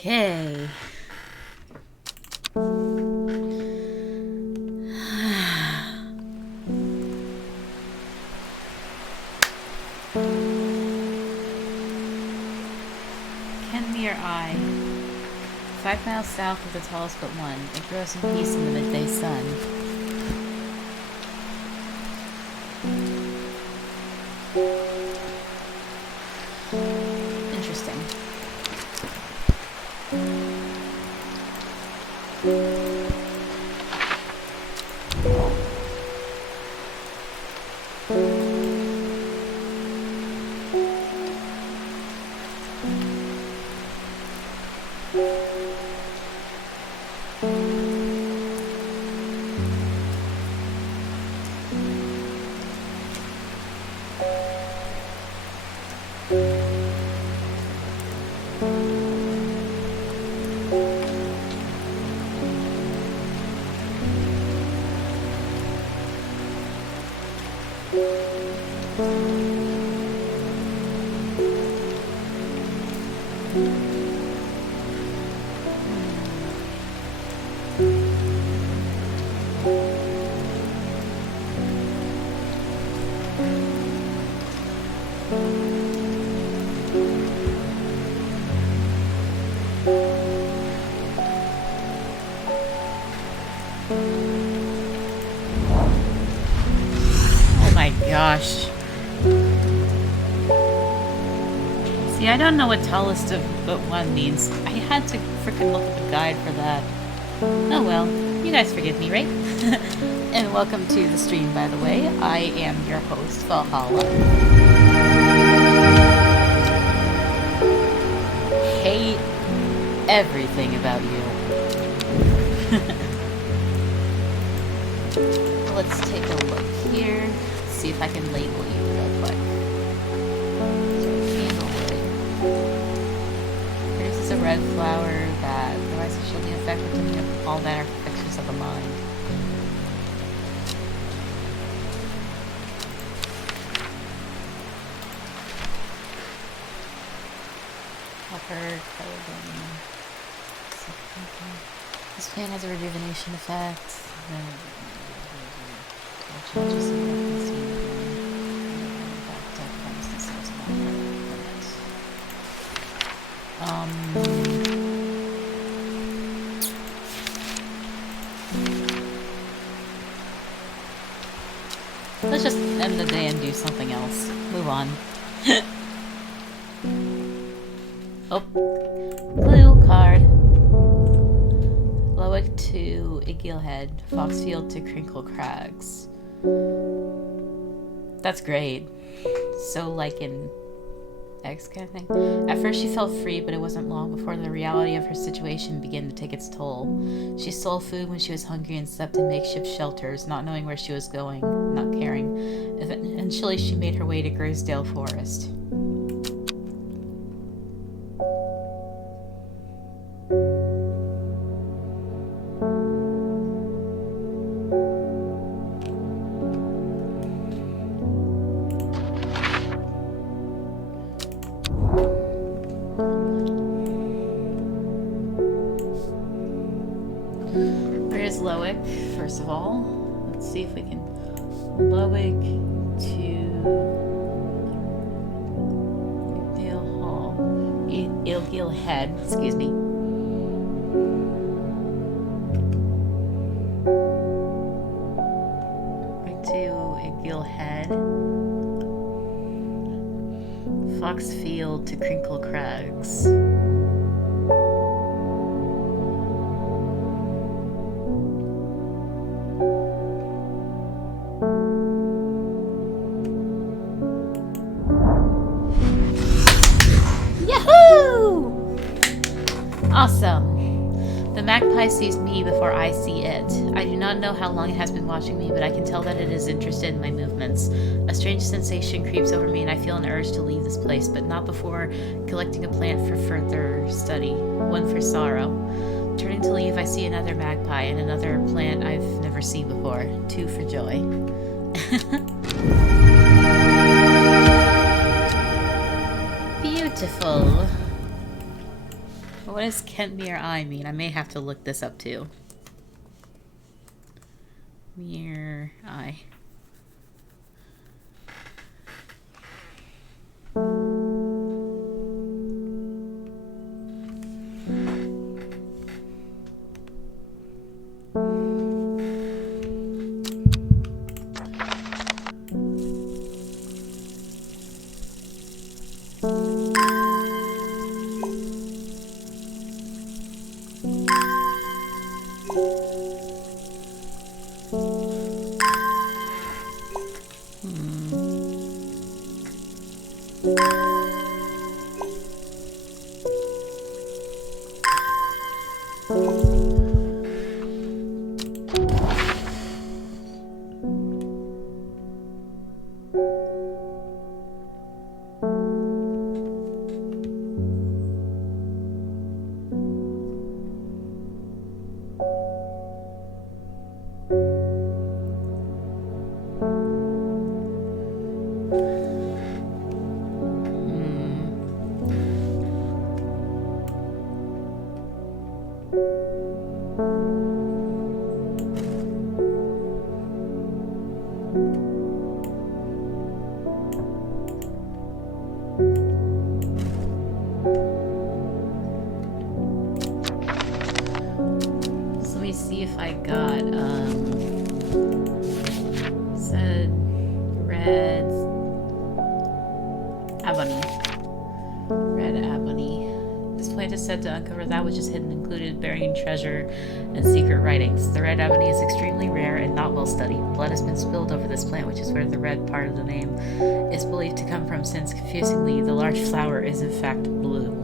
Okay. Kenmere Eye. 5 miles south of the Telescope 1. It grows in peace in the midday sun. Interesting. Oh my gosh. See, I don't know what tallest of but one means. I had to freaking look up a guide for that. Oh well, you guys forgive me, right? And welcome to the stream, by the way. I am your host, Valhalla. Hate everything about you. Let's take a look here. See if I can label you real quick. Produces a red flower that provides a shielding effect protecting up all that affections of the mind. Copper, coloring. This plant has a rejuvenation effect. Changes in let's just end the day and do something else. Move on. Oh, blue card. Lowick to Igilhead, Foxfield to Crinkle Crags. That's great. So like in X kind of thing. At first she felt free, but it wasn't long before the reality of her situation began to take its toll. She stole food when she was hungry and slept in makeshift shelters, not knowing where she was going, not caring. Eventually she made her way to Grisedale Forest. First of all, let's see if we can Lowick to Igilhead, excuse me. To Igilhead, Foxfield to Crinkle Crags. Awesome. The magpie sees me before I see it. I do not know how long it has been watching me, but I can tell that it is interested in my movements. A strange sensation creeps over me and I feel an urge to leave this place, but not before collecting a plant for further study. One for sorrow. Turning to leave, I see another magpie and another plant I've never seen before. 2 for joy. Beautiful. What does Kentmere Eye mean? I may have to look this up too. Mere Eye. See if I got said red ebony. This plant is said to uncover that which is hidden, included burying treasure and secret writings. The red ebony is extremely rare and not well studied. Blood has been spilled over this plant, which is where the red part of the name is believed to come from, since confusingly the large flower is in fact blue.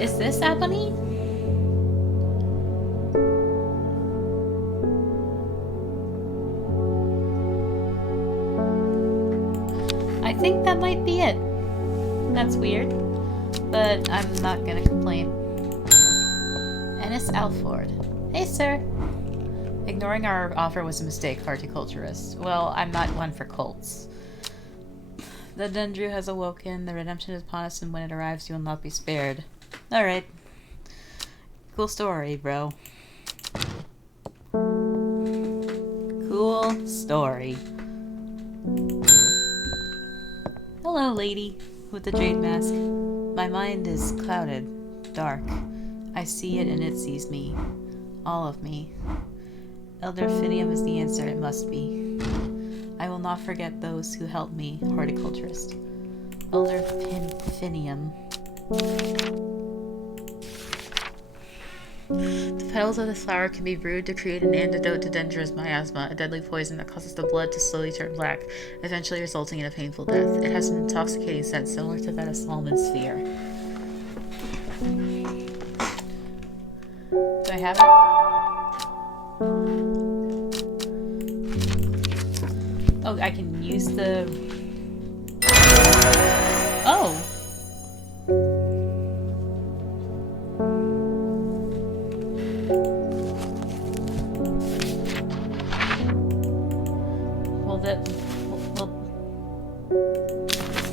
Is this ebony? I think that might be it. That's weird, but I'm not gonna complain. Ennis Alford. Hey, sir. Ignoring our offer was a mistake, Horticulturist. Well, I'm not one for cults. The Dendru has awoken. The redemption is upon us, and when it arrives, you will not be spared. Alright. Cool story, bro. Cool story. Hello, lady with the jade mask. My mind is clouded, dark. I see it and it sees me. All of me. Elder Finium is the answer, it must be. I will not forget those who helped me, Horticulturist. Elder Finium. The petals of this flower can be brewed to create an antidote to dangerous miasma, a deadly poison that causes the blood to slowly turn black, eventually resulting in a painful death. It has an intoxicating scent similar to that of Solomon's Sphere. Do I have it? Oh, I can use the... Oh!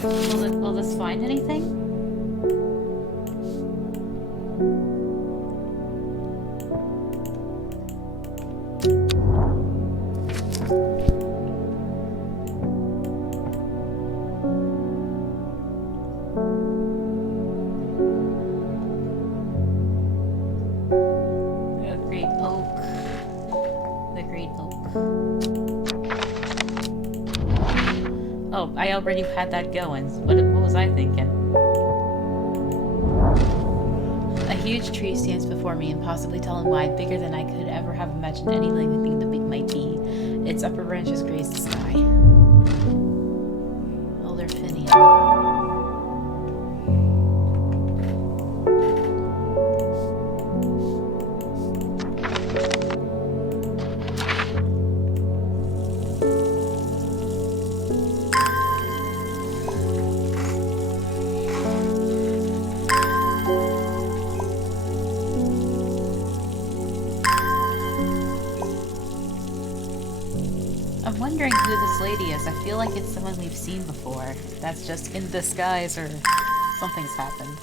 Will this find anything? Oh, I already had that going. What was I thinking? A huge tree stands before me, impossibly tall and wide, bigger than I could ever have imagined any living thing to might be. Its upper branches graze the sky. Elder Finium. I'm wondering who this lady is. I feel like it's someone we've seen before. That's just in disguise or something's happened.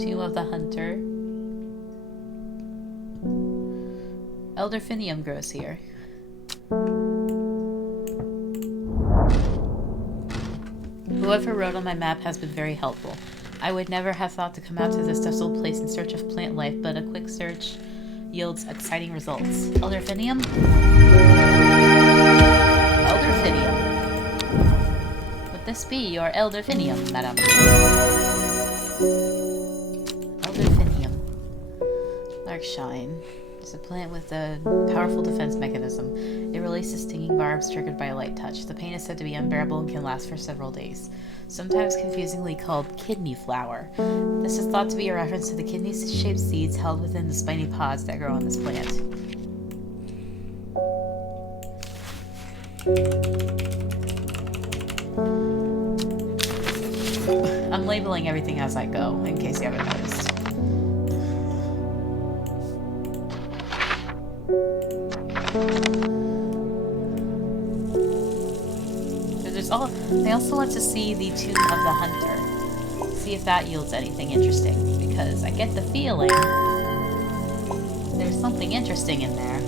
Tomb of the Hunter. Elderfinium grows here. Whoever wrote on my map has been very helpful. I would never have thought to come out to this desolate place in search of plant life, but a quick search yields exciting results. Elderfinium? Elderfinium. Would this be your Elderfinium, madam? Elderfinium. Larkshine. It's a plant with a powerful defense mechanism. It releases stinging barbs triggered by a light touch. The pain is said to be unbearable and can last for several days. Sometimes confusingly called kidney flower. This is thought to be a reference to the kidney-shaped seeds held within the spiny pods that grow on this plant. I'm labeling everything as I go, in case you haven't noticed. I also want to see the Tomb of the Hunter. See if that yields anything interesting, because I get the feeling there's something interesting in there.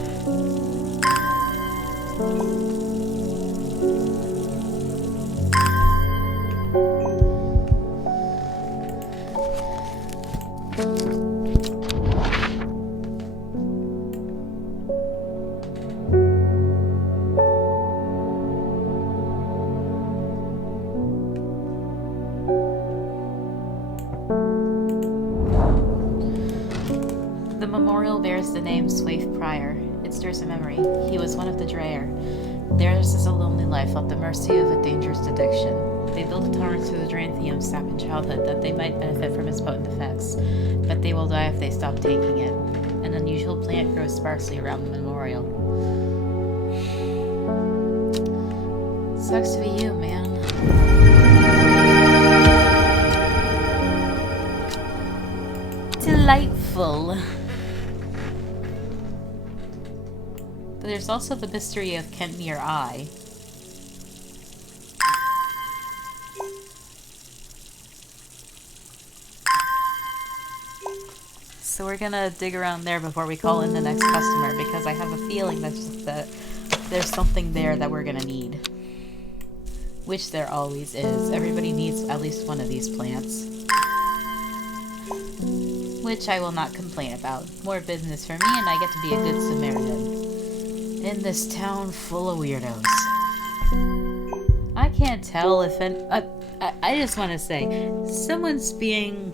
The memorial bears the name Swaif Pryor. It stirs a memory. He was one of the Dreyer. Theirs is a lonely life at the mercy of a dangerous addiction. They built a tolerance to the Dranthium sap in childhood that they might benefit from its potent effects, but they will die if they stop taking it. An unusual plant grows sparsely around the memorial. Sucks to be you, man. Delightful. But there's also the mystery of Kentmere Eye. So we're gonna dig around there before we call in the next customer, because I have a feeling that there's something there that we're gonna need. Which there always is. Everybody needs at least one of these plants. Which I will not complain about. More business for me, and I get to be a good Samaritan. In this town full of weirdos. I can't tell if I just want to say, someone's being,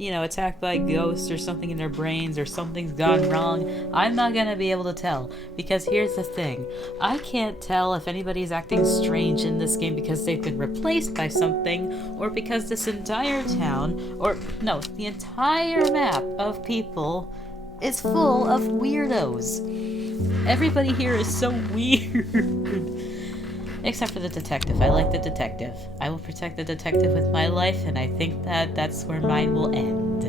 attacked by ghosts or something in their brains, or something's gone wrong. I'm not gonna be able to tell, because here's the thing. I can't tell if anybody's acting strange in this game because they've been replaced by something, or because this entire town, the entire map of people is full of weirdos. Everybody here is so weird. Except for the detective. I like the detective. I will protect the detective with my life, and I think that's where mine will end.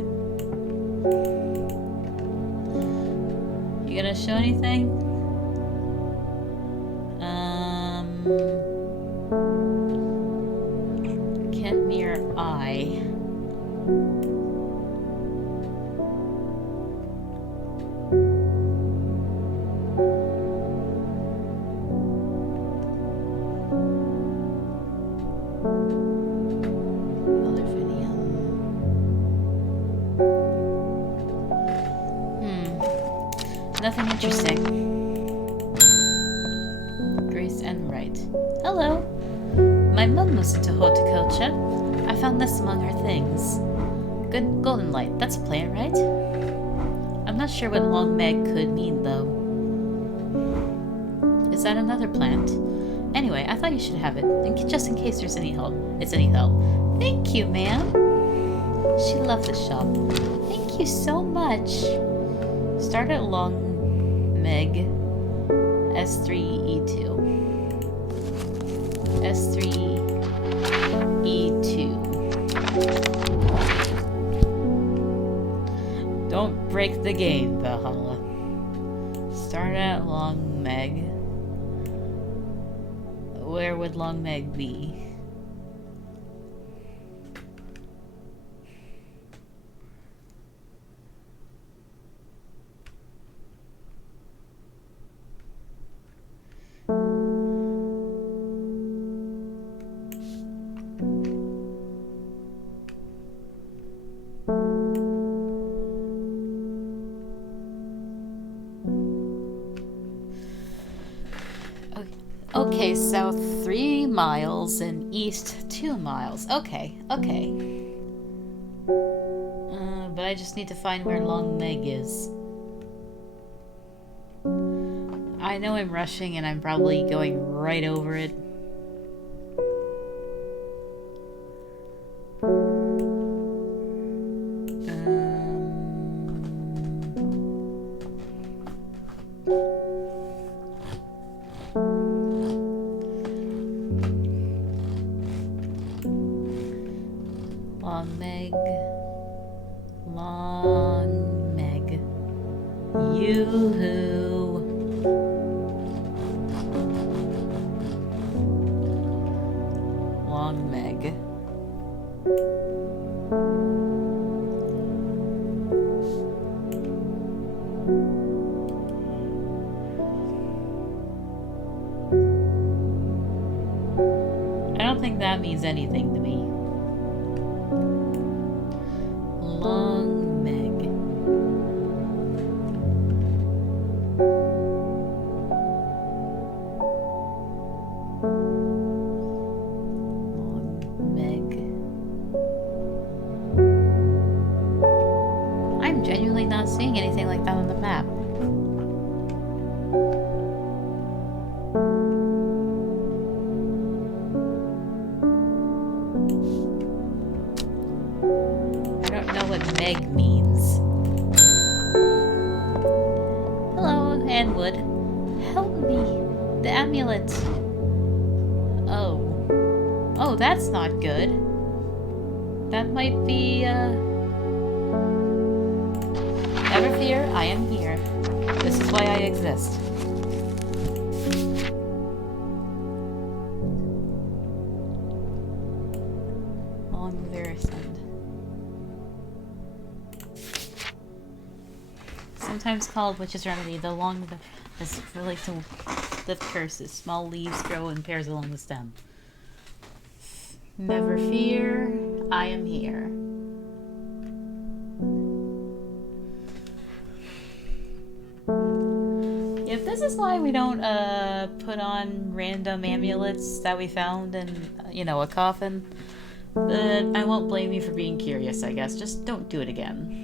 You gonna show anything? Kentmere Eye. Nothing interesting. Grace and Wright. Hello. My mum was into horticulture. I found this among her things. Good golden light. That's a plant, right? I'm not sure what long Meg could mean, though. Is that another plant? Anyway, I thought you should have it, just in case there's any help. It's any help. Thank you, ma'am. She loved the shop. Thank you so much. Started along Meg S3E2. S3E2. break the game, Valhalla. Start at Long Meg. Where would Long Meg be? Okay, south 3 miles and east 2 miles. Okay. But I just need to find where Long Meg is. I know I'm rushing and I'm probably going right over it. Long Meg, yoo-hoo. Long Meg. I don't think that means anything to me. Long Meg. Long Meg. I'm genuinely not seeing anything like that on the map. Meg means. Hello, Anwood. Help me. The amulet. Oh, that's not good. That might be, Never fear, I am here. This is why I exist. On the very side. Sometimes called Witch's Remedy, this relates to lift curses. Small leaves grow in pairs along the stem. Never fear, I am here. Yep, this is why we don't put on random amulets that we found in, a coffin. But I won't blame you for being curious, I guess. Just don't do it again.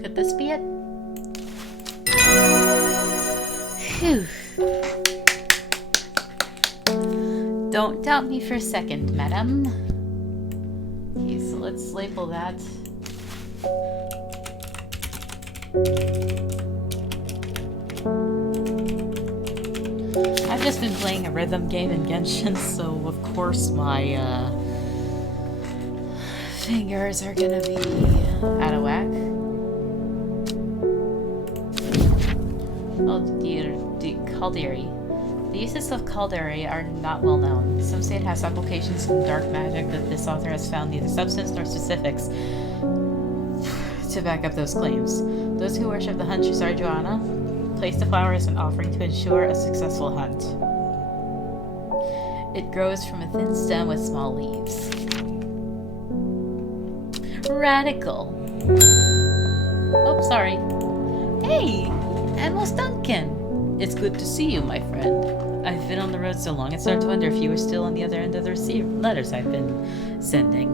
Could this be it? Phew. Don't doubt me for a second, madam. Okay, so let's label that. I've just been playing a rhythm game in Genshin, so of course my fingers are gonna be out of whack. Oh, the Calderi. The uses of Calderi are not well known. Some say it has applications in dark magic, but this author has found neither substance nor specifics to back up those claims. Those who worship the huntress Arjuana place the flower as an offering to ensure a successful hunt. It grows from a thin stem with small leaves. Radical. Oh, sorry. Hey, Amos Duncan. It's good to see you, my friend. I've been on the road so long, it's starting to wonder if you were still on the other end of the letters I've been sending.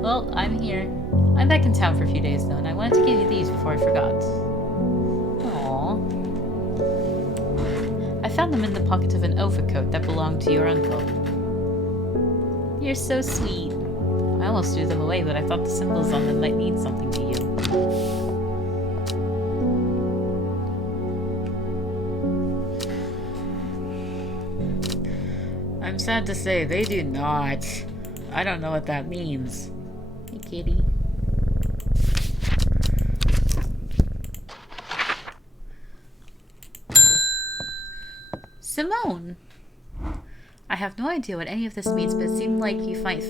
Well, I'm here. I'm back in town for a few days, though, and I wanted to give you these before I forgot. Aww. I found them in the pocket of an overcoat that belonged to your uncle. You're so sweet. I almost threw them away, but I thought the symbols on them might mean something to you. I'm sad to say, they do not. I don't know what that means. Hey, kitty. Simone! I have no idea what any of this means, but it seemed like you find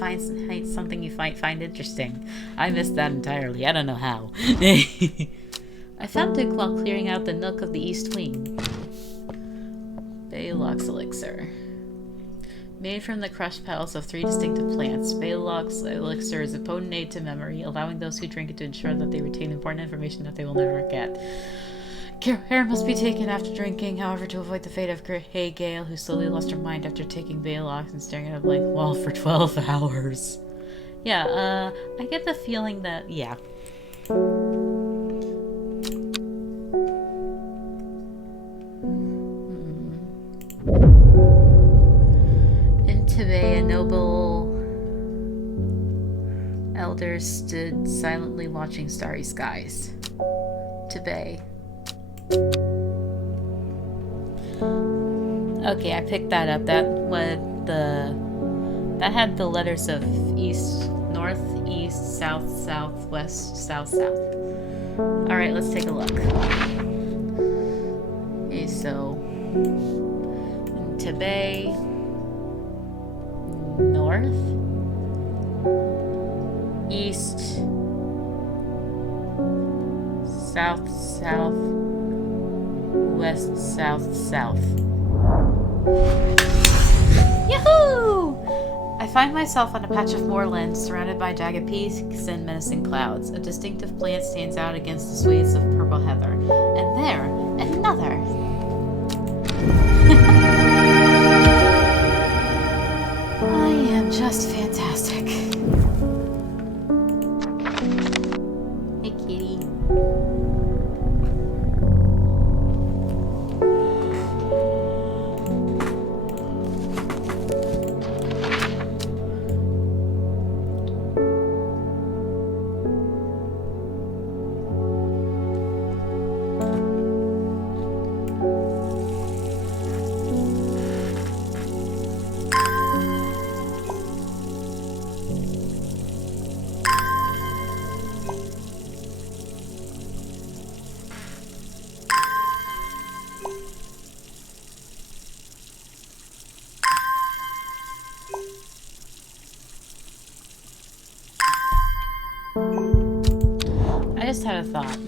something you find interesting. I missed that entirely. I don't know how. I found it while clearing out the nook of the east wing. Baylock's elixir. Made from the crushed petals of 3 distinctive plants, Baylock's elixir is a potent aid to memory, allowing those who drink it to ensure that they retain important information that they will never forget. Care must be taken after drinking, however, to avoid the fate of Hey Gale, who slowly lost her mind after taking Baylock and staring at a blank wall for 12 hours. Yeah, I get the feeling that, yeah. In Tibet, a noble elder stood silently watching starry skies. Tibet. Okay, I picked that up. That had the letters of east, north, east, south, south, west, south, south. All right, let's take a look. Okay, so in Tibet, north, east, south, south, west, south, south. Yahoo! I find myself on a patch of moorland surrounded by jagged peaks and menacing clouds. A distinctive plant stands out against the swathes of purple heather. And there, another. I am just fantastic. Hey, kitty. I just had a thought.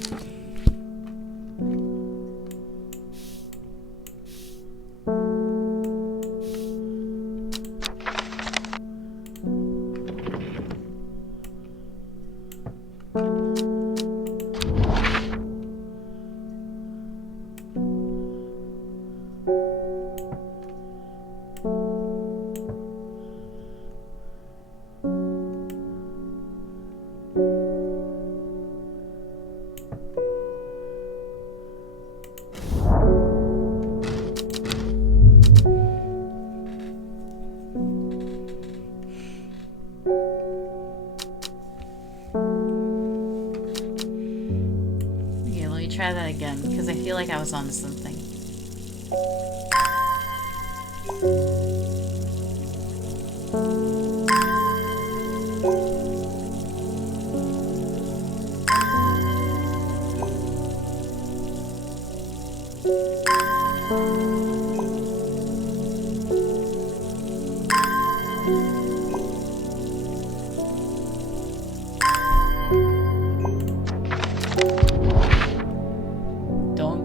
Try that again, because I feel like I was onto something.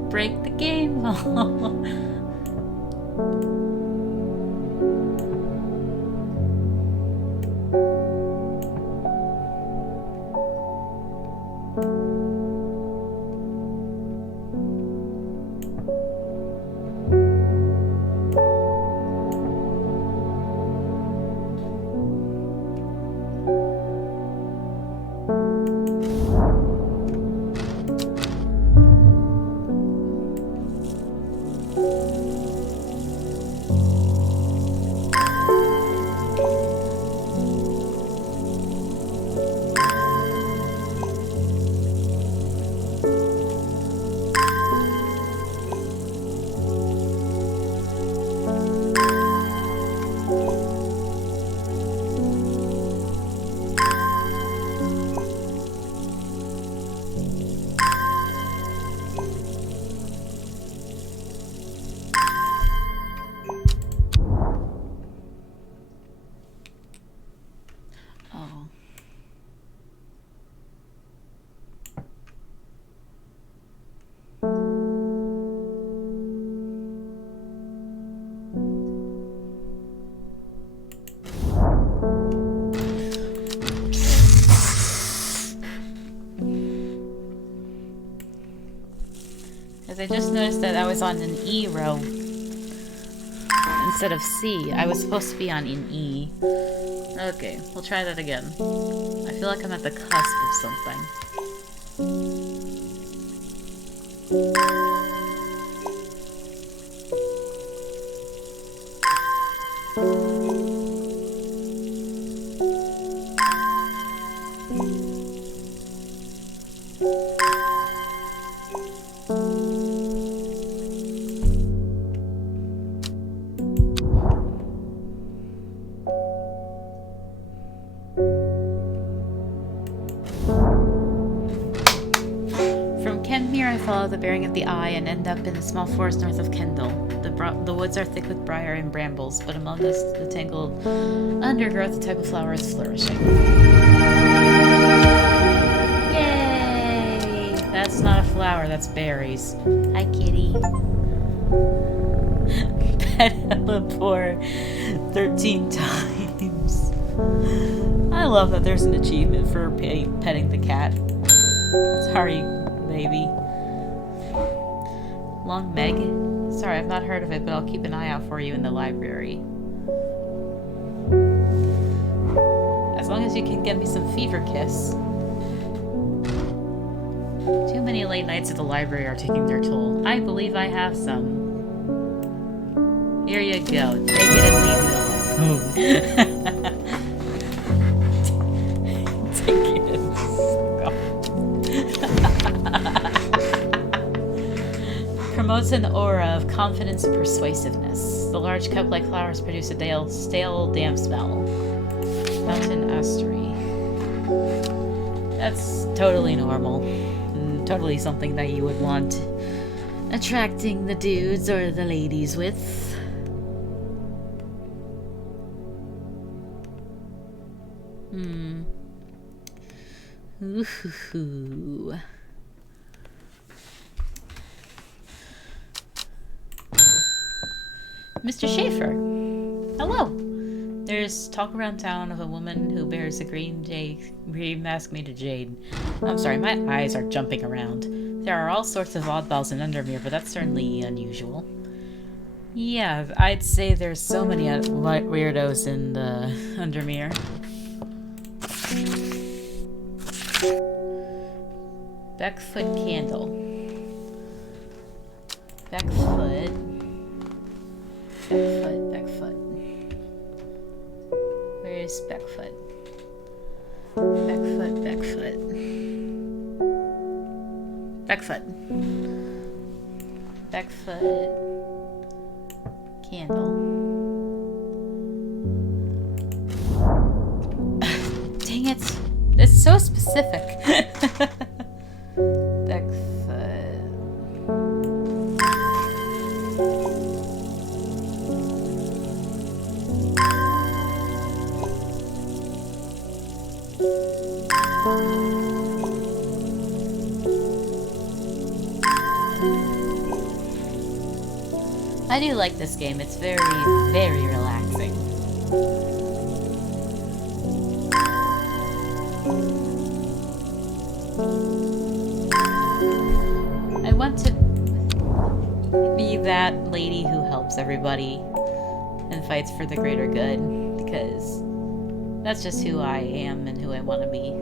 Break the game. noticed that I was on an E row instead of C. I was supposed to be on an E. Okay, we'll try that again. I feel like I'm at the cusp of something. Follow the bearing of the eye and end up in a small forest north of Kendall. The woods are thick with briar and brambles, but among us, the tangled undergrowth, the type of flower is flourishing. Yay! That's not a flower, that's berries. Hi, kitty. Pet Helipore 13 times. I love that there's an achievement for petting the cat. Sorry, baby. Long Meg? Sorry, I've not heard of it, but I'll keep an eye out for you in the library. As long as you can get me some fever kiss. Too many late nights at the library are taking their toll. I believe I have some. Here you go. Take it and leave it alone. Take it and go. Promotes an aura of confidence and persuasiveness. The large cup-like flowers produce a stale, damp smell. Mountain astery. That's totally normal. Totally something that you would want attracting the dudes or the ladies with. Ooh. Mr. Schaefer. Hello. There's talk around town of a woman who bears a green mask made of jade. I'm sorry, my eyes are jumping around. There are all sorts of oddballs in Undermere, but that's certainly unusual. Yeah, I'd say there's so many weirdos in the Undermere. Backfoot candle. Backfoot. Backfoot. Where is Backfoot? Backfoot. Backfoot. Candle. Dang it. It's so specific. I do like this game. It's very, very relaxing. I want to be that lady who helps everybody and fights for the greater good, because that's just who I am and who I want to be.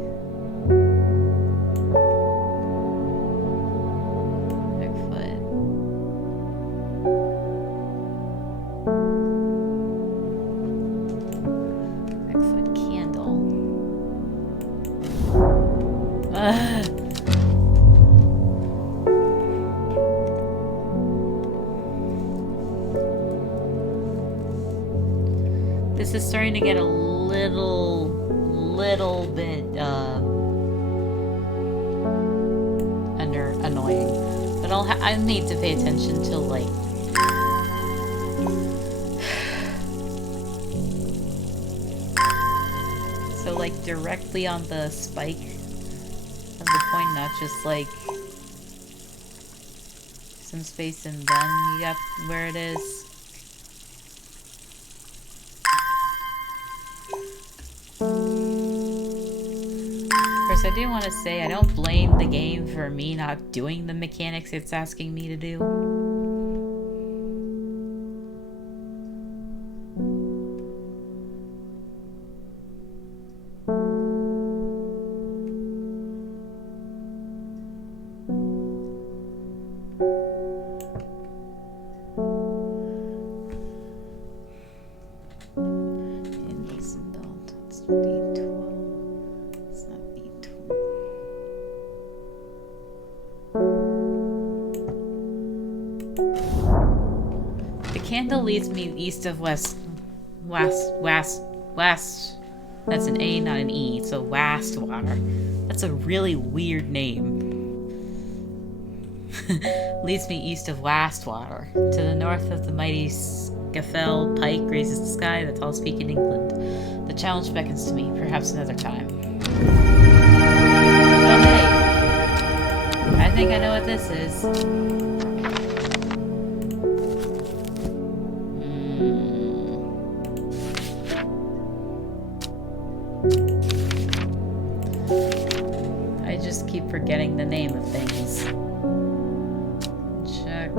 This is starting to get a little bit annoying, but I need to pay attention to like so like directly on the spike of the point, not just like some space and then you got where it is. I do want to say I don't blame the game for me not doing the mechanics it's asking me to do. Candle leads me east of west. That's an A, not an E. So Wastwater. That's a really weird name. Leads me east of Wastwater. To the north of the mighty Scafell Pike raises the sky. The tallest peak in England. The challenge beckons to me. Perhaps another time. Oh hey. I think I know what this is. I just keep forgetting the name of things. Check.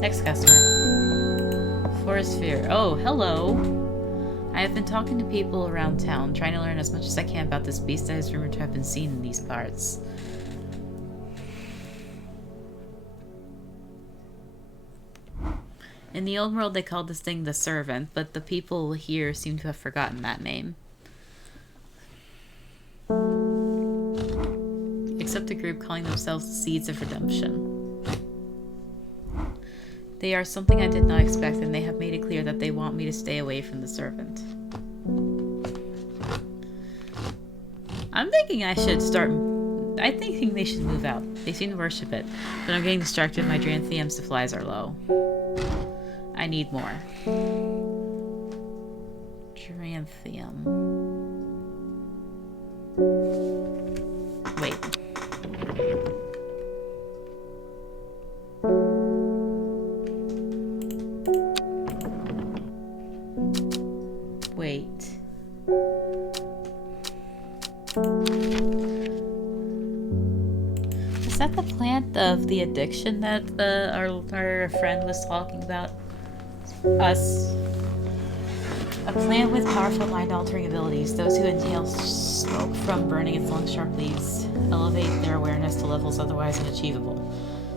Next customer. Forest Fear. Oh, hello. I have been talking to people around town, trying to learn as much as I can about this beast that is rumored to have been seen in these parts. In the old world, they called this thing the Servant, but the people here seem to have forgotten that name. Except a group calling themselves the Seeds of Redemption. They are something I did not expect, and they have made it clear that they want me to stay away from the Servant. I'm thinking I should start... I'm thinking they should move out. They seem to worship it, but I'm getting distracted. My Dranthium supplies are low. I need more. Dranthium. Wait. Wait. Is that the plant of the addiction that our friend was talking about? Us. A plant with powerful mind-altering abilities. Those who inhale smoke from burning its long, sharp leaves elevate their awareness to levels otherwise unachievable.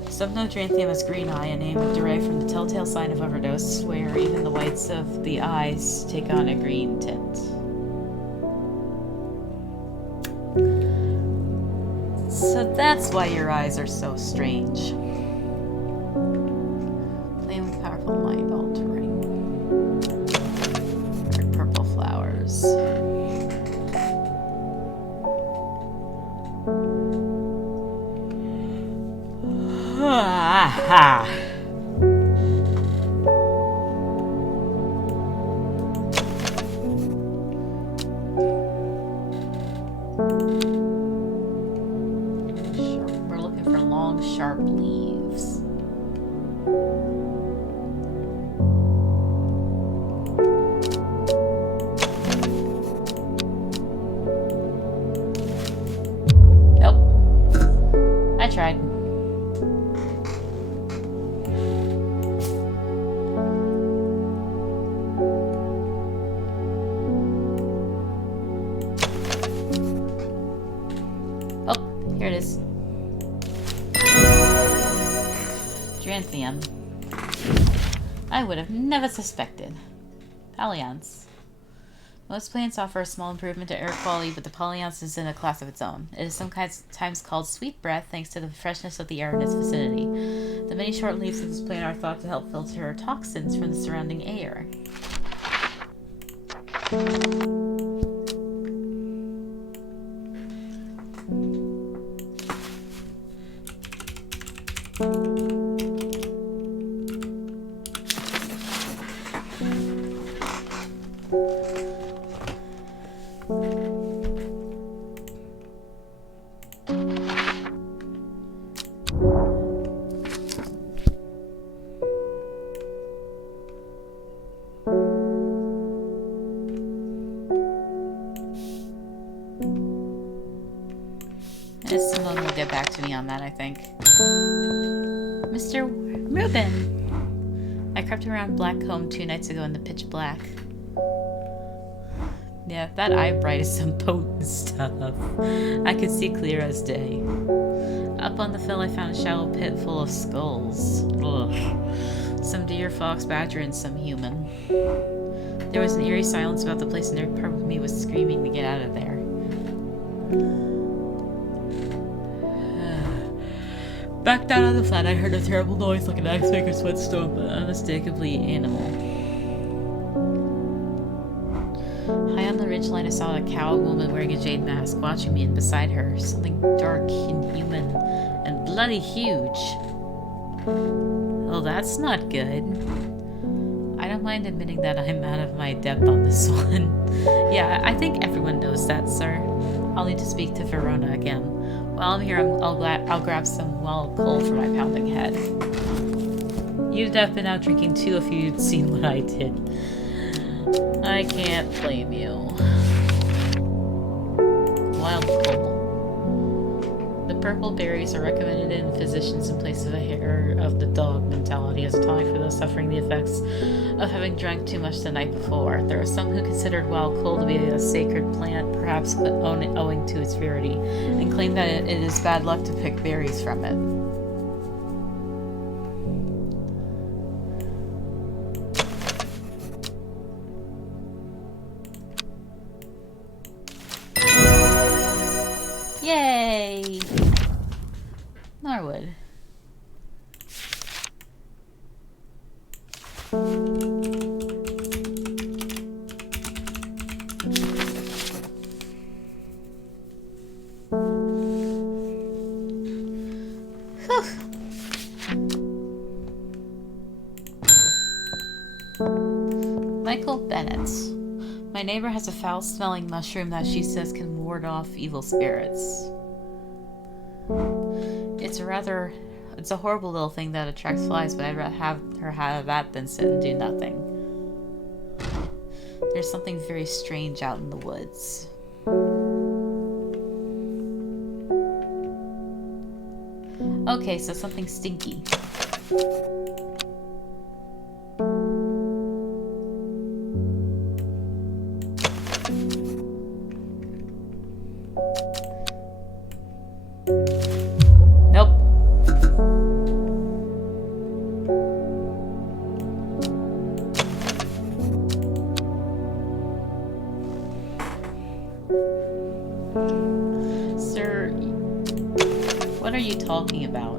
Some know Dranthium as Green Eye, a name derived from the telltale sign of overdose, where even the whites of the eyes take on a green tint. So that's why your eyes are so strange. Plant with powerful mind-altering. Purple flowers. Ha! We're looking for long, sharp leaves. Nope. I tried. Here it is. Dranthium. I would have never suspected. Alliance. Most plants offer a small improvement to air quality, but the polyanthes is in a class of its own. It is sometimes called sweet breath thanks to the freshness of the air in its vicinity. The many short leaves of this plant are thought to help filter toxins from the surrounding air. Simone will get back to me on that, I think. Mr. Reuben! I crept around Blackcomb 2 nights ago in the pitch black. Yeah, that eye bright is some potent stuff. I could see clear as day. Up on the hill I found a shallow pit full of skulls. Ugh. Some deer, fox, badger, and some human. There was an eerie silence about the place, and every part of me was screaming to get out of there. Back down on the flat, I heard a terrible noise like an axe maker's footstone, but unmistakably animal. High on the ridgeline, I saw a cow woman wearing a jade mask, watching me, and beside her, something dark, inhuman, and bloody huge. Oh, that's not good. I don't mind admitting that I'm out of my depth on this one. Yeah, I think everyone knows that, sir. I'll need to speak to Verona again. While I'm here, I'll grab some wild coal for my pounding head. You'd have been out drinking too if you'd seen what I did. I can't blame you. Wild coal. The purple berries are recommended in physicians in place of a hair of the dog mentality as a tonic for those suffering the effects of having drank too much the night before. There are some who considered wild coal to be a sacred plant, perhaps owing to its rarity, and claim that it is bad luck to pick berries from it. Yay! Norwood. Michael Bennett. My neighbor has a foul-smelling mushroom that she says can ward off evil spirits. It's a horrible little thing that attracts flies, but I'd rather have her have that than sit and do nothing. There's something very strange out in the woods. Okay, so something stinky. Sir, what are you talking about?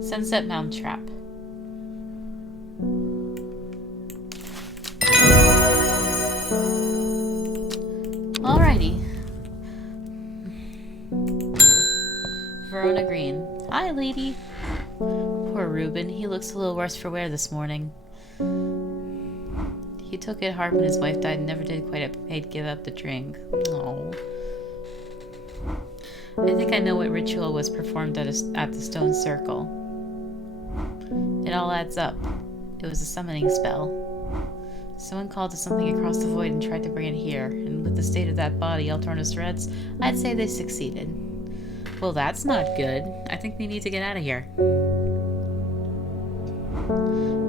Sunset Mound Trap. Alrighty. Verona Green. Hi, lady. Poor Reuben. He looks a little worse for wear this morning. He took it hard when his wife died and never did quite give up the drink. Oh. I think I know what ritual was performed at the stone circle. It all adds up. It was a summoning spell. Someone called to something across the void and tried to bring it here, and with the state of that body all torn to shreds, I'd say they succeeded. Well, that's not good. I think we need to get out of here.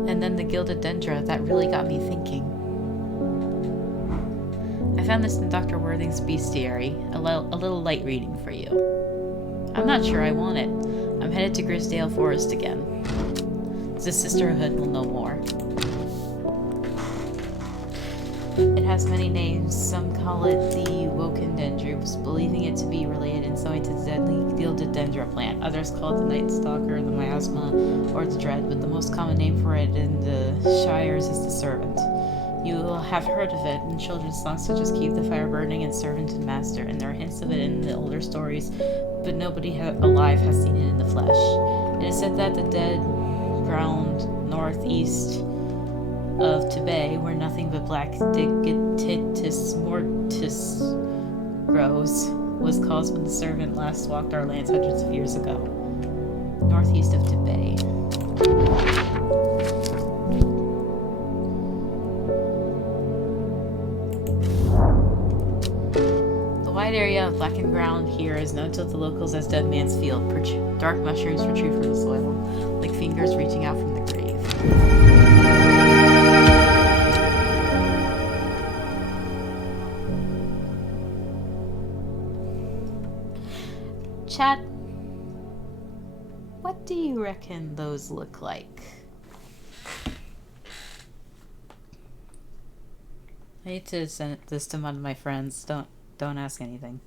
And then the gilded dendra, that really got me thinking. I found this in Dr. Worthing's bestiary, a little light reading for you. I'm not sure I want it. I'm headed to Grisdale Forest again. The Sisterhood will know more. It has many names. Some call it the Woken Dendroops, believing it to be related in some way to the deadly gilded dendra plant. Others call it the Night Stalker, the Miasma, or the Dread, but the most common name for it in the Shires is the Servant. You will have heard of it in children's songs such as Keep the Fire Burning and Servant and Master, and there are hints of it in the older stories, but nobody alive has seen it in the flesh. It is said that the dead ground northeast of Tibet, where nothing but black Digitis mortis grows, was caused when the servant last walked our lands hundreds of years ago. Northeast of Tibet. The wide area of blackened ground here is known to the locals as Dead Man's Field. Dark mushrooms protrude from the soil, like fingers reaching out from the grave. Chat, what do you reckon those look like? I need to send this to one of my friends. Don't ask anything.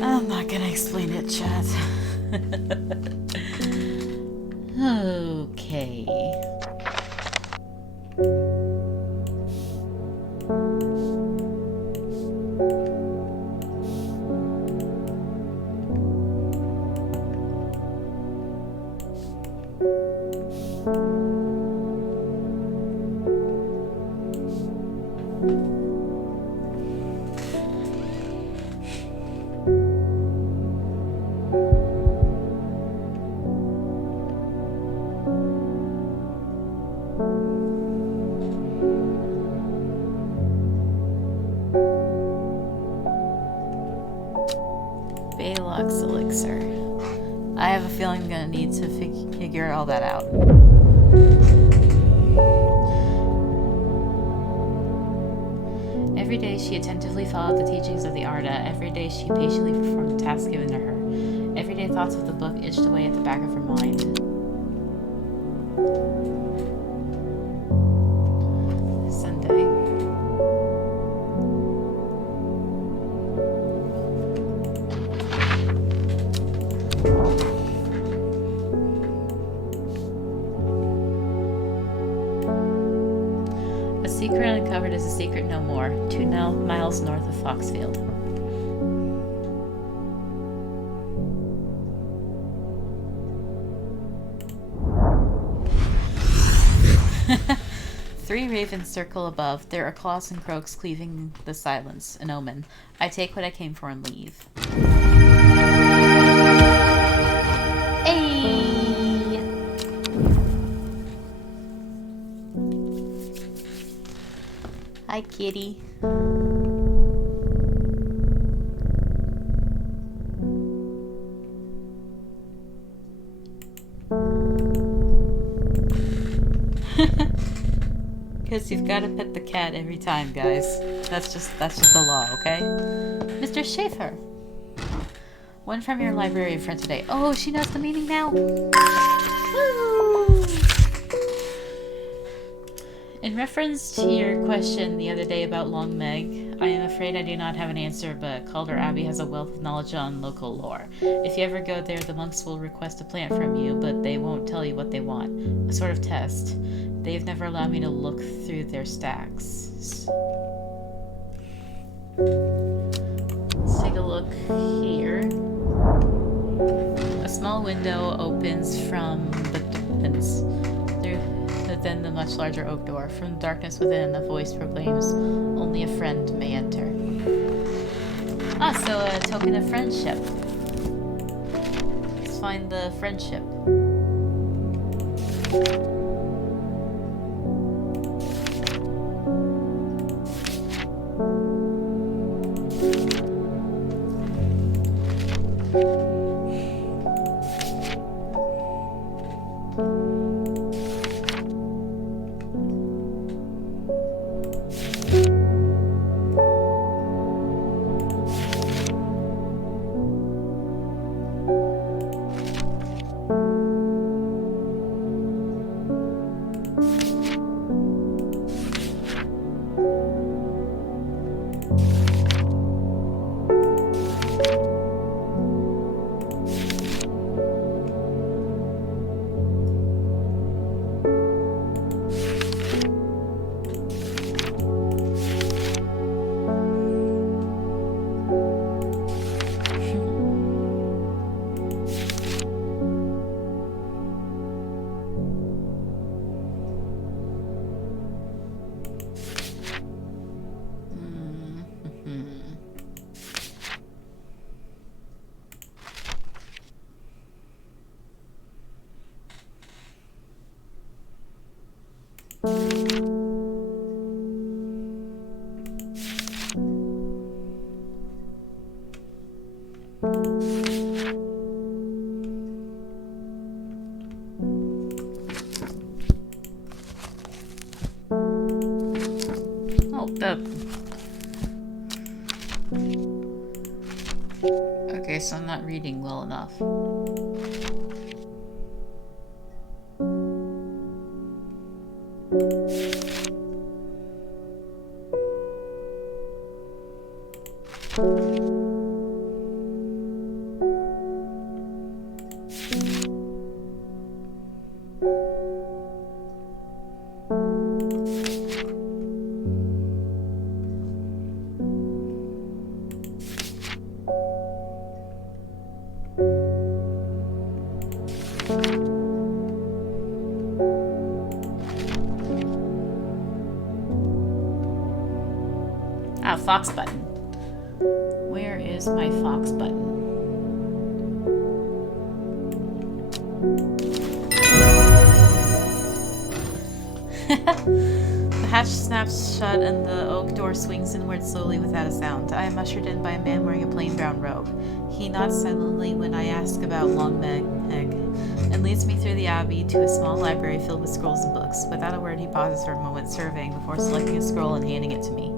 I'm not gonna explain it, chat. Okay. Baylock's elixir. I have a feeling I'm gonna need to figure all that out. Every day she attentively followed the teachings of the Arda. Every day she patiently performed the tasks given to her. Every day thoughts of the book itched away at the back of her mind. Sunday. A secret uncovered is a secret no more. 2 miles north of Foxfield. Three ravens circle above. There are claws and croaks cleaving the silence. An omen. I take what I came for and leave. Hi, kitty. Because you've got to pet the cat every time, guys. That's just the law, okay? Mr. Schaefer. One from your library friend today. Oh, she knows the meaning now? Woo! In reference to your question the other day about Long Meg, I am afraid I do not have an answer, but Calder Abbey has a wealth of knowledge on local lore. If you ever go there, the monks will request a plant from you, but they won't tell you what they want. A sort of test. They've never allowed me to look through their stacks. Let's take a look here. A small window opens from within the much larger oak door. From the darkness within, a voice proclaims, "Only a friend may enter." Ah, so a token of friendship. Let's find the friendship. Okay, so I'm not reading well enough. Ah, fox button. Where is my fox button? The hatch snaps shut and the oak door swings inward slowly without a sound. I am ushered in by a man wearing a plain brown robe. He nods silently when I ask about Long Meg and leads me through the abbey to a small library filled with scrolls and books. Without a word, he pauses for a moment, surveying before selecting a scroll and handing it to me.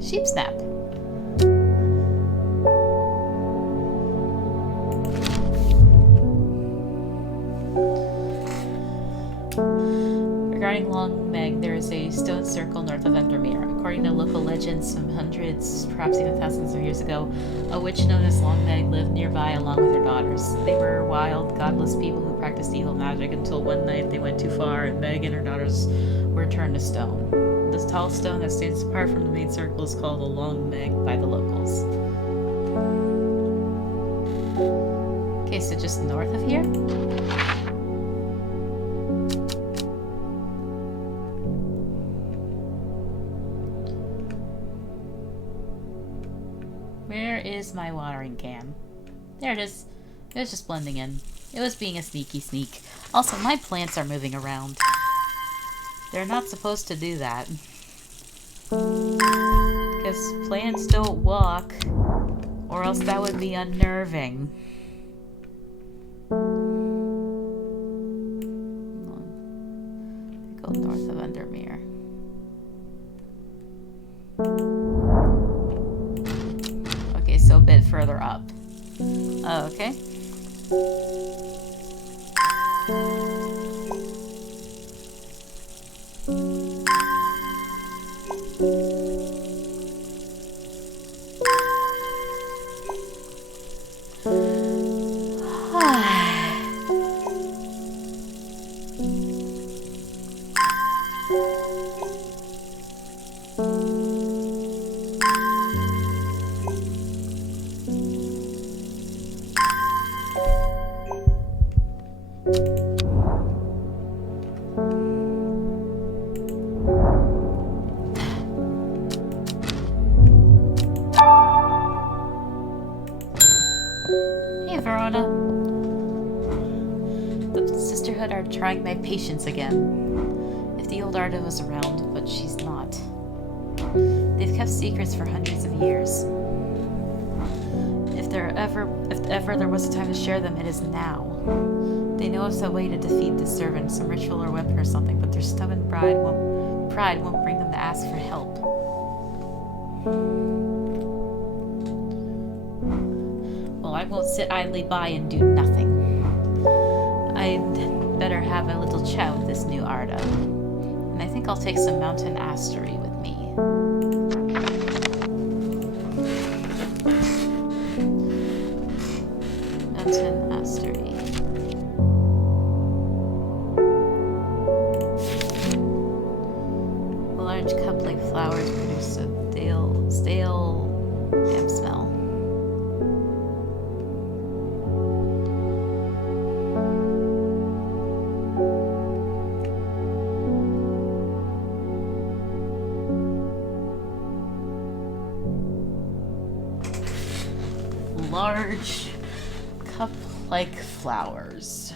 Sheep snap. Regarding Long Meg, there is a stone circle north of Endermere. According to local legends, some hundreds, perhaps even thousands of years ago, a witch known as Long Meg lived nearby along with her daughters. They were wild, godless people who practiced evil magic until one night they went too far and Meg and her daughters were turned to stone. This tall stone that stands apart from the main circle is called a Long Meg by the locals. Okay, so just north of here? Where is my watering can? There it is. It was just blending in. It was being a sneaky sneak. Also, my plants are moving around. They're not supposed to do that. Because plants don't walk, or else that would be unnerving. They go north of Undermere. Okay, so a bit further up. Oh, okay. Hey, Verona. The Sisterhood are trying my patience again. If the old Arda was around, but she's not. They've kept secrets for hundreds of years. If ever there was a time to share them, it is now. They know of some way to defeat the servant, some ritual or weapon or something, but their stubborn pride won't bring them to ask for help. Well, I won't sit idly by and do nothing. I'd better have a little chat with this new Arda. And I think I'll take some mountain astery with me. Mountain astery. Large cup-like flowers produce a stale damp smell. Large cup-like flowers.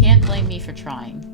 Can't blame me for trying.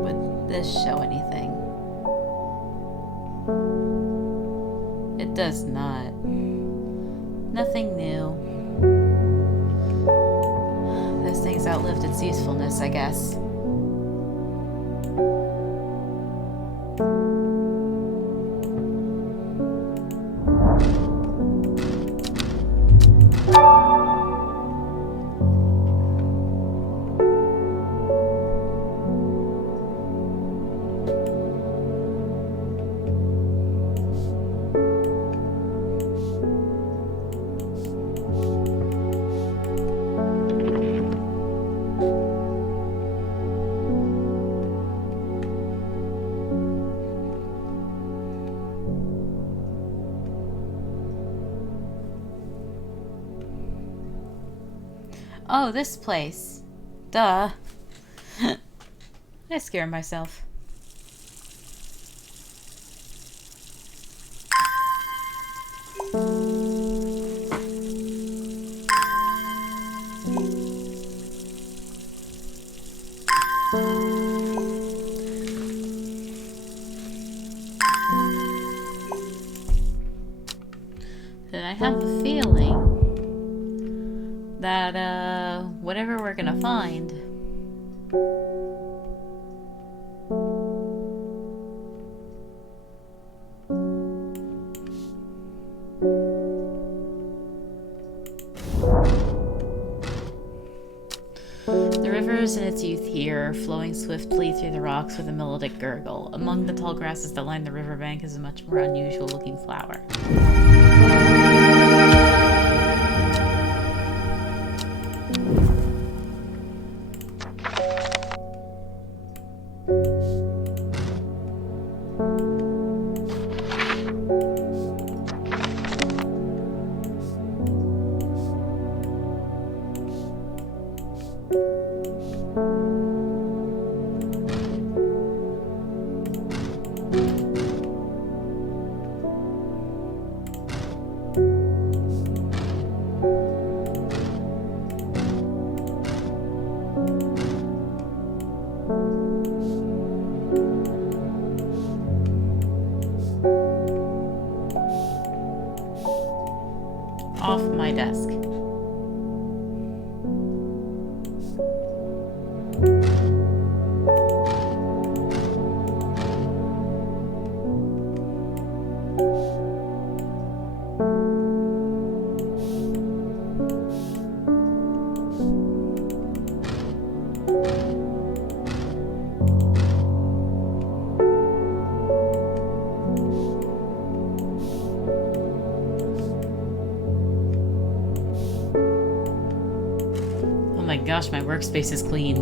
Would this show anything? It does not. Nothing new. This thing's outlived its usefulness, I guess. Oh, this place. Duh. I scare myself. Then I have a feeling that, whatever we're gonna find... The river is in its youth here, flowing swiftly through the rocks with a melodic gurgle. Among the tall grasses that line the riverbank is a much more unusual looking flower. Off my desk. Oh my gosh, my workspace is clean.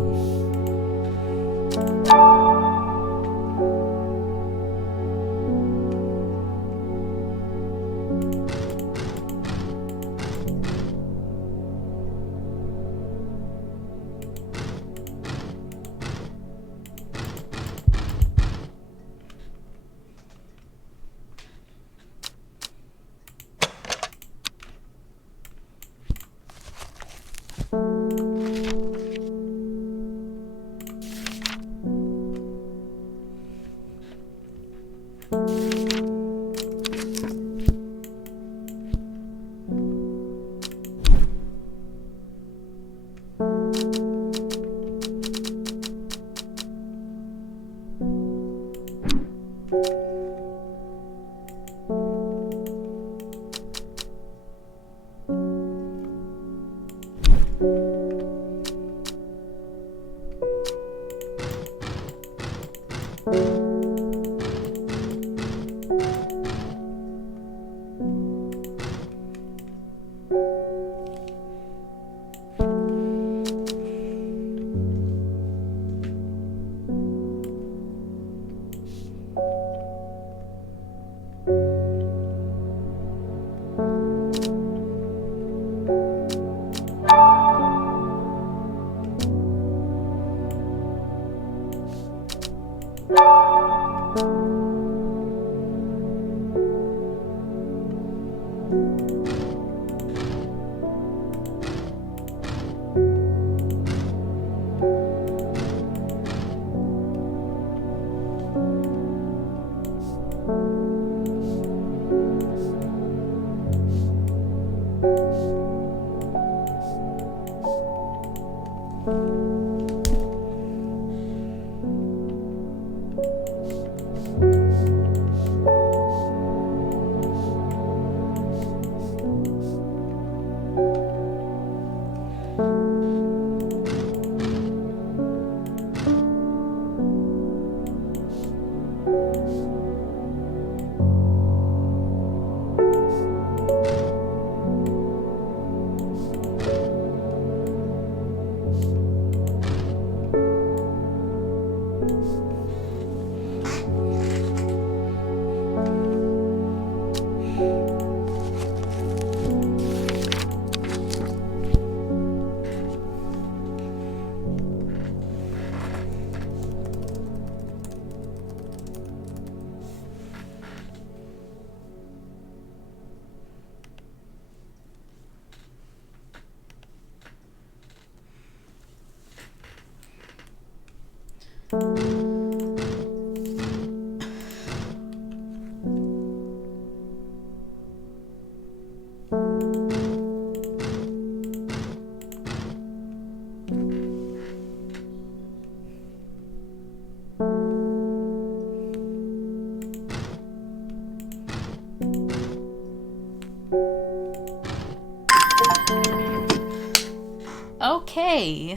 Okay.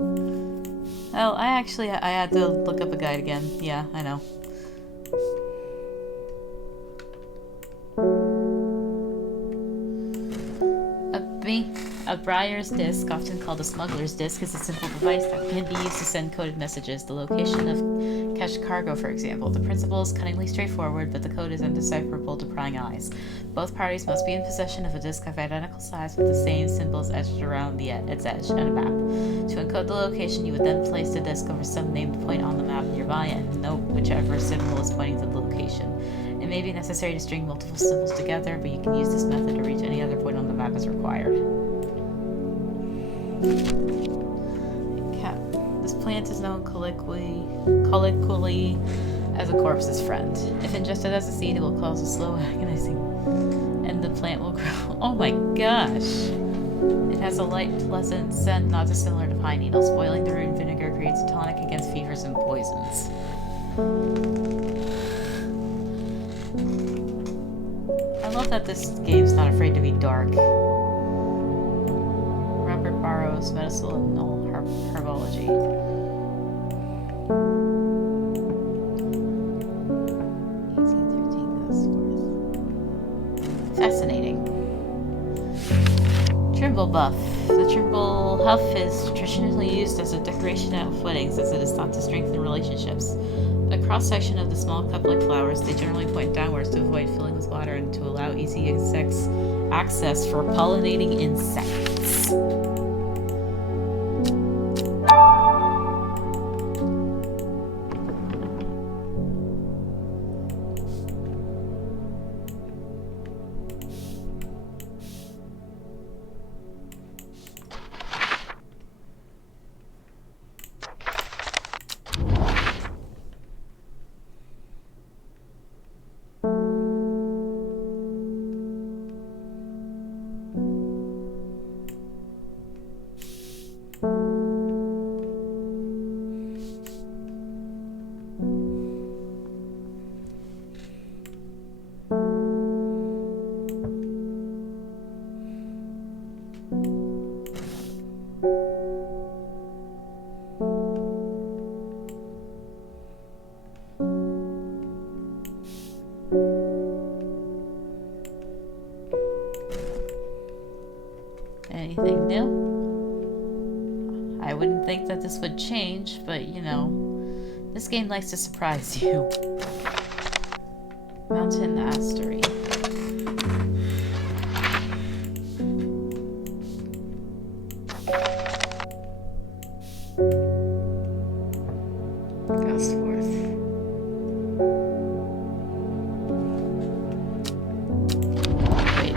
Oh, I had to look up a guide again. Yeah, I know. A Briar's disc, often called a smuggler's disc, is a simple device that can be used to send coded messages. The location of cached cargo, for example. The principle is cunningly straightforward, but the code is undecipherable to prying eyes. Both parties must be in possession of a disc of identical size with the same symbols etched around its edge and a map. To encode the location, you would then place the disc over some named point on the map nearby and note whichever symbol is pointing to the location. It may be necessary to string multiple symbols together, but you can use this method to reach any other point on the map as required. Cat. This plant is known colloquially as a corpse's friend. If ingested as a seed, it will cause a slow agonizing, and the plant will grow. Oh my gosh! It has a light, pleasant scent not dissimilar to pine needles. Boiling the root in vinegar creates a tonic against fevers and poisons. I love that this game's not afraid to be dark. Robert Barrow's Medicinal Herbology. 1813, fascinating. Trimble buff. The trimble huff is traditionally used as a decoration at weddings, as it is thought to strengthen relationships. A cross-section of the small cup-like flowers, they generally point downwards to avoid filling with water and to allow easy access for pollinating insects. Anything new? I wouldn't think that this would change, but you know, this game likes to surprise you. Mountain Astery. Gosforth. Wait.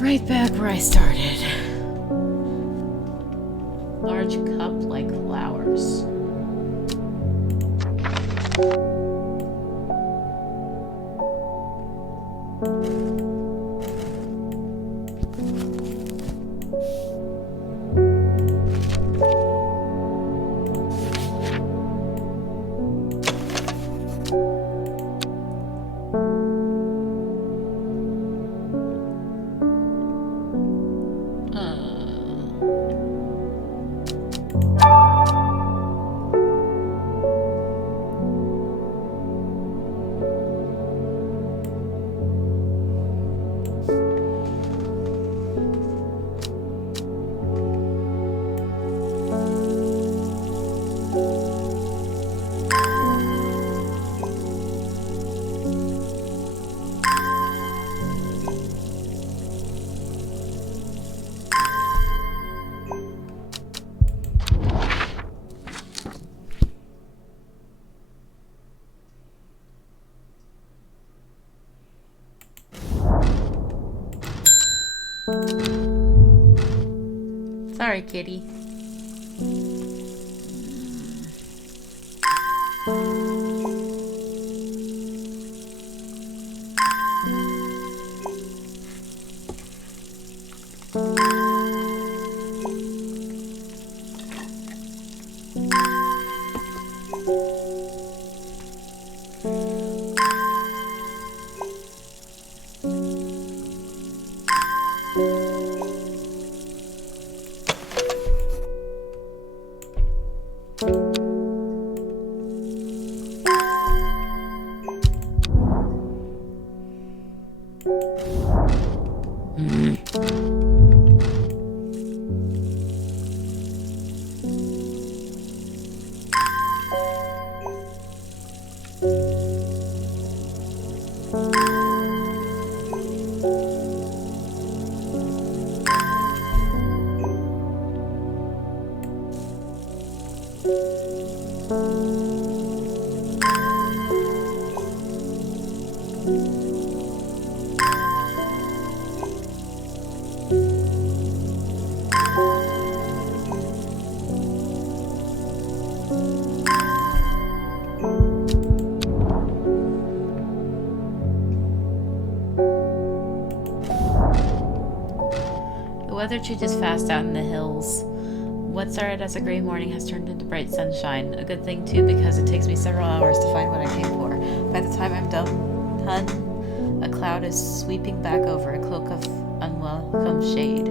Right back where I started. Large cup-like flowers. Sorry, kitty. The weather changes fast out in the hills. What started as a gray morning has turned into bright sunshine. A good thing, too, because it takes me several hours to find what I came for. By the time I'm done, a cloud is sweeping back over, a cloak of unwelcome shade.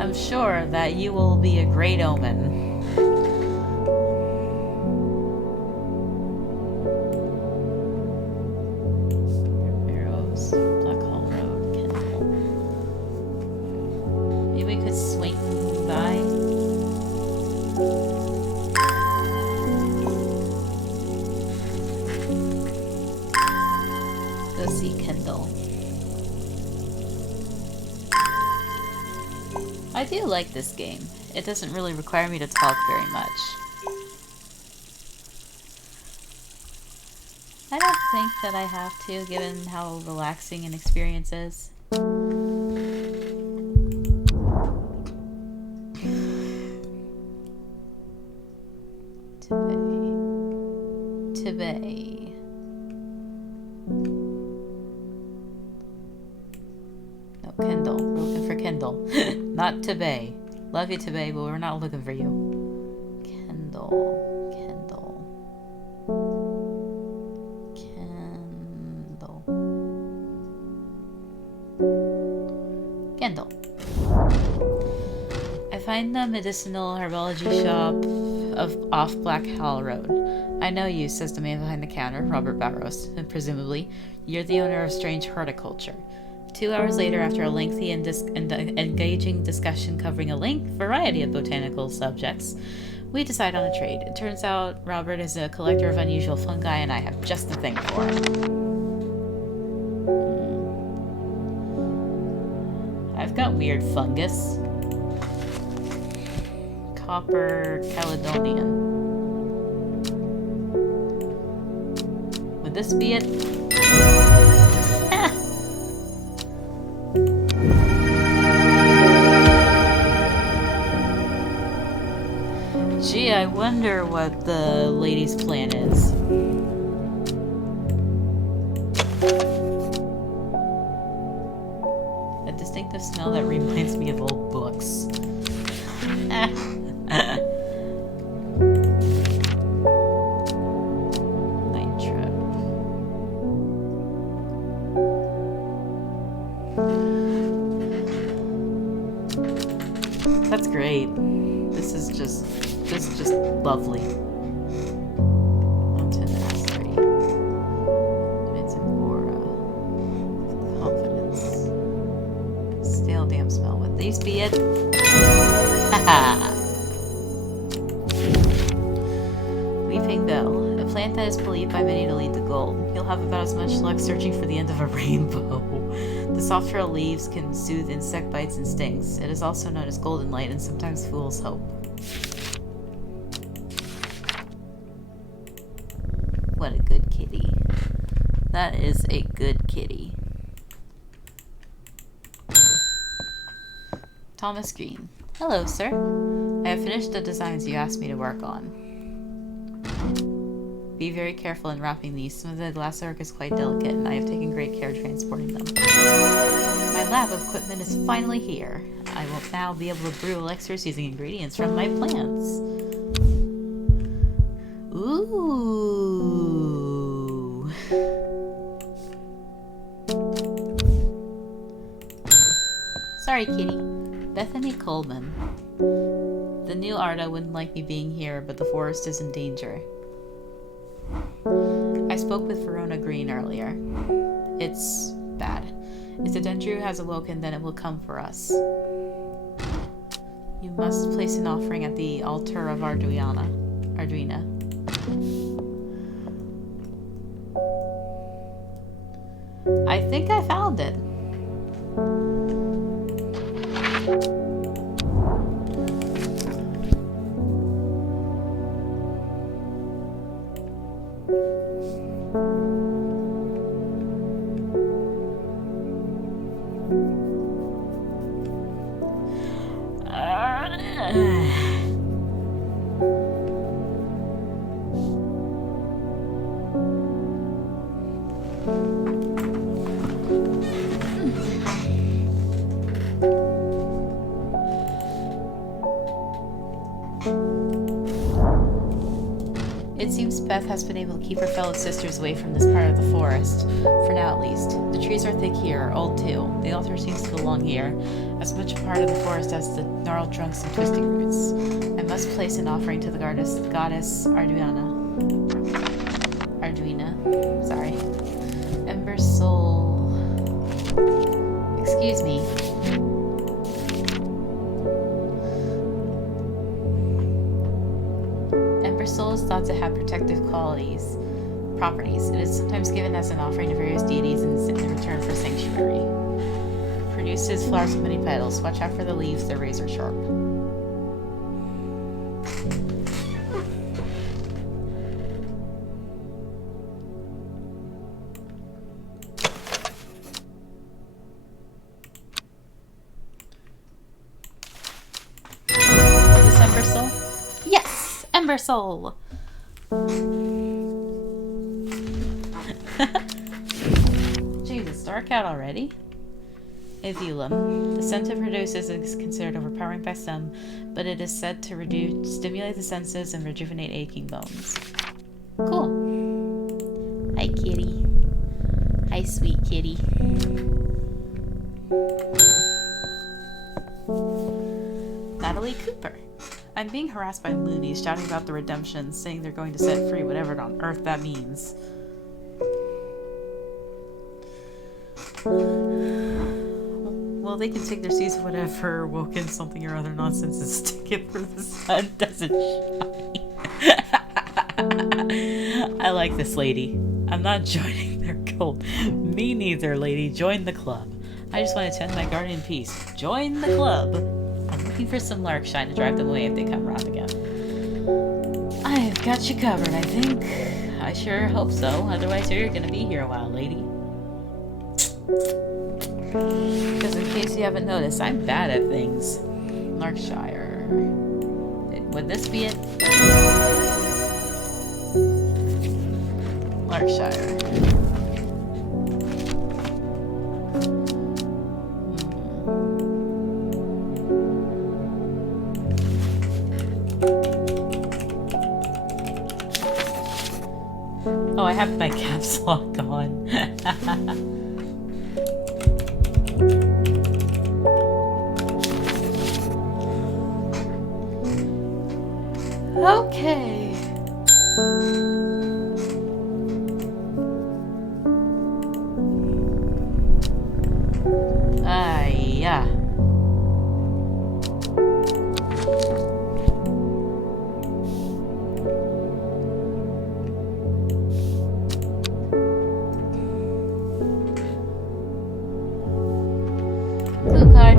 I'm sure that you will be a great omen. I do like this game. It doesn't really require me to talk very much. I don't think that I have to, given how relaxing an experience is. Today. No, Kendall. We're looking for Kendall. Not Tibet. Love you, Tibet, but we're not looking for you. Kendall. I find the medicinal herbology shop off Black Hall Road. I know you, says the man behind the counter, Robert Barrows, and presumably, you're the owner of Strange Horticulture. 2 hours later, after a lengthy and engaging discussion covering a variety of botanical subjects, we decide on a trade. It turns out Robert is a collector of unusual fungi, and I have just the thing for him. I've got weird fungus. Copper Caledonian. Would this be it? Gee, I wonder what the lady's plan is. A distinctive smell that reminds me of old books. Night trip. That's great. This is just lovely. On to the next three. It's an aura of confidence. Stale damn smell. Would these be it? Haha. Weeping Bell. A plant that is believed by many to lead to gold. You'll have about as much luck searching for the end of a rainbow. The soft trail leaves can soothe insect bites and stings. It is also known as golden light and sometimes fool's hope. What a good kitty. That is a good kitty. Thomas Green. Hello, sir. I have finished the designs you asked me to work on. Be very careful in wrapping these. Some of the glasswork is quite delicate, and I have taken great care transporting them. My lab equipment is finally here. I will now be able to brew elixirs using ingredients from my plants. Ooh. Sorry, kitty. Bethany Coleman. The new Arda wouldn't like me being here, but the forest is in danger. spoke with Verona Green earlier. It's bad. If the Dendru has awoken, then it will come for us. You must place an offering at the altar of Arduina. I think I found it. It seems Beth has been able to keep her fellow sisters away from this part of the forest, for now at least. The trees are thick here, old too. The altar seems to belong here, as much a part of the forest as the gnarled trunks and twisting roots. I must place an offering to the goddess Arduina. Sorry. Ember Soul. Excuse me. Soul is thought to have protective properties. It is sometimes given as an offering to various deities in return for sanctuary. Produces flowers with many petals. Watch out for the leaves, they're razor sharp. Is this Ember Soul? Yes! Ember Soul! Jeez, it's dark out already? Evilum. The scent it produces is considered overpowering by some, but it is said to stimulate the senses and rejuvenate aching bones. Cool. Hi, kitty. Hi, sweet kitty. Natalie Cooper. I'm being harassed by loonies shouting about the redemption, saying they're going to set free whatever on earth that means. Well, they can take their seats whatever woken something or other nonsense and stick it where the sun doesn't shine. I like this lady. I'm not joining their cult. Me neither, lady. Join the club. I just want to tend my garden in peace. Join the club. I'm looking for some lark shine to drive them away if they come around again. I've got you covered, I think. I sure hope so. Otherwise, you're gonna be here a while, lady. Because in case you haven't noticed, I'm bad at things. Larkshire. Would this be it? Larkshire. Oh, I have my caps lock on. Okay. Yeah. Clue card.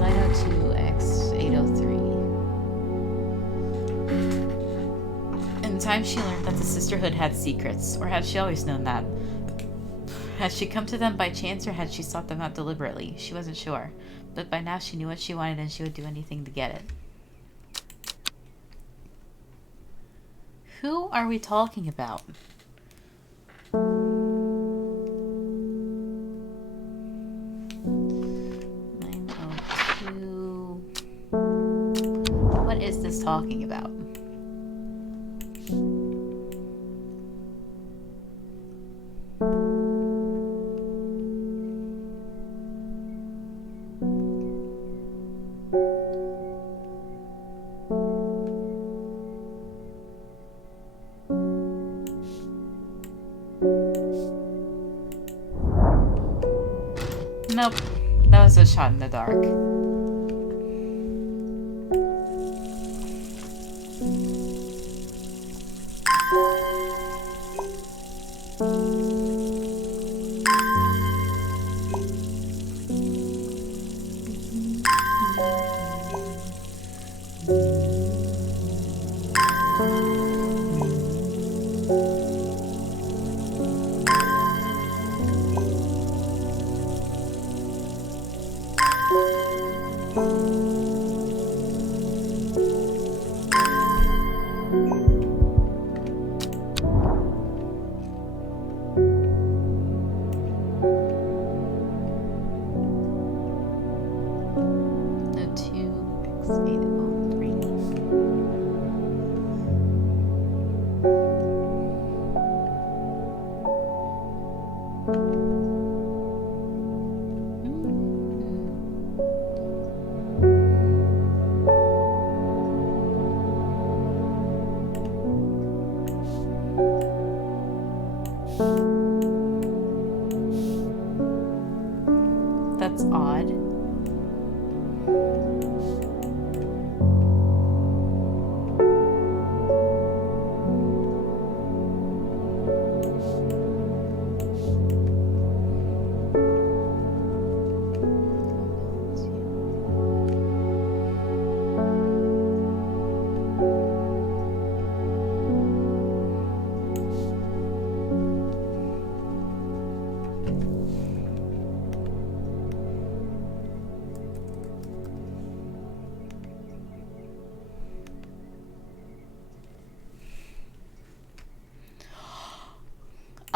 902X803. In time she learned that the sisterhood had secrets, or had she always known that? Had she come to them by chance, or had she sought them out deliberately? She wasn't sure, but by now she knew what she wanted and she would do anything to get it. Who are we talking about? 902. What is this talking about? Nope. That was a shot in the dark. That's odd.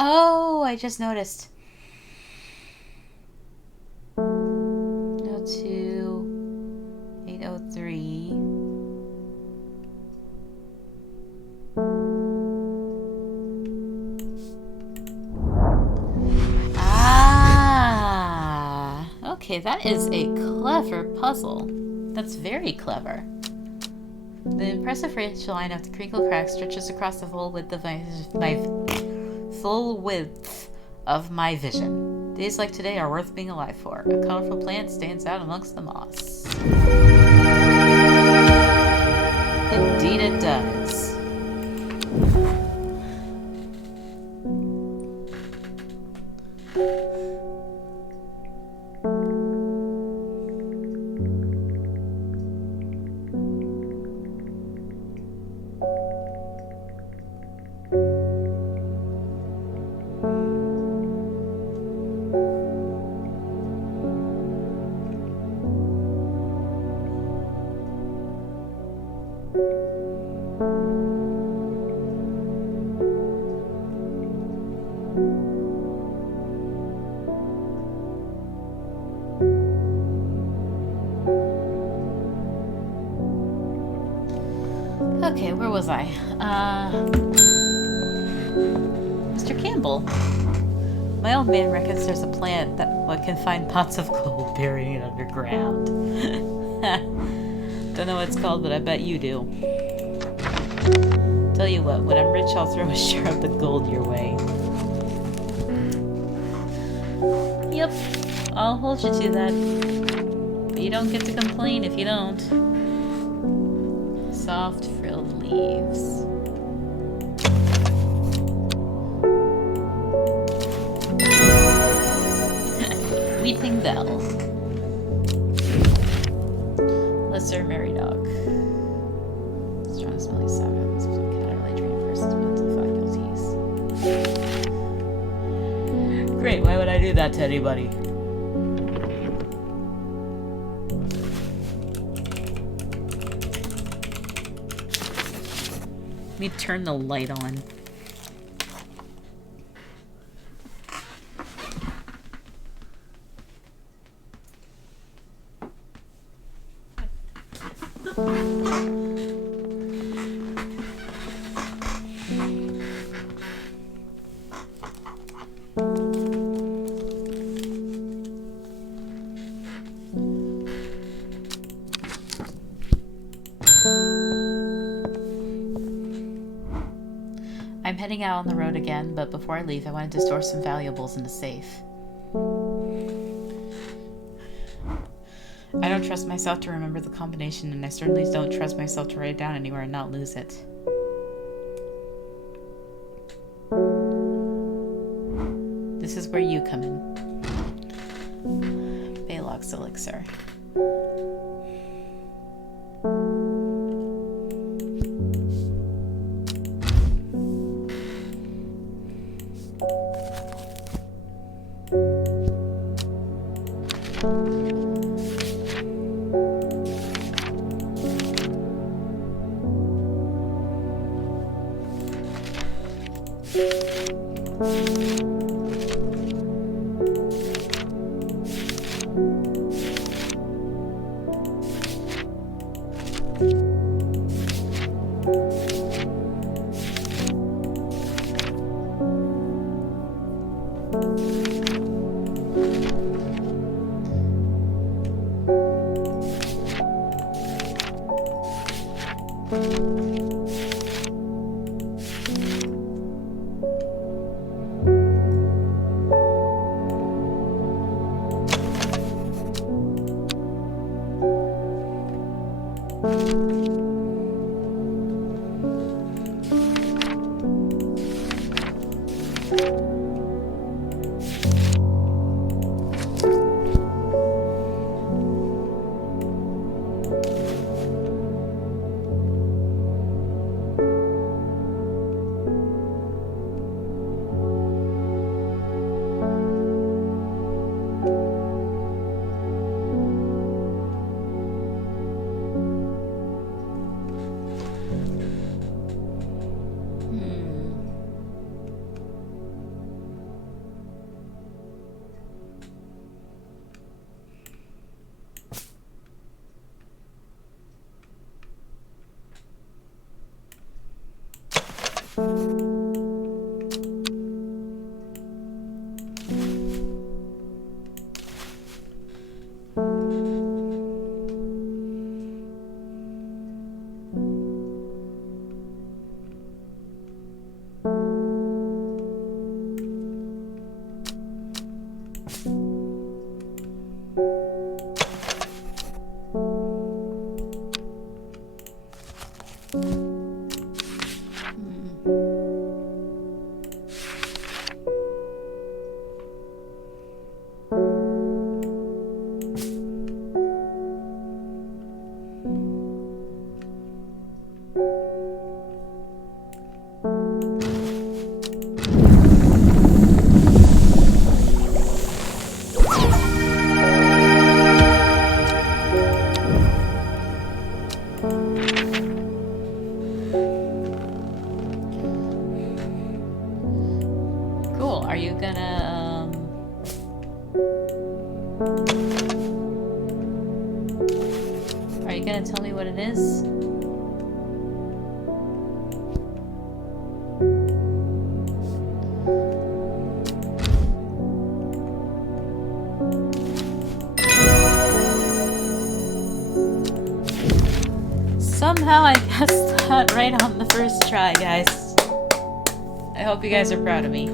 Oh, I just noticed. No, 2803. Ah, okay, that is a clever puzzle. That's very clever. The impressive racial line of the crinkle crack stretches across the full width of my vision. Days like today are worth being alive for. A colorful plant stands out amongst the moss. Indeed it does. Okay, where was I? Mr. Campbell. My old man reckons there's a plant that can find pots of gold burying it underground. Don't know what it's called, but I bet you do. Tell you what, when I'm rich, I'll throw a share of the gold your way. Yep, I'll hold you to that. But you don't get to complain if you don't. Soft frilled leaves. Weeping Bell. Lesser Merry Dog. Strong smelling sounds can really drain a person's mental faculties. Great, why would I do that to anybody? Let me turn the light on. I'm heading out on the road again, but before I leave, I wanted to store some valuables in the safe. I don't trust myself to remember the combination, and I certainly don't trust myself to write it down anywhere and not lose it. This is where you come in. Baylock's elixir. Tell me what it is? Somehow I guessed that right on the first try, guys. I hope you guys are proud of me.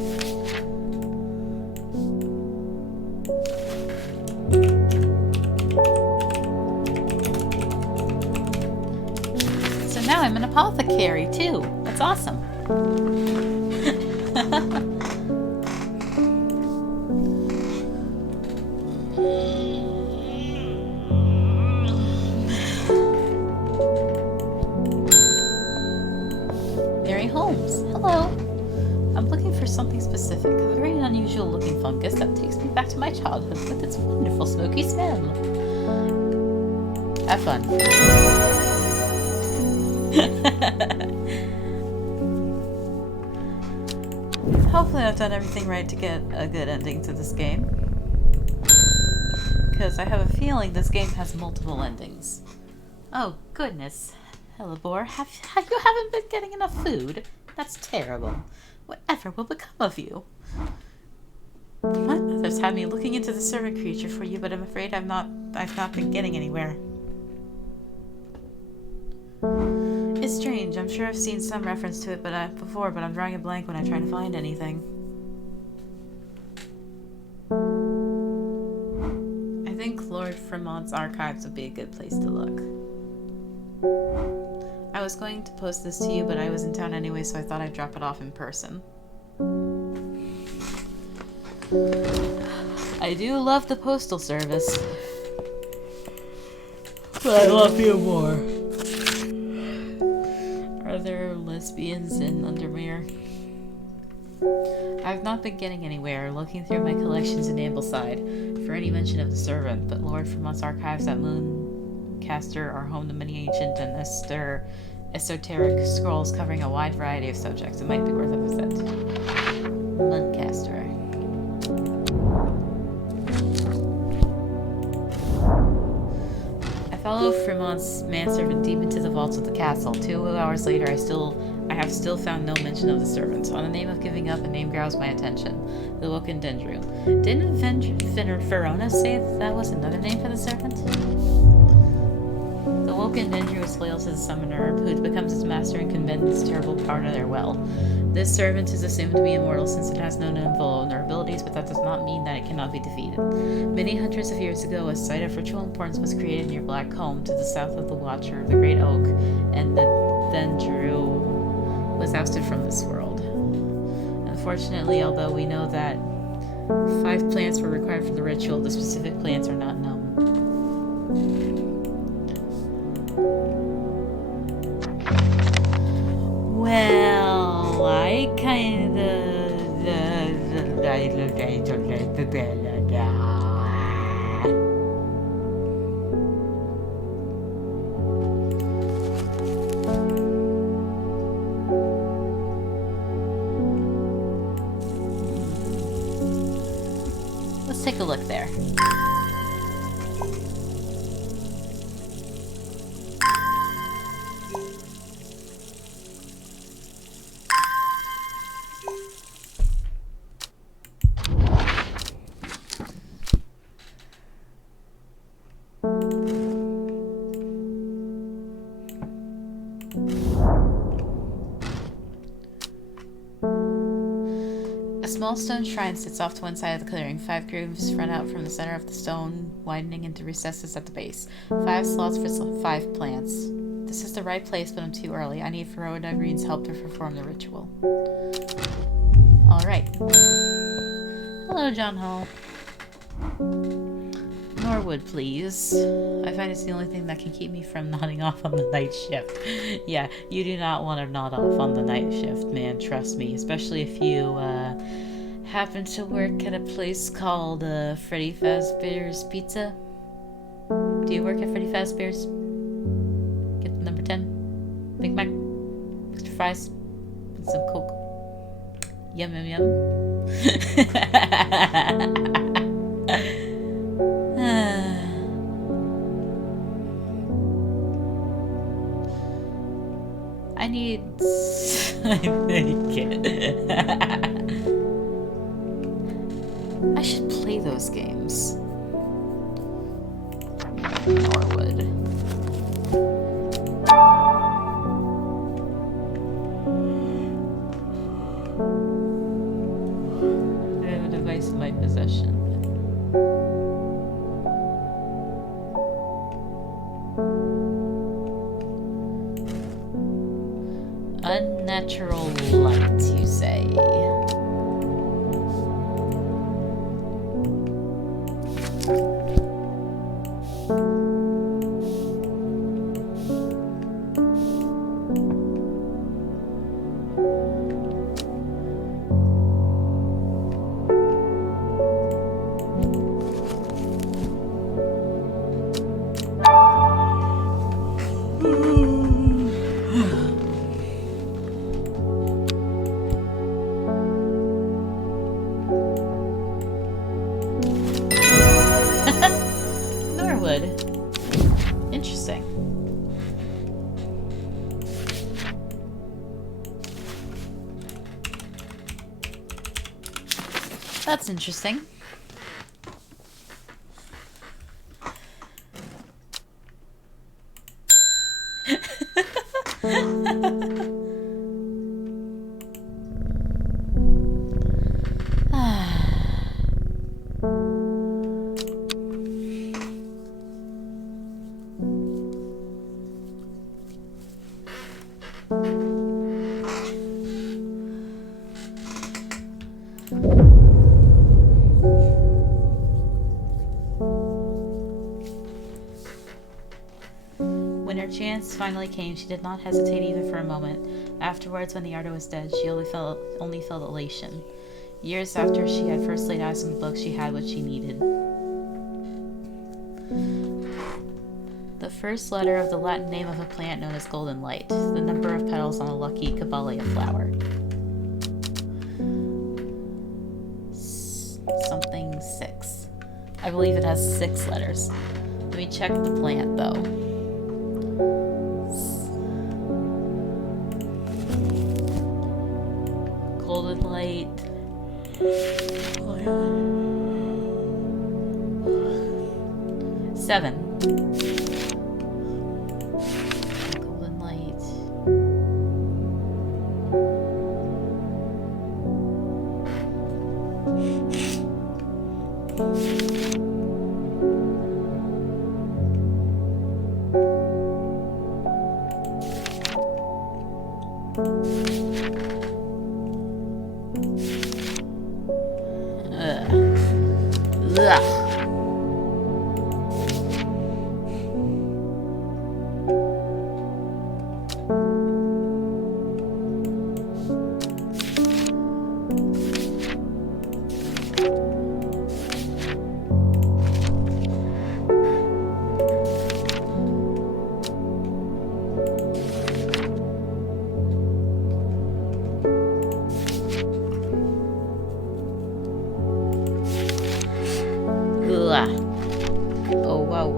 Now I'm an apothecary too. That's awesome. Mary Holmes, hello. I'm looking for something specific. A very unusual looking fungus that takes me back to my childhood with its wonderful smoky smell. Have fun. Hopefully I've done everything right to get a good ending to this game. Because I have a feeling this game has multiple endings. Oh, goodness. Hellebore, you haven't been getting enough food? That's terrible. Whatever will become of you? My mother's had me looking into the servant creature for you, but I'm afraid I've not been getting anywhere. It's strange. I'm sure I've seen some reference to it before, but I'm drawing a blank when I try to find anything. I think Lord Fremont's archives would be a good place to look. I was going to post this to you, but I was in town anyway, so I thought I'd drop it off in person. I do love the postal service, but I love you more. Are there lesbians in Undermere? I've not been getting anywhere, looking through my collections in Ambleside for any mention of the servant, but Lord Fremont's archives at Mooncaster are home to many ancient and esoteric scrolls covering a wide variety of subjects. It might be worth a visit. Mooncaster. I follow Fremont's manservant deep into the vaults of the castle. 2 hours later, I have still found no mention of the servants. On the name of giving up, a name grabs my attention. The Woken Dendru. Didn't Verona say that was another name for the servant? The Woken Dendru is loyal to the summoner, who becomes its master and can bend its terrible power to their will. This servant is assumed to be immortal since it has no known vulnerabilities, but that does not mean that it cannot be defeated. Many hundreds of years ago, a site of ritual importance was created near Blackcomb, to the south of the Watcher, the Great Oak, and the Dendru was ousted from this world. Unfortunately, although we know that 5 plants were required for the ritual, the specific plants are not known. Well, I kinda... Let's take a look there. A small stone shrine sits off to one side of the clearing. 5 grooves run out from the center of the stone, widening into recesses at the base. 5 slots for 5 plants. This is the right place, but I'm too early. I need Verona Green's help to perform the ritual. Alright. Hello, John Hall. Norwood, please. I find it's the only thing that can keep me from nodding off on the night shift. Yeah, you do not want to nod off on the night shift, man. Trust me. Especially if you, happen to work at a place called, Freddy Fazbear's Pizza. Do you work at Freddy Fazbear's? Get the number 10. Big Mac. Extra fries. And some Coke. Yum, yum, yum. I need... I think I should play those games. Norwood. I have a device in my possession. Unnatural light, you say? Interesting. That's interesting. finally came, she did not hesitate even for a moment. Afterwards, when the artist was dead, she only felt elation. Years after she had first laid eyes on the book, she had what she needed. The first letter of the Latin name of a plant known as golden light, the number of petals on a lucky camellia flower. Something 6. I believe it has 6 letters. Let me check the plant, though. Golden light. 7. Golden light. Ugh. Oh, wow.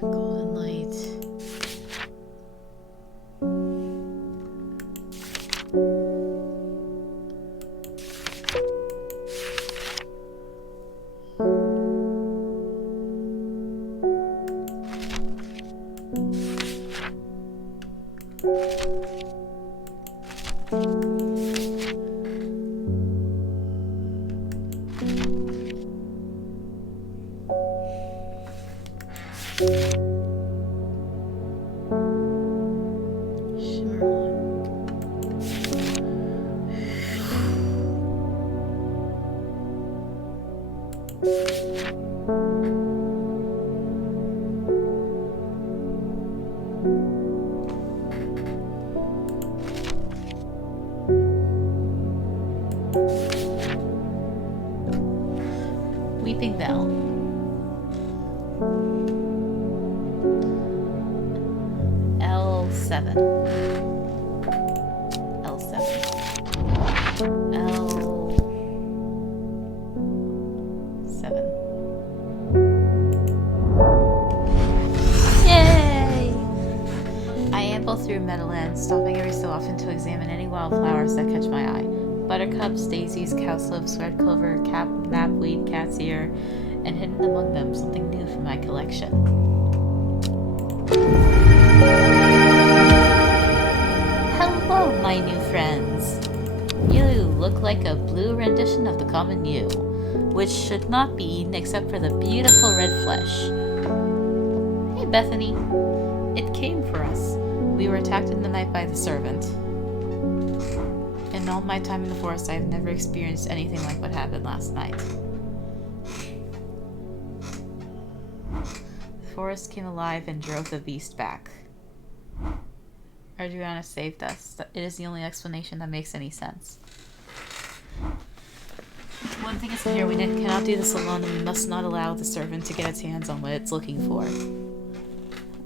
Golden light. Weeping Bell. L7. L7. L7. Yay! I amble through Meadowlands, stopping every so often to examine any wildflowers that catch my eye. Buttercups, daisies, cowslips, red clover, knapweed, cat's ear, and hidden among them something new from my collection. Hello, my new friends. You look like a blue rendition of the common yew, which should not be eaten except for the beautiful red flesh. Hey, Bethany. It came for us. We were attacked in the night by the servant. In all my time in the forest, I have never experienced anything like what happened last night. The forest came alive and drove the beast back. Adriana saved us. It is the only explanation that makes any sense. One thing is clear, we cannot do this alone, and we must not allow the servant to get its hands on what it's looking for.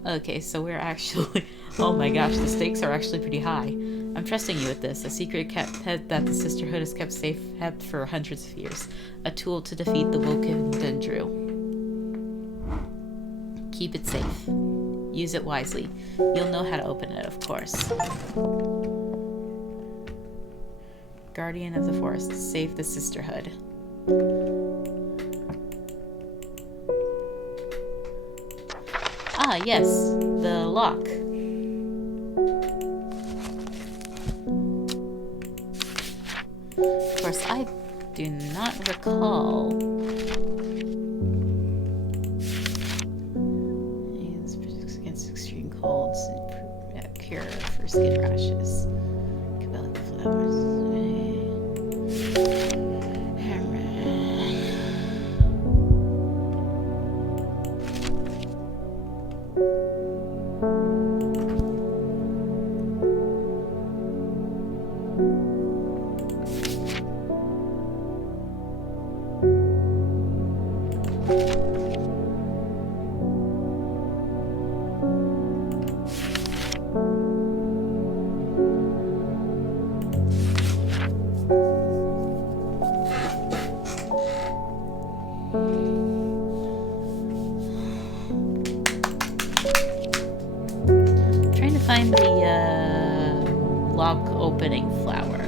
Okay, so we're actually... Oh my gosh, the stakes are actually pretty high. I'm trusting you with this, a secret that the Sisterhood has kept safe for hundreds of years. A tool to defeat the Woken Dendru. Keep it safe. Use it wisely. You'll know how to open it, of course. Guardian of the forest. Save the sisterhood. Ah, yes. The lock. Of course, I do not recall. This protects against extreme colds and cure for skin rashes. Camellia flowers. Find the lock opening flower.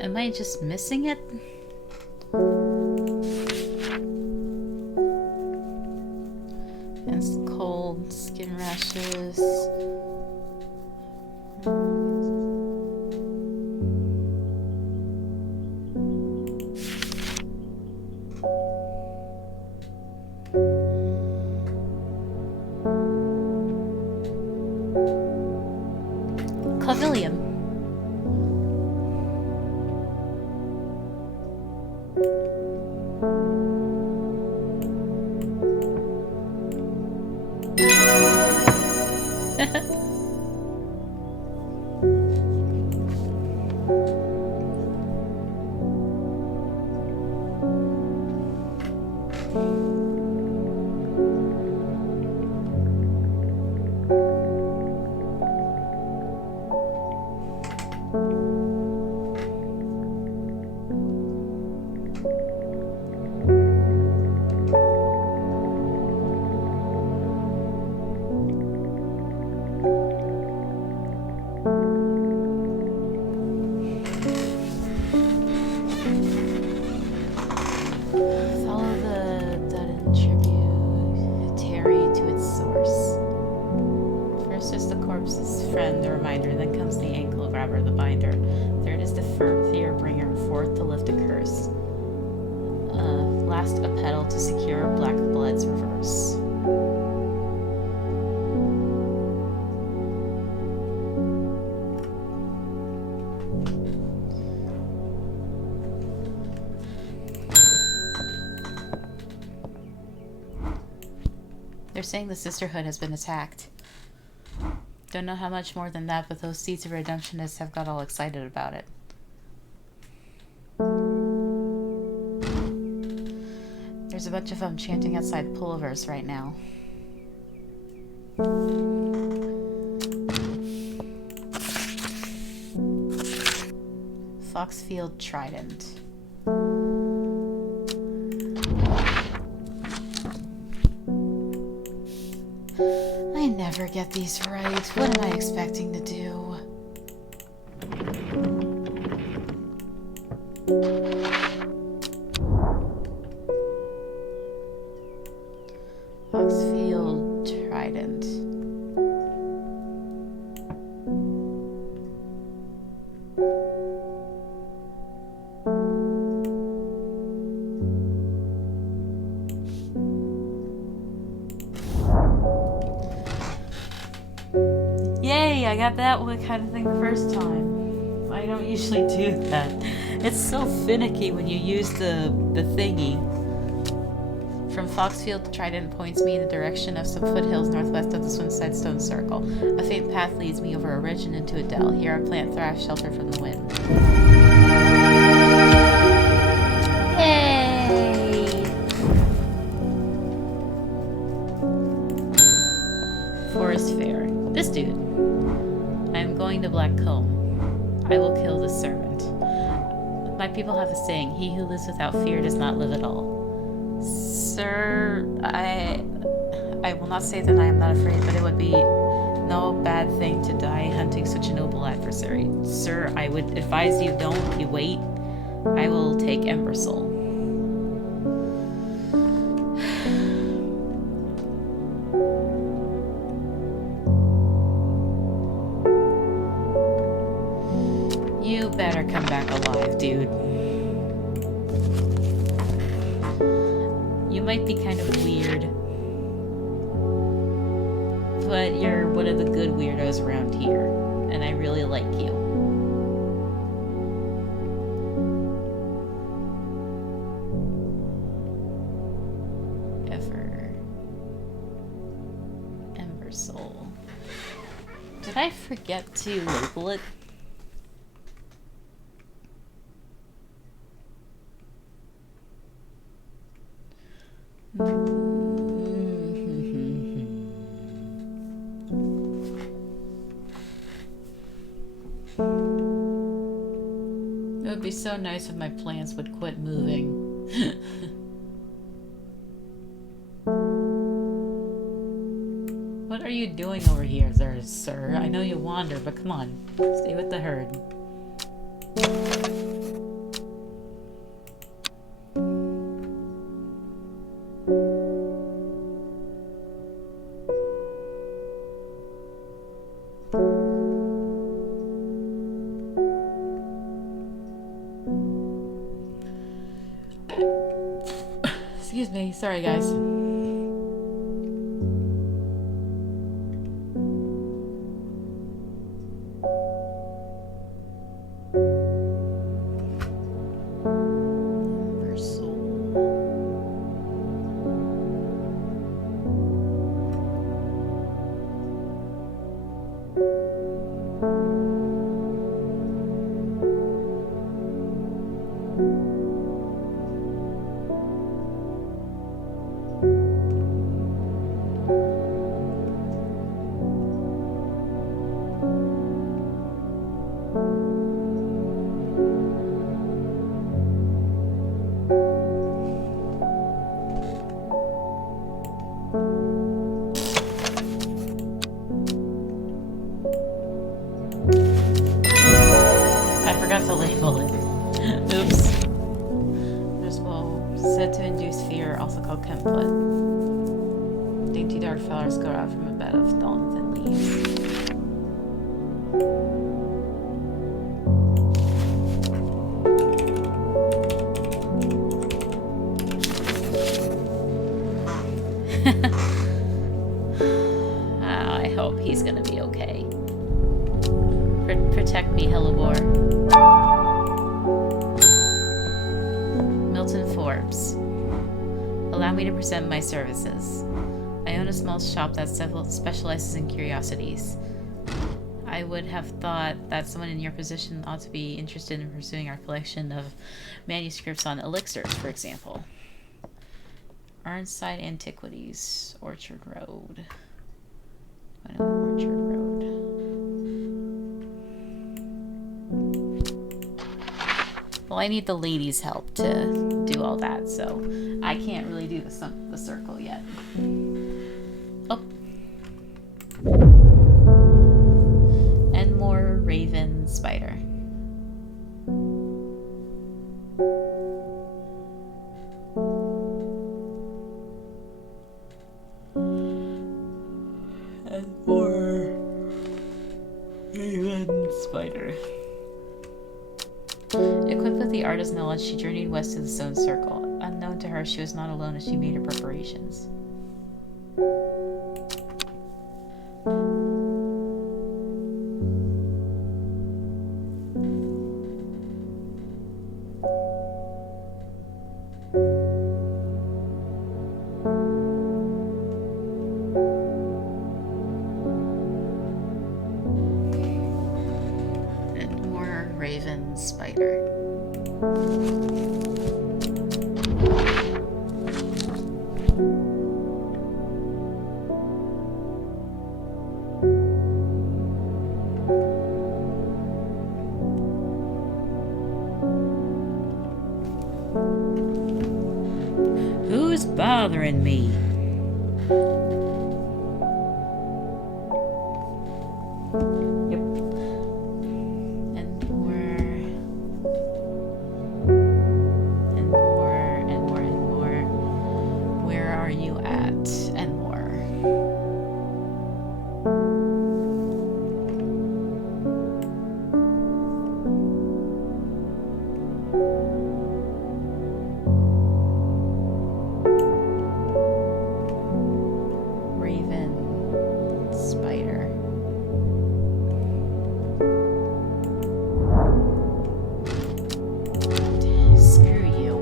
Am I just missing it? It's cold, skin rashes. Clavilium. Friend, the reminder, then comes the ankle grabber, the binder. Third is the fear bringer, fourth to lift a curse. Last, a petal to secure black blood's reverse. They're saying the sisterhood has been attacked. Don't know how much more than that, but those seeds of redemptionists have got all excited about it. There's a bunch of them chanting outside pullovers right now. Foxfield Trident. I never get these right. What am I expecting to do? Foxfield Trident. Yay, I got that one kind of thing the first time. I don't usually do that. It's so finicky when you use the thingy. From Foxfield, Trident points me in the direction of some foothills northwest of the Swinside Stone Circle. A faint path leads me over a ridge and into a dell. Here a plant thrives, sheltered from the wind. Yay! Forest Fair. This dude. I am going to Black Comb. I will kill this servant. My people have a saying, he who lives without fear does not live at all. Sir, I will not say that I am not afraid, but it would be no bad thing to die hunting such a noble adversary. Sir, I would advise you don't. You wait. I will take Embersoul. You better come back alive, dude. You might be kind of weird, but you're one of the good weirdos around here, and I really like you. Embersoul. Did I forget to label it? It would be so nice if my plants would quit moving. What are you doing over here, sir? I know you wander, but come on. Stay with the herd. Excuse me. Sorry, guys. To label it. Oops. This will said to induce fear, also called Kempfoot. Dainty dark flowers grow out from a bed of thorns and leaves. I hope he's gonna be okay. Protect me, Hellebore. Milton Forbes. Allow me to present my services. I own a small shop that specializes in curiosities. I would have thought that someone in your position ought to be interested in pursuing our collection of manuscripts on elixirs, for example. Arnside Antiquities, Orchard Road. Orchard Road. Well, I need the ladies' help to do all that, so I can't really do the circle yet. Oh. And more raven spider. And more raven spider. Equipped with the artist's knowledge, she journeyed west to the stone circle. Unknown to her, she was not alone as she made her preparations. And more raven spider. Who's bothering me? Yep. And more. And more. And more. And more. Where are you at? And more. Raven spider. Screw you.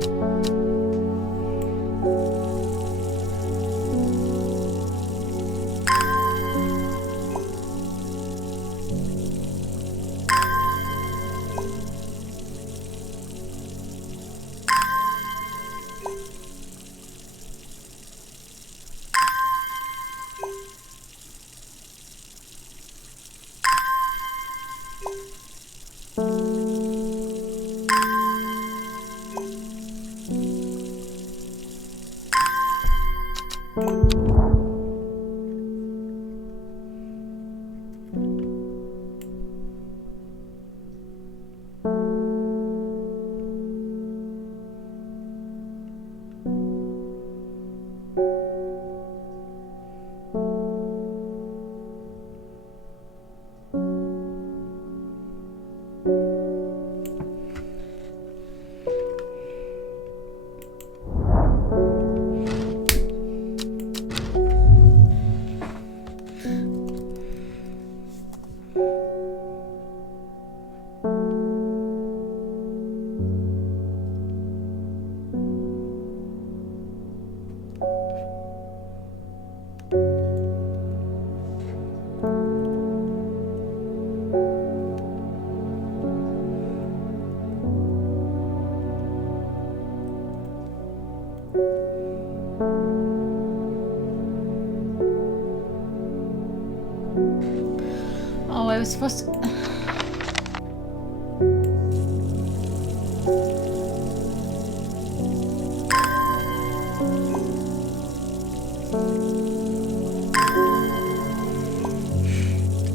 Oh, I was supposed to...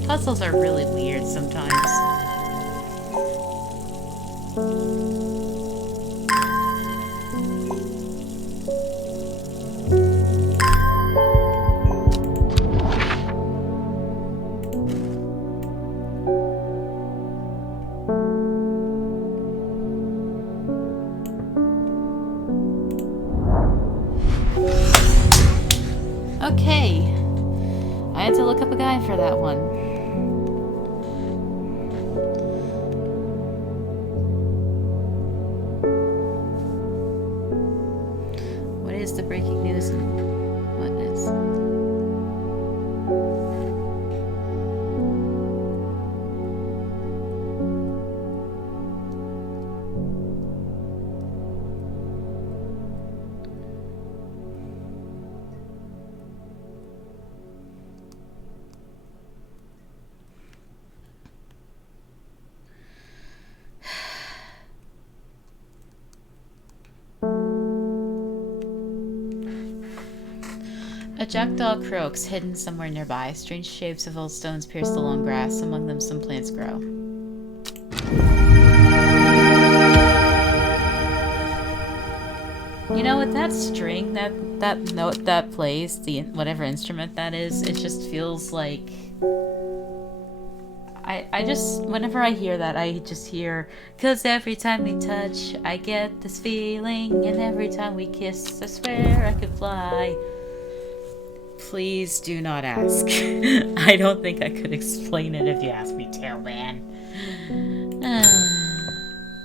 Puzzles are really weird sometimes. Okay. I had to look up a guide for that one. What is the breaking news and what is? A jackdaw croaks, hidden somewhere nearby. Strange shapes of old stones pierce the long grass. Among them, some plants grow. You know, with that string, that note that plays, the whatever instrument that is, it just feels like... I just, whenever I hear that, I just hear, 'cause every time we touch, I get this feeling, and every time we kiss, I swear I could fly. Please do not ask. I don't think I could explain it if you asked me to, man.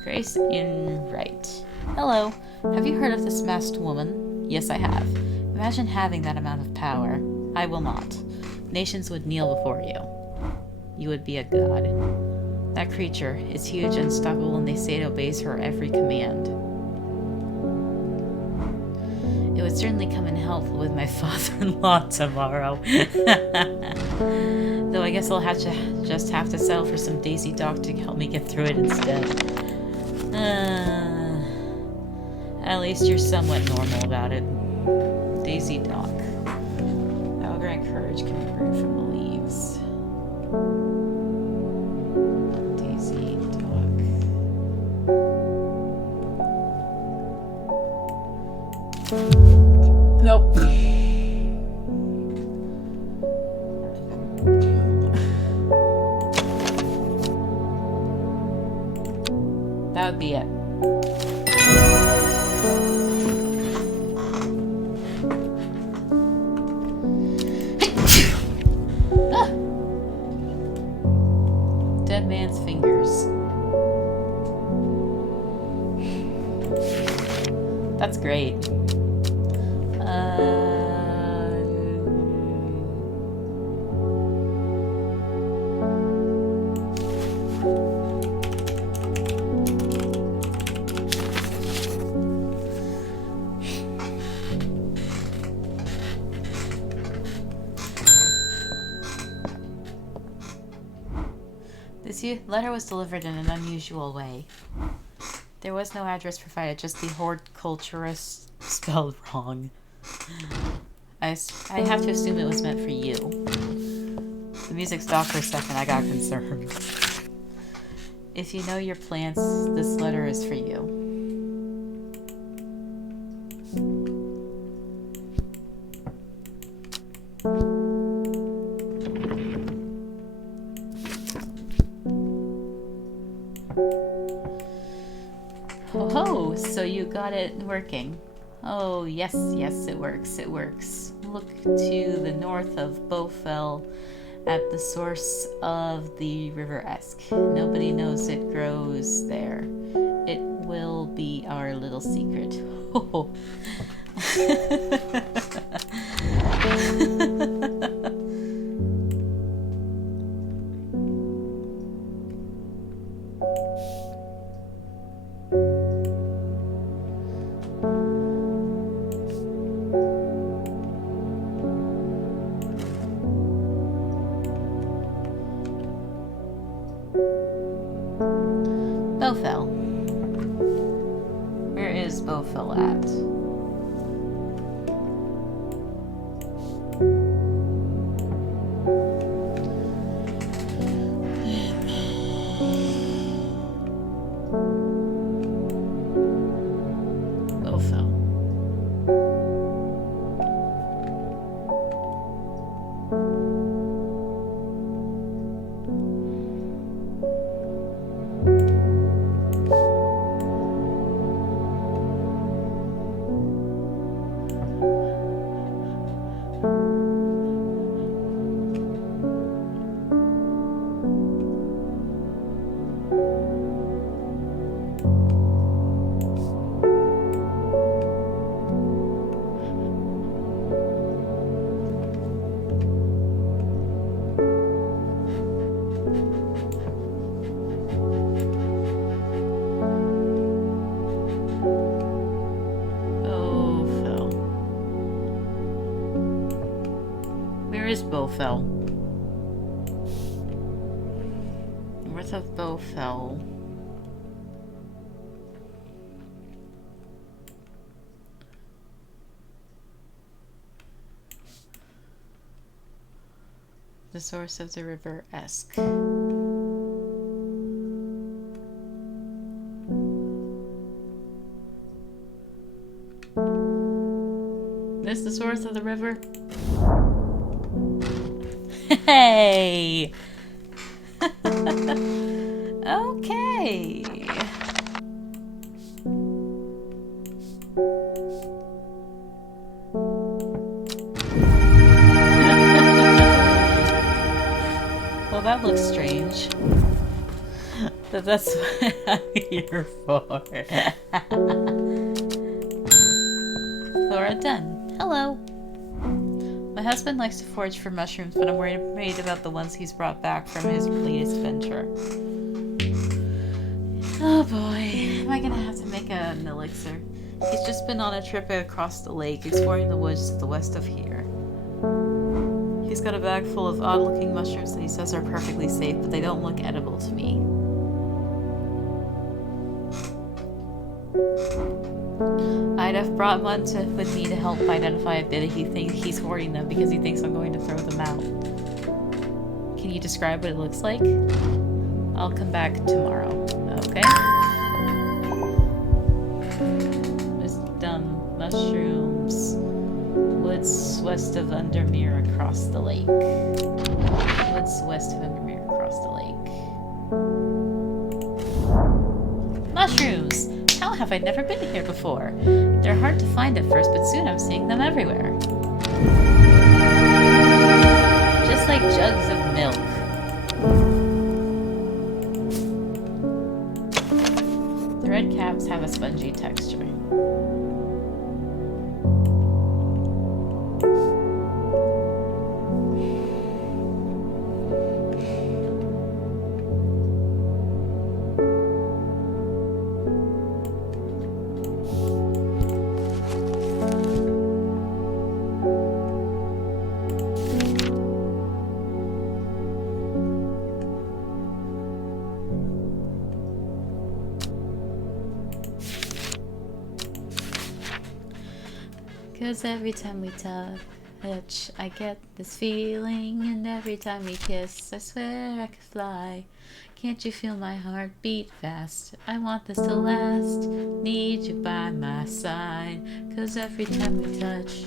Grace Enright. Hello. Have you heard of this masked woman? Yes, I have. Imagine having that amount of power. I will not. Nations would kneel before you. You would be a god. That creature is huge, unstoppable, and they say it obeys her every command. It would certainly come in helpful with my father-in-law tomorrow. Though I guess I'll have to settle for some Daisy Dock to help me get through it instead. At least you're somewhat normal about it. Daisy Dock. I will grant courage can be brewed from the leaves. Daisy Dock. Nope. That would be it. Dead man's fingers. That's great. This letter was delivered in an unusual way. There was no address provided, just the horticulturist spelled wrong. I have to assume it was meant for you. The music stopped for a second. I got concerned. If you know your plants, this letter is for you. Oh, so you got it working. Oh, yes, it works, it works. Look to the north of Bowfell at the source of the River Esk. Nobody knows it grows there. It will be our little secret. Oh. Bowfell. Where is Bowfell at? Bowfell. Where is Bowfell? North of Bowfell. The source of the river-esque. This the source of the river? Hey! Okay. Well, that looks strange. That's what I'm here for. Flora done. Hello. My husband likes to forage for mushrooms, but I'm worried about the ones he's brought back from his latest venture. Oh boy, am I gonna have to make an elixir? He's just been on a trip across the lake, exploring the woods to the west of here. He's got a bag full of odd-looking mushrooms that he says are perfectly safe, but they don't look edible to me. I'd have brought one with me to help identify a bit. He thinks he's hoarding them because he thinks I'm going to throw them out. Can you describe what it looks like? I'll come back tomorrow. Okay. Wisdom mushrooms. Woods west of Undermere across the lake. Woods west of Undermere across the lake. Mushrooms! How have I never been here before? They're hard to find at first, but soon I'm seeing them everywhere. Just like jugs of milk. The red caps have a spongy texture. Cause every time we touch, I get this feeling, and every time we kiss, I swear I could fly. Can't you feel my heart beat fast? I want this to last, need you by my side. Cause every time we touch,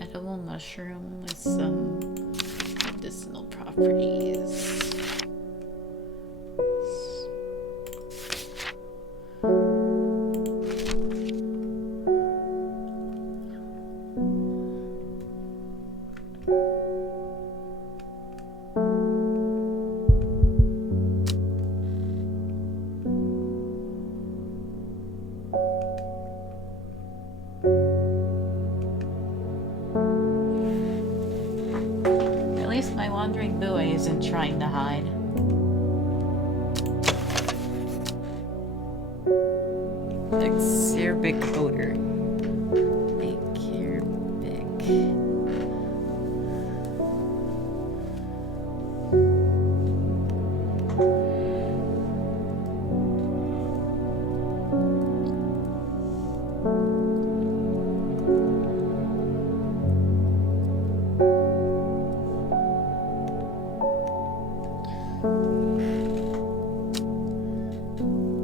Edible mushroom with some medicinal properties. My wandering buoy isn't trying to hide. Acerbic odor. Acerbic.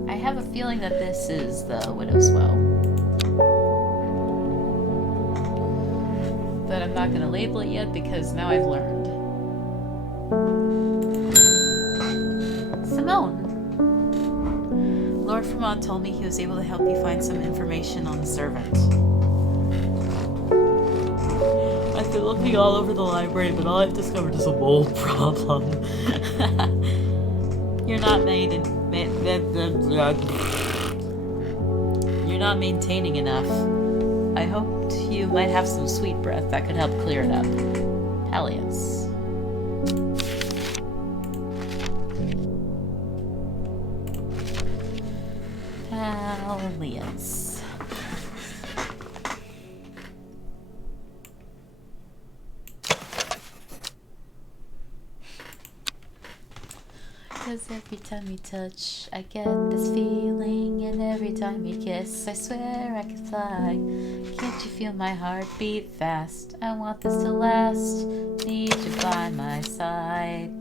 I have a feeling that this is the Widow's Well. But I'm not going to label it yet because now I've learned. Simone! Lord Fremont told me he was able to help you find some information on the servant. I've been looking all over the library, but all I've discovered is a mold problem. You're not maintaining enough. I hoped you might have some sweet breath that could help clear it up. Helios. Helios. 'Cause every time you touch, I get this feeling, and every time you kiss, I swear I could fly. Can't you feel my heart beat fast? I want this to last. Need you by my side.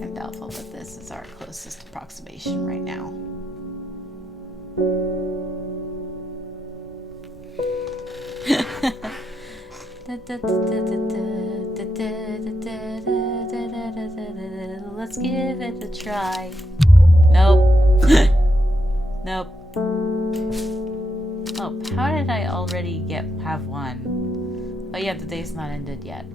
I'm doubtful that this is our closest approximation right now. Let's give it a try. Nope. Nope. Oh, how did I already have one? Oh yeah, the day's not ended yet.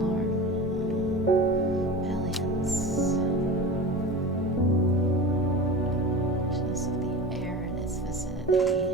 Lord. Aliens. Freshness of the air in its vicinity.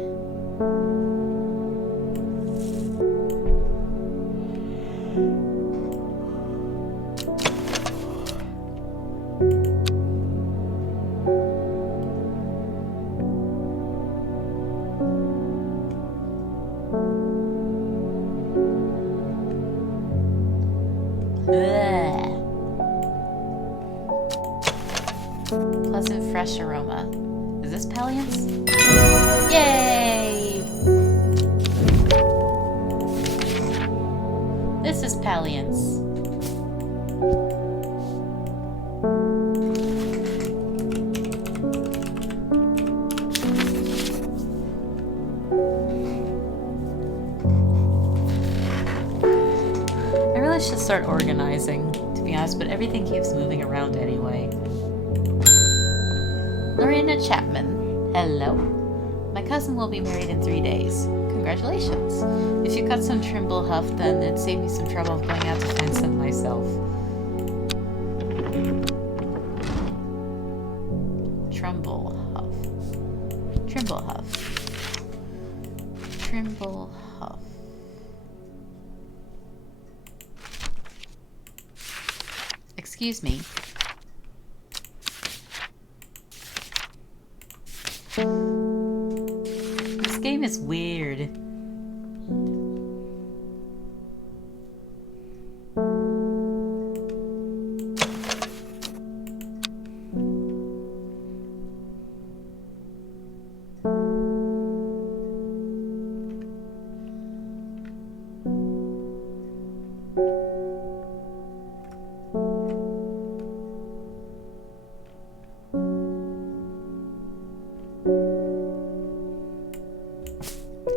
Pleasant fresh aroma. Is this Palliance? Yay! This is Palliance. I really should start organizing, to be honest, but everything keeps moving around anyway. Lorena Chapman. Hello. My cousin will be married in 3 days. Congratulations. If you got some Trimble Huff, then it'd save me some trouble of going out to find some myself. Trimble Huff. Trimble Huff. Trimble Huff. Excuse me. This game is weird.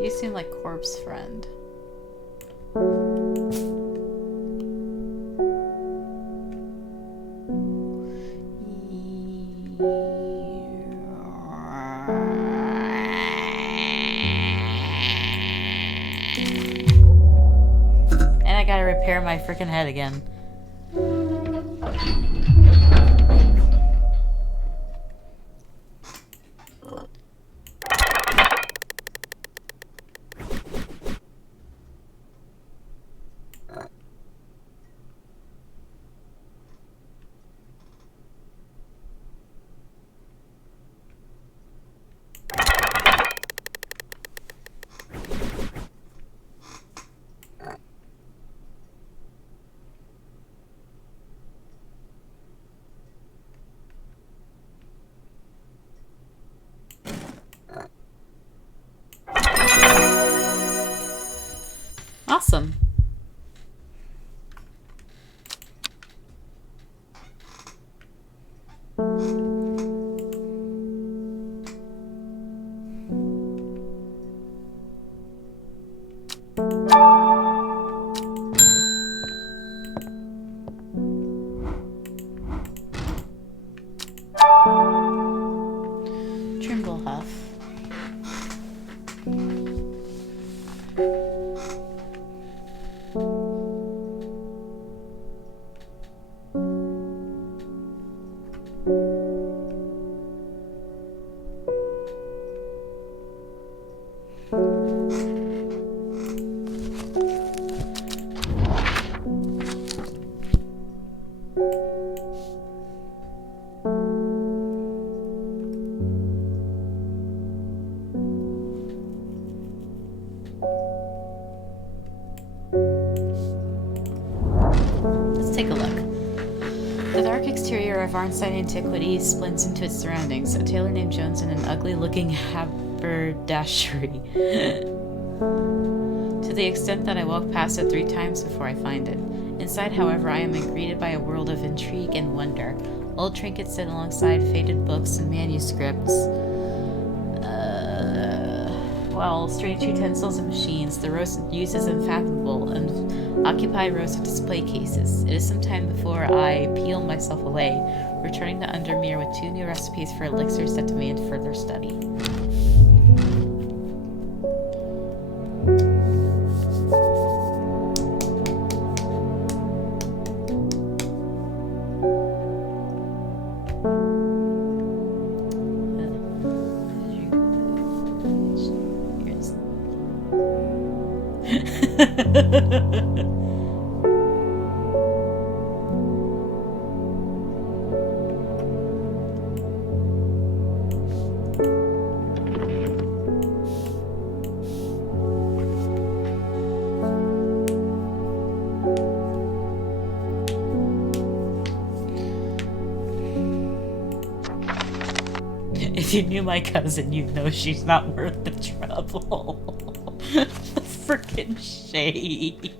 You seem like Corpse Friend. And I gotta repair my freaking head again. exterior of Arnside antiquity splints into its surroundings. A tailor named Jones in an ugly-looking haberdashery. To the extent that I walk past it 3 times before I find it. Inside, however, I am greeted by a world of intrigue and wonder. Old trinkets sit alongside faded books and manuscripts. While strange utensils and machines, the use is unfathomable and occupy rows of display cases. It is some time before I peel myself away, returning to Undermere with 2 new recipes for elixirs that demand further study. If you knew my cousin, you'd know she's not worth the trouble. The frickin' shade.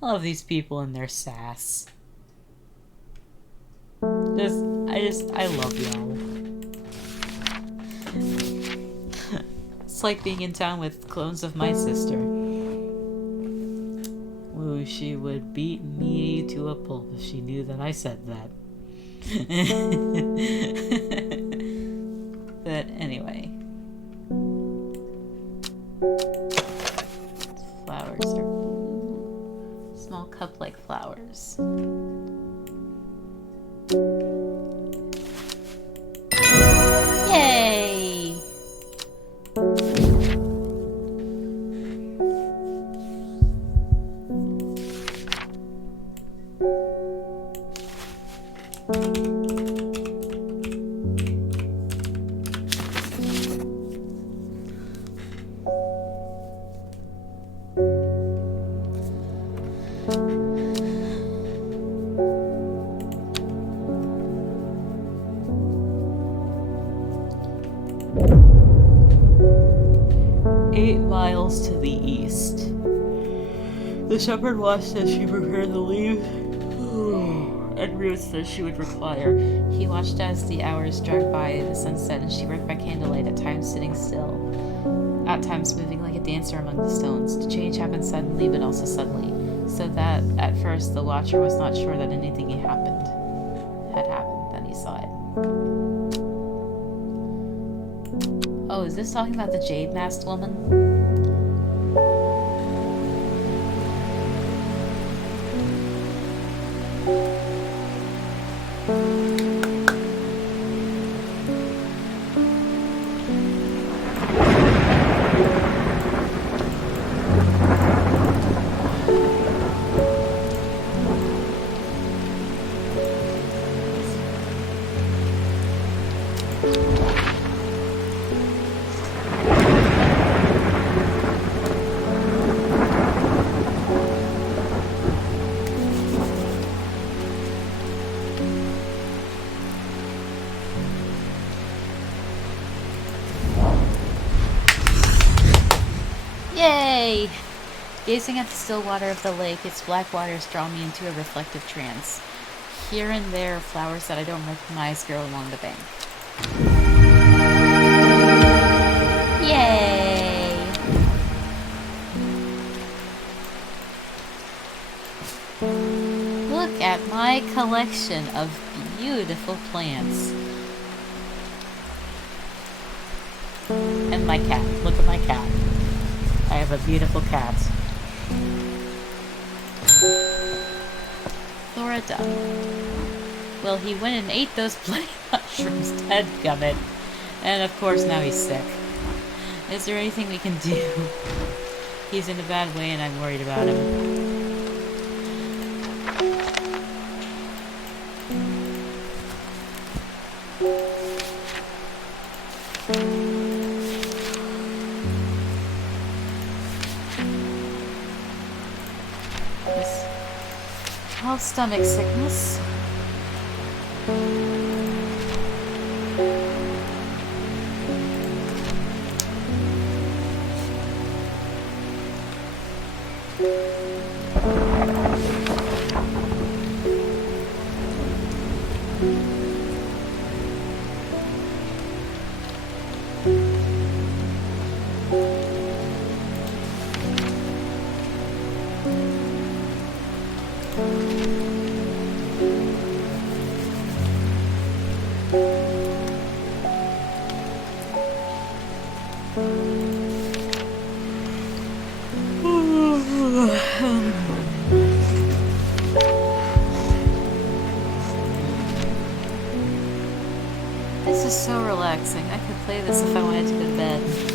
Love these people and their sass. I love y'all. It's like being in town with clones of my sister. Ooh, she would beat me to a pulp if she knew that I said that. But anyway. Flowers are blue. Small cup-like flowers. Yay! To the east. The shepherd watched as she prepared the leaves and roots that she would require. He watched as the hours dragged by the sunset, and she worked by candlelight, at times sitting still, at times moving like a dancer among the stones. The change happened suddenly, but also subtly, so that at first the watcher was not sure that anything had happened. Then he saw it. Oh, is this talking about the jade-masked woman? Yay! Gazing at the still water of the lake, its black waters draw me into a reflective trance. Here and there, flowers that I don't recognize grow along the bank. Yay! Look at my collection of beautiful plants. And my cat. Look at my cat. I have a beautiful cat. Thora Duck. Well, he went and ate those bloody mushrooms, dadgummit. And of course now he's sick. Is there anything we can do? He's in a bad way and I'm worried about him. This all stomach sickness. This is so relaxing. I could play this if I wanted to go to bed.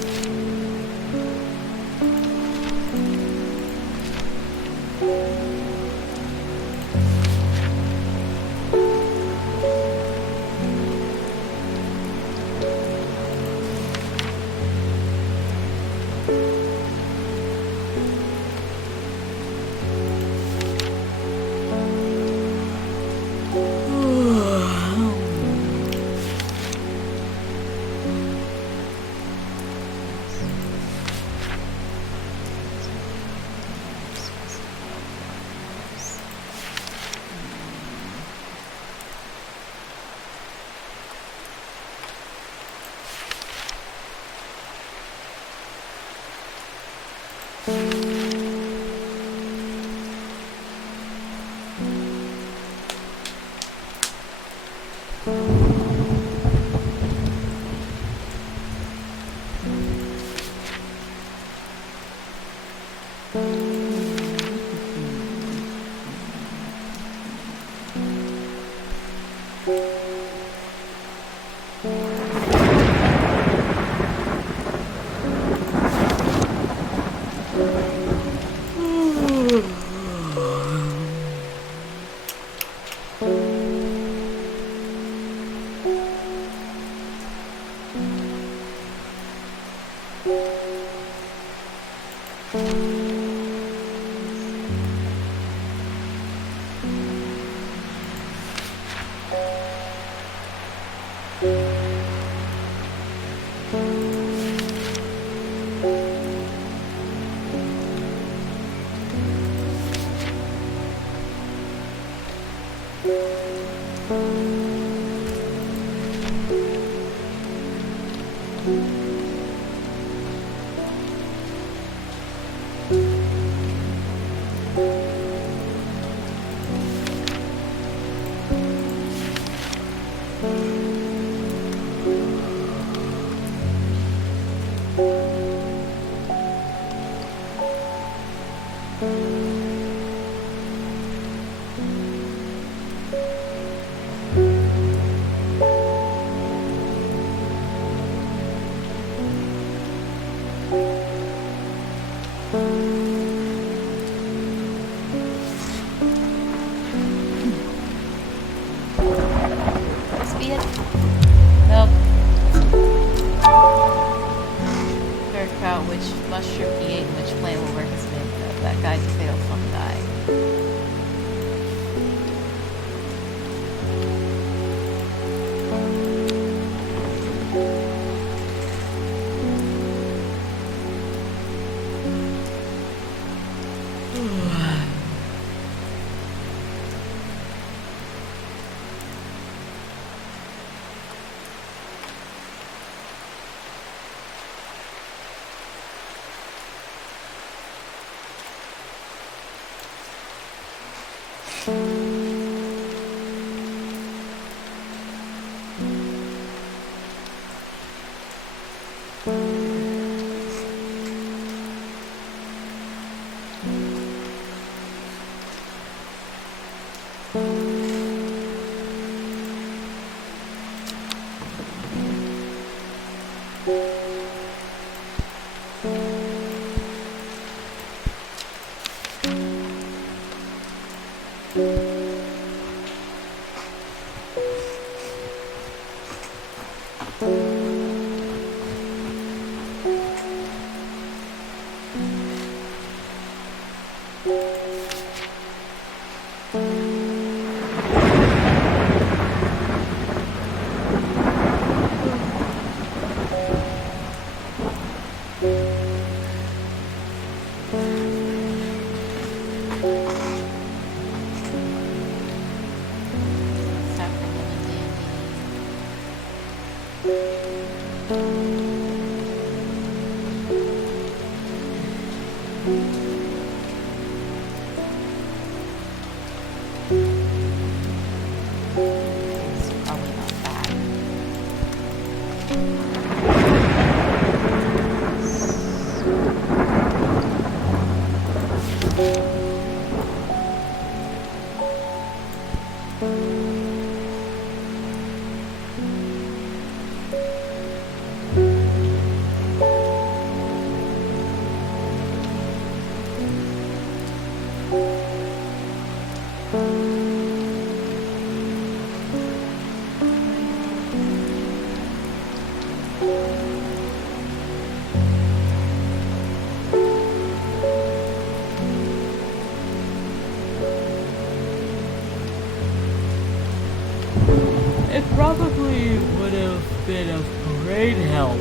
It probably would have been of great help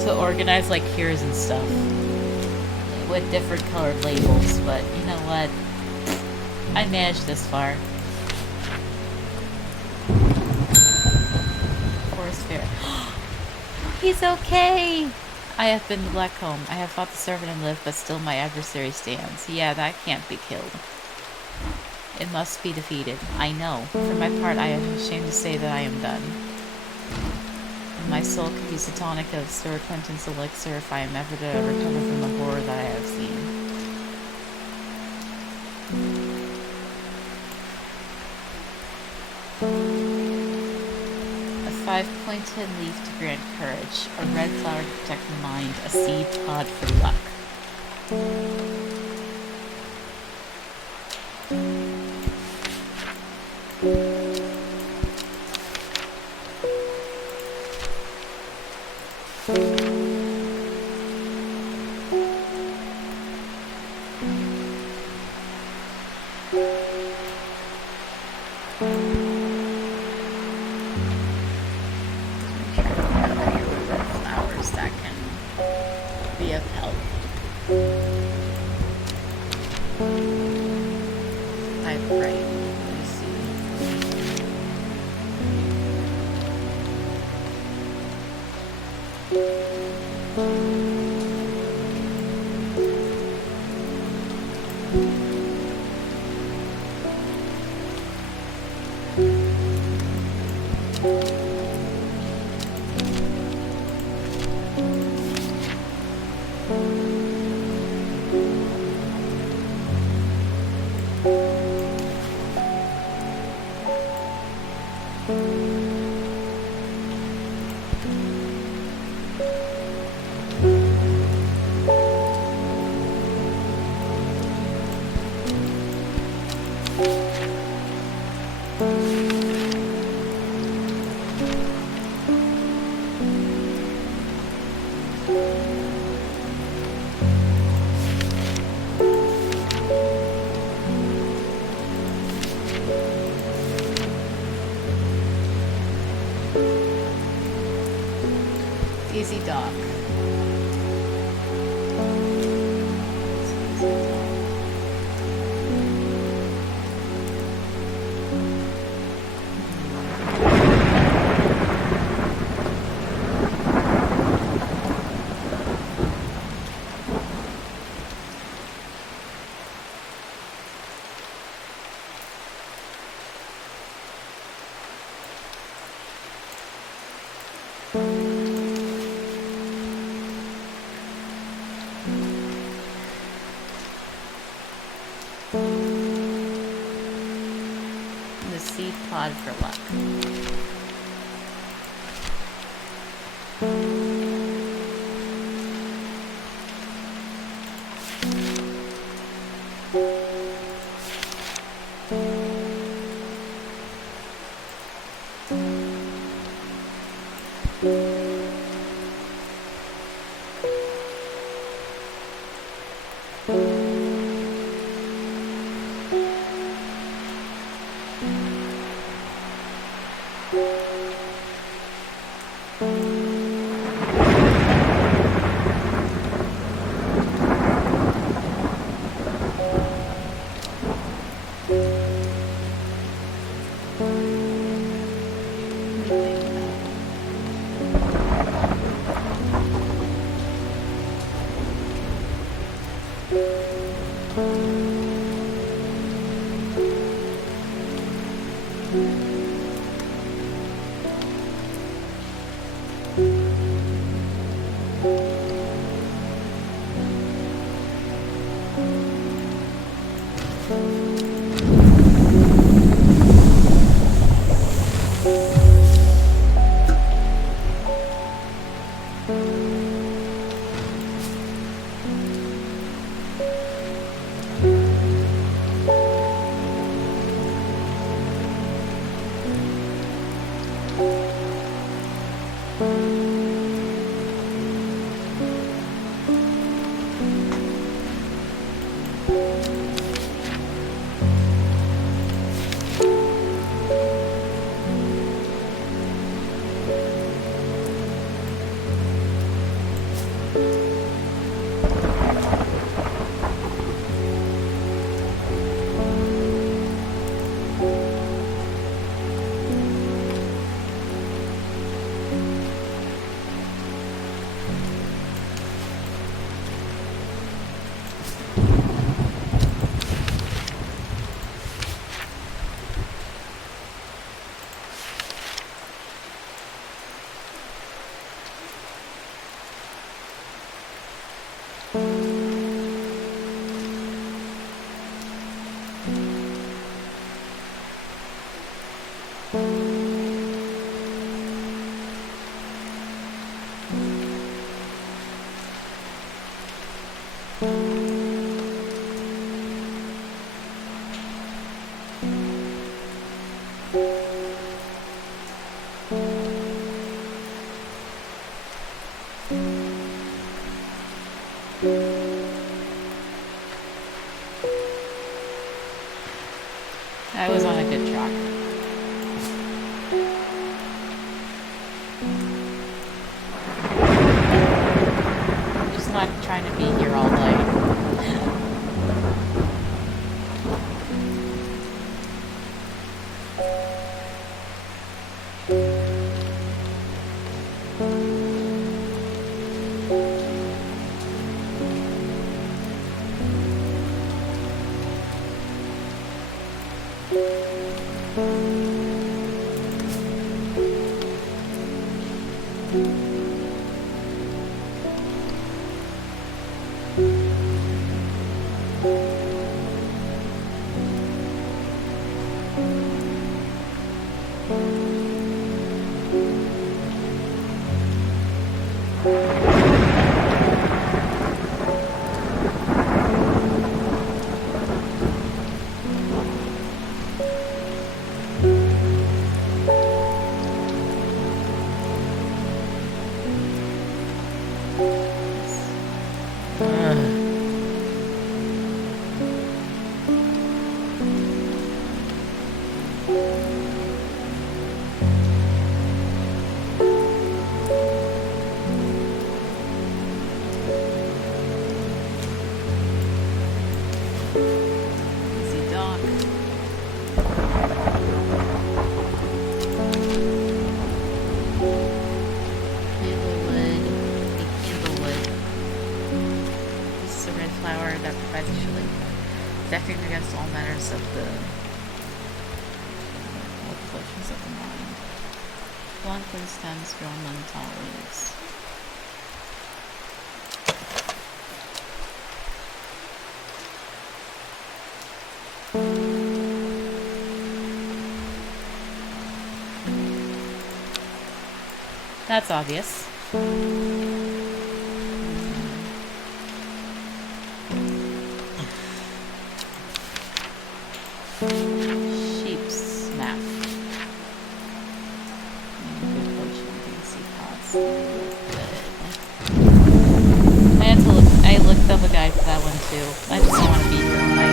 to organize like cures and stuff with different colored labels, but you know what? I managed this far. Forest Fair. He's okay! I have been to Blackcomb. I have fought the servant and lived, but still my adversary stands. Yeah, that can't be killed. It must be defeated. I know. For my part, I am ashamed to say that I am done. My soul could use the tonic of Sir Quentin's elixir if I am ever to recover from the horror that I have seen. A 5-pointed leaf to grant courage, a red flower to protect the mind, a seed pod for luck. Flowers that can be of help. Right, let me see. Easy Dock. The seed pod for luck. I was on a good track. I'm just not trying to be here all night. Stems grown on tall leaves. That's obvious. Sheep's map. I looked up a guide for that one too. I just don't want to be here all night.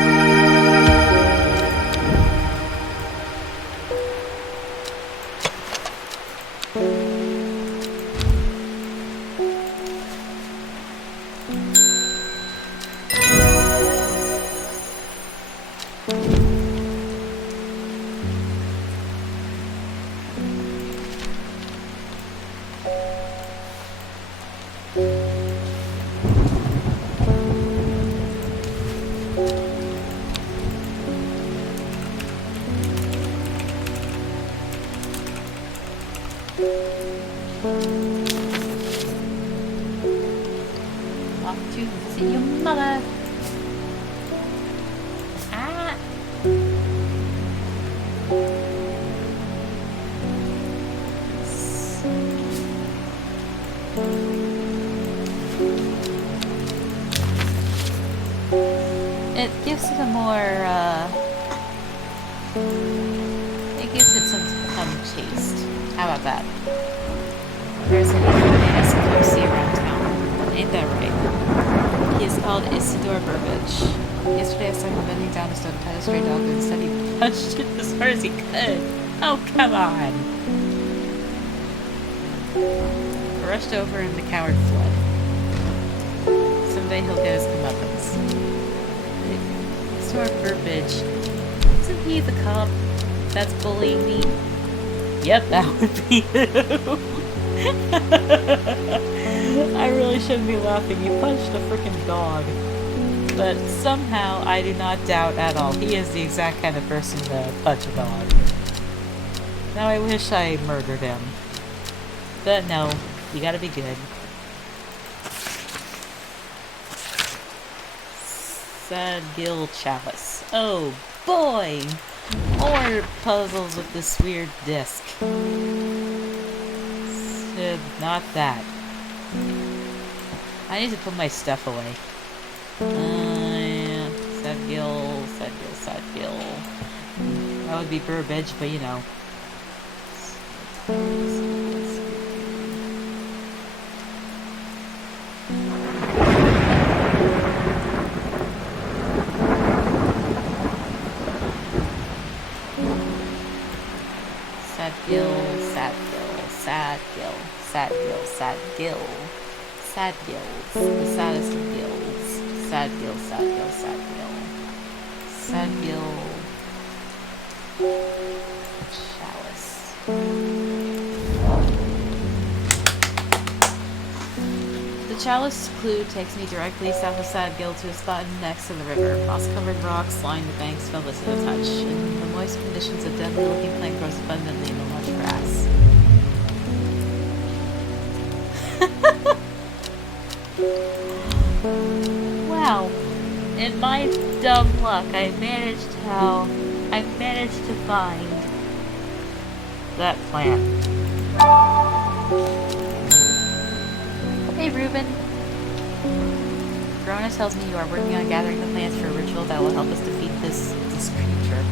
Off to visit your mother. Ah! It gives it a more, it gives it some taste. How about that? There's a nice cozy around town. Ain't that right? He is called Isidore Burbage. Yesterday I saw him bending down to stone tied a stray dog, and instead he punched it as hard as he could. Oh, come on! I rushed over and the coward fled. Someday he'll get his comeuppance. Isidore Burbage. Isn't he the cop that's bullying me? Yep, that would be you. I really shouldn't be laughing. You punched a freaking dog. But somehow I do not doubt at all. He is the exact kind of person to punch a dog. Now I wish I murdered him. But no, you gotta be good. Sad Gill Chalice. Oh boy! More puzzles with this weird disc. Not that. I need to put my stuff away. Yeah. Sad Gill, Sad Gill, Sad Gill. That would be Burbage, but you know. Sad Gill, Sad Gill, Sad Gill, Sad Gill, Sad Gill. Sad Gills, the saddest of gills. Sad Gill, Sad Gill, Sad Gill. Sad Gill. Chalice. The chalice clue takes me directly south of Sad Gill to a spot next to the river. Moss-covered rocks line the banks, velvet to the touch. In the moist conditions, a deadly-looking plant grows abundantly in the lush grass. Wow. In my dumb luck, I managed to find that plant. Hey, Reuben. Verona tells me you are working on gathering the plants for a ritual that will help us defeat this creature.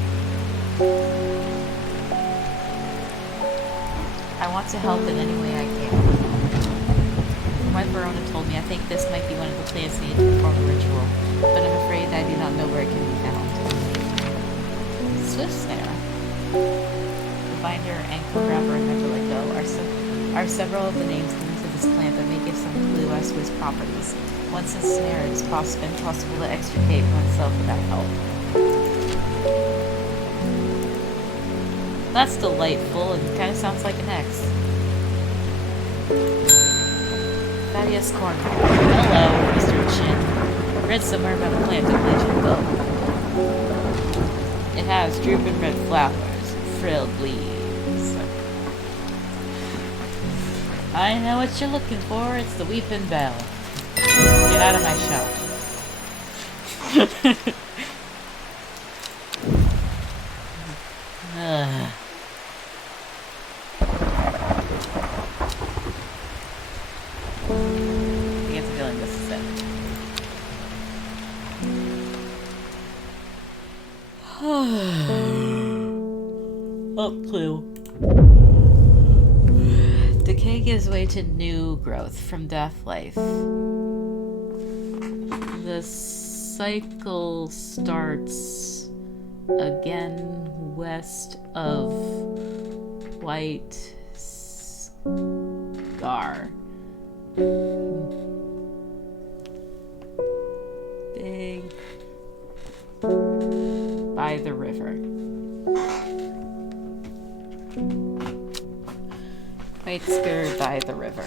I want to help in any way I can. From what Verona told me, I think this might be one of the plants needed to perform the ritual, but I'm afraid I do not know where it can be found. Swift snare. The binder, ankle grabber, and mental let go are several of the names given to this plant that may give some clue as to its properties. Once ensnared, it is impossible to extricate oneself without help. That's delightful and kind of sounds like an X. Thaddeus Cornwall. Hello, Mr. Chin. Read somewhere about a plant of Legion Bow. It has drooping red flowers and frilled leaves. I know what you're looking for. It's the Weeping Bell. Get out of my shop. I get the feeling this is it. Oh, clue. Decay gives way to new growth. From death, life. The cycle starts again west of White Scar. Big by the river. White Scar by the river.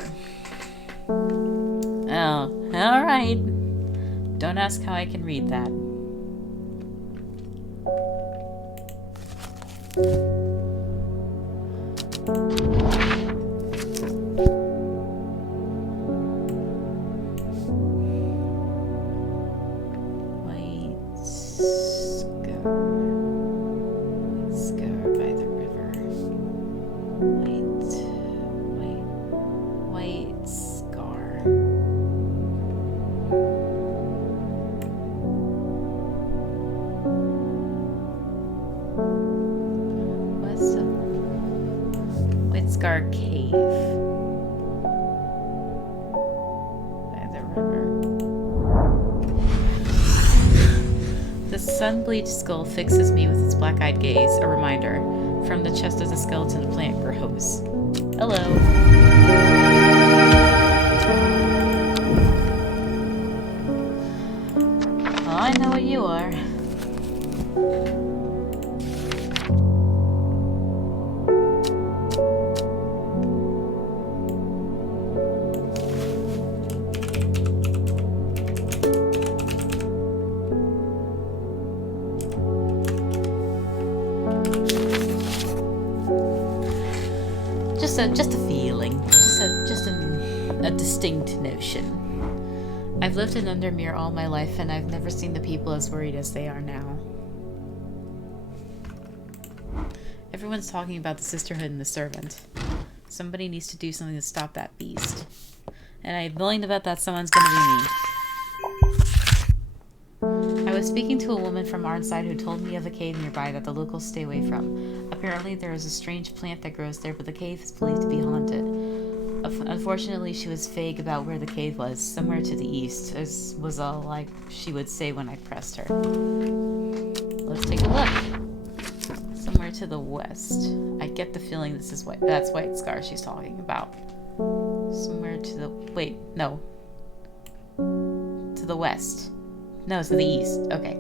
Oh, alright. Don't ask how I can read that. Scar Cave. By the river. The sun-bleached skull fixes me with its black-eyed gaze, a reminder. From the chest of the skeleton plant grows. Hello. Well, I know what you are. Just a feeling. Just a distinct notion. I've lived in Undermere all my life, and I've never seen the people as worried as they are now. Everyone's talking about the sisterhood and the servant. Somebody needs to do something to stop that beast. And I'm willing to bet that someone's gonna be me. I was speaking to a woman from Arnside who told me of a cave nearby that the locals stay away from. Apparently there is a strange plant that grows there, but the cave is believed to be haunted. Unfortunately, she was vague about where the cave was, somewhere to the east, as was all like she would say when I pressed her. Let's take a look. Somewhere to the west. I get the feeling this is that's White Scar she's talking about. Somewhere to the... Wait, no. To the west. No, to the east. Okay.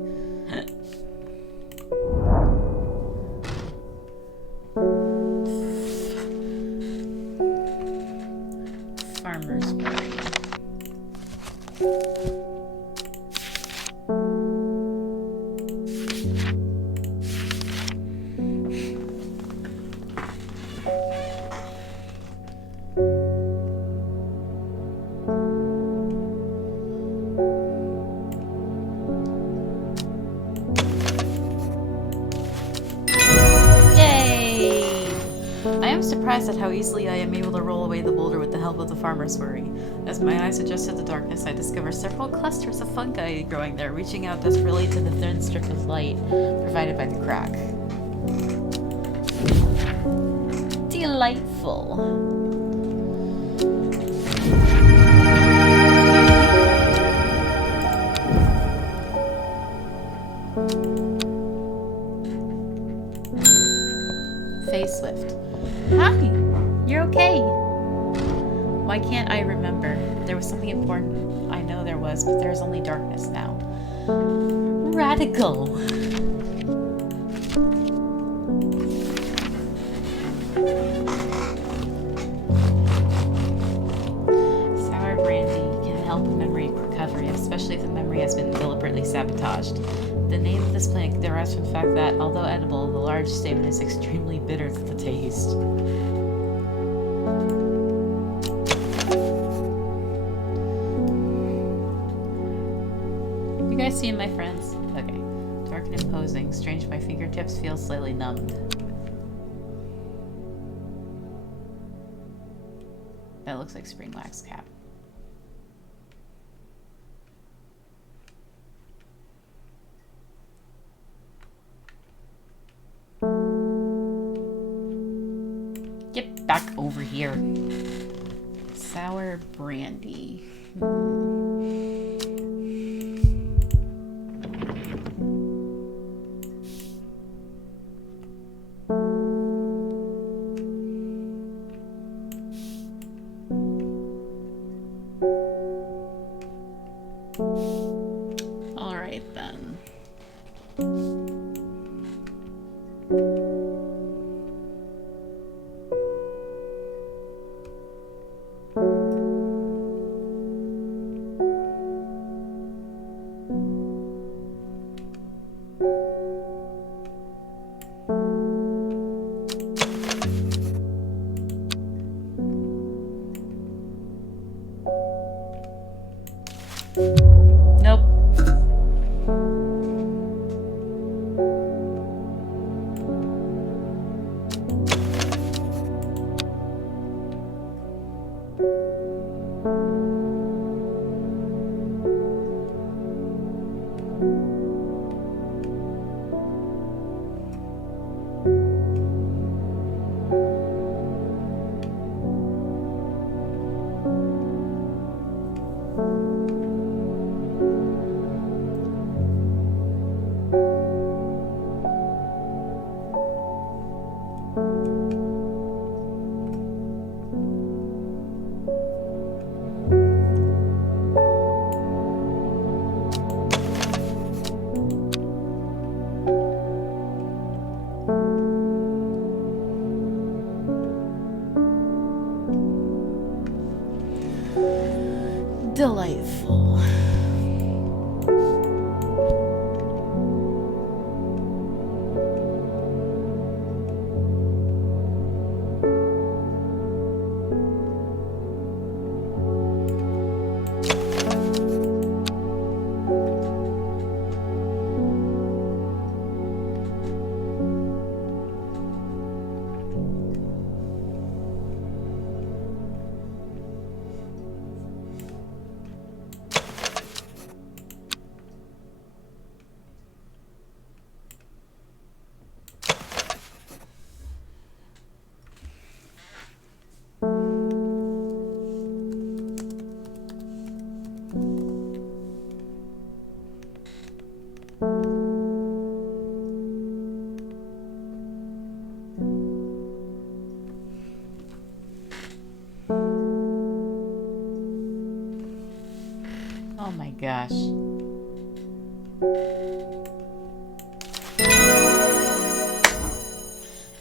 Farmer's Market. At how easily I am able to roll away the boulder with the help of the farmer's worry. As my eyes adjust to the darkness, I discover several clusters of fungi growing there, reaching out desperately to the thin strip of light provided by the crack. Delightful. Facelift. Hi! You're okay! Why can't I remember? There was something important. I know there was, but there's only darkness now. Radical! Sour brandy can help memory recovery, especially if the memory has been deliberately sabotaged. The name of this plant derives from the fact that, although edible, the large stamen is extremely bitter to the taste. You guys seeing my friends? Okay. Dark and imposing. Strange, my fingertips feel slightly numbed. That looks like spring wax cap. Get back over here. Sour brandy. All right then.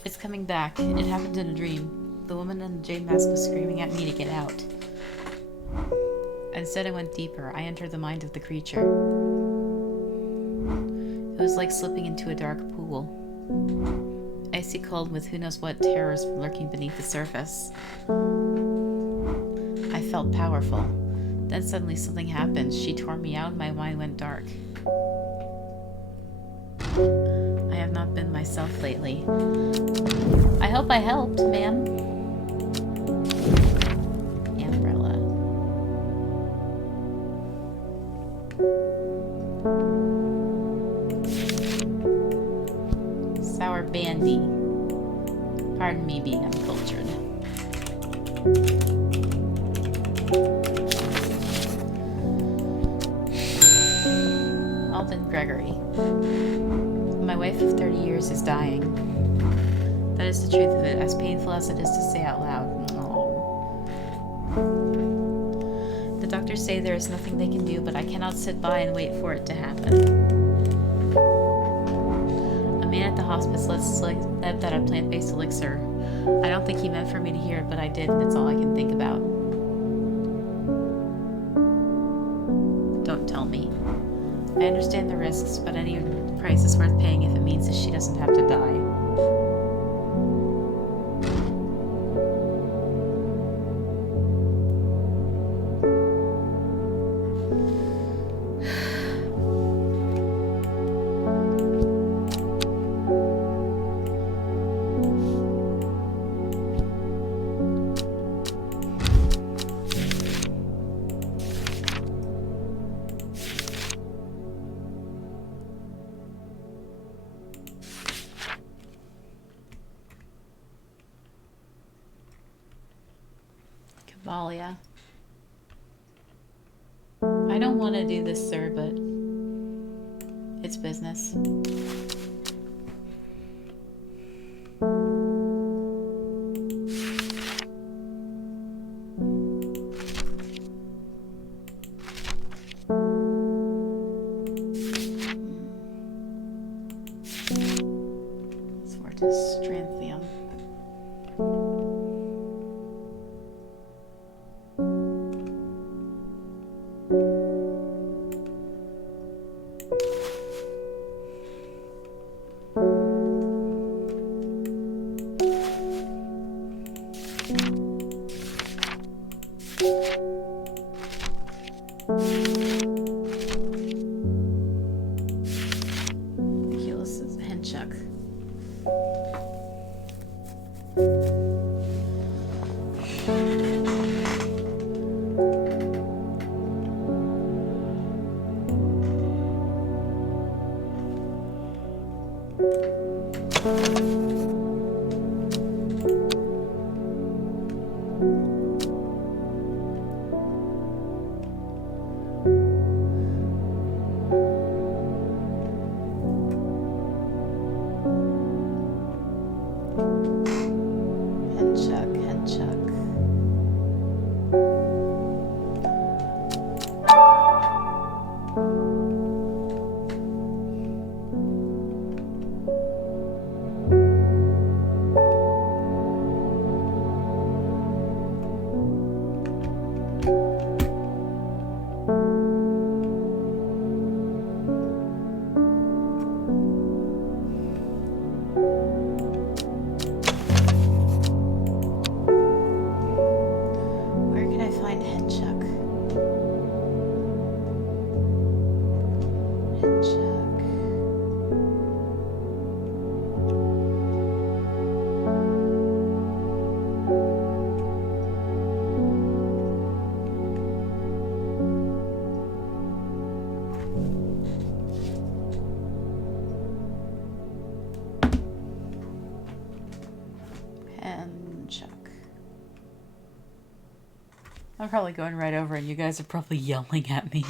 It's coming back. It happened in a dream. The woman in the jade mask was screaming at me to get out. Instead, I went deeper. I entered the mind of the creature. It was like slipping into a dark pool. Icy cold with who knows what terrors lurking beneath the surface. I felt powerful. Then suddenly something happened. She tore me out and my mind went dark. I have not been myself lately. I hope I helped, ma'am. Umbrella. Sour bandy. Pardon me being uncultured. Alden Gregory. My wife of 30 years is dying. That is the truth of it, as painful as it is to say out loud. Oh. The doctors say there is nothing they can do, but I cannot sit by and wait for it to happen. A man at the hospice said that a plant-based elixir. I don't think he meant for me to hear it, but I did, and it's all I can think about. Don't tell me. I understand the risks, but any price is worth paying if it means that she doesn't have to die. Valia. I don't want to do this, sir, but it's business. Swartus Stranthium. I'm probably going right over and you guys are probably yelling at me.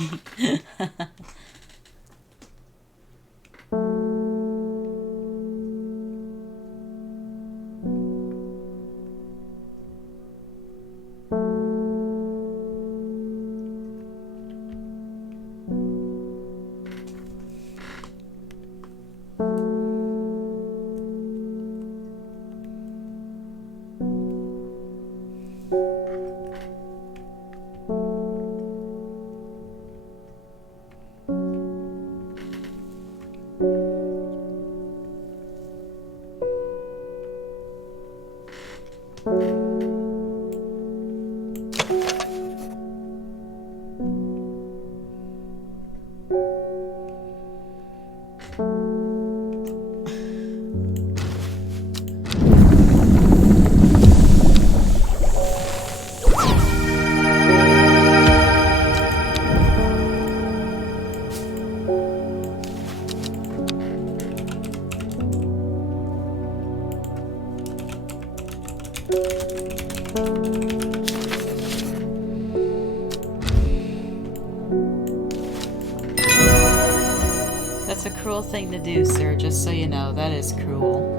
That's a cruel thing to do, sir, just so you know. That is cruel.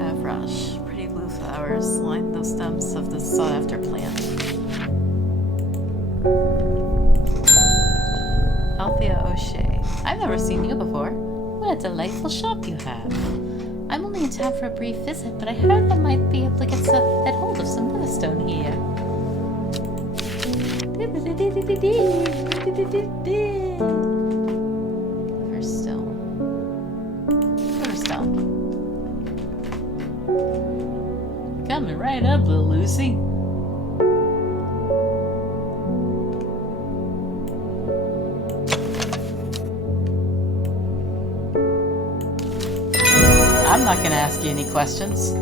Have rush. Pretty blue flowers line the stems of the sought-after plant. Althea O'Shea. I've never seen you before. What a delightful shop you have. I'm only in town for a brief visit, but I heard I might be able to get hold of some Weatherstone here. Riverstone. Coming right up, little Lucy. I'm not gonna ask you any questions.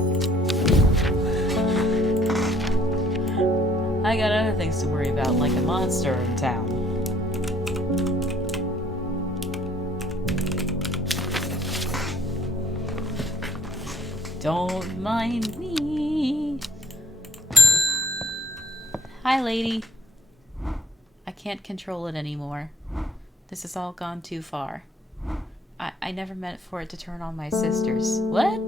I got other things to worry about, like a monster in town. Don't mind me. Hi, lady. I can't control it anymore. This has all gone too far. I never meant for it to turn on my sisters. What?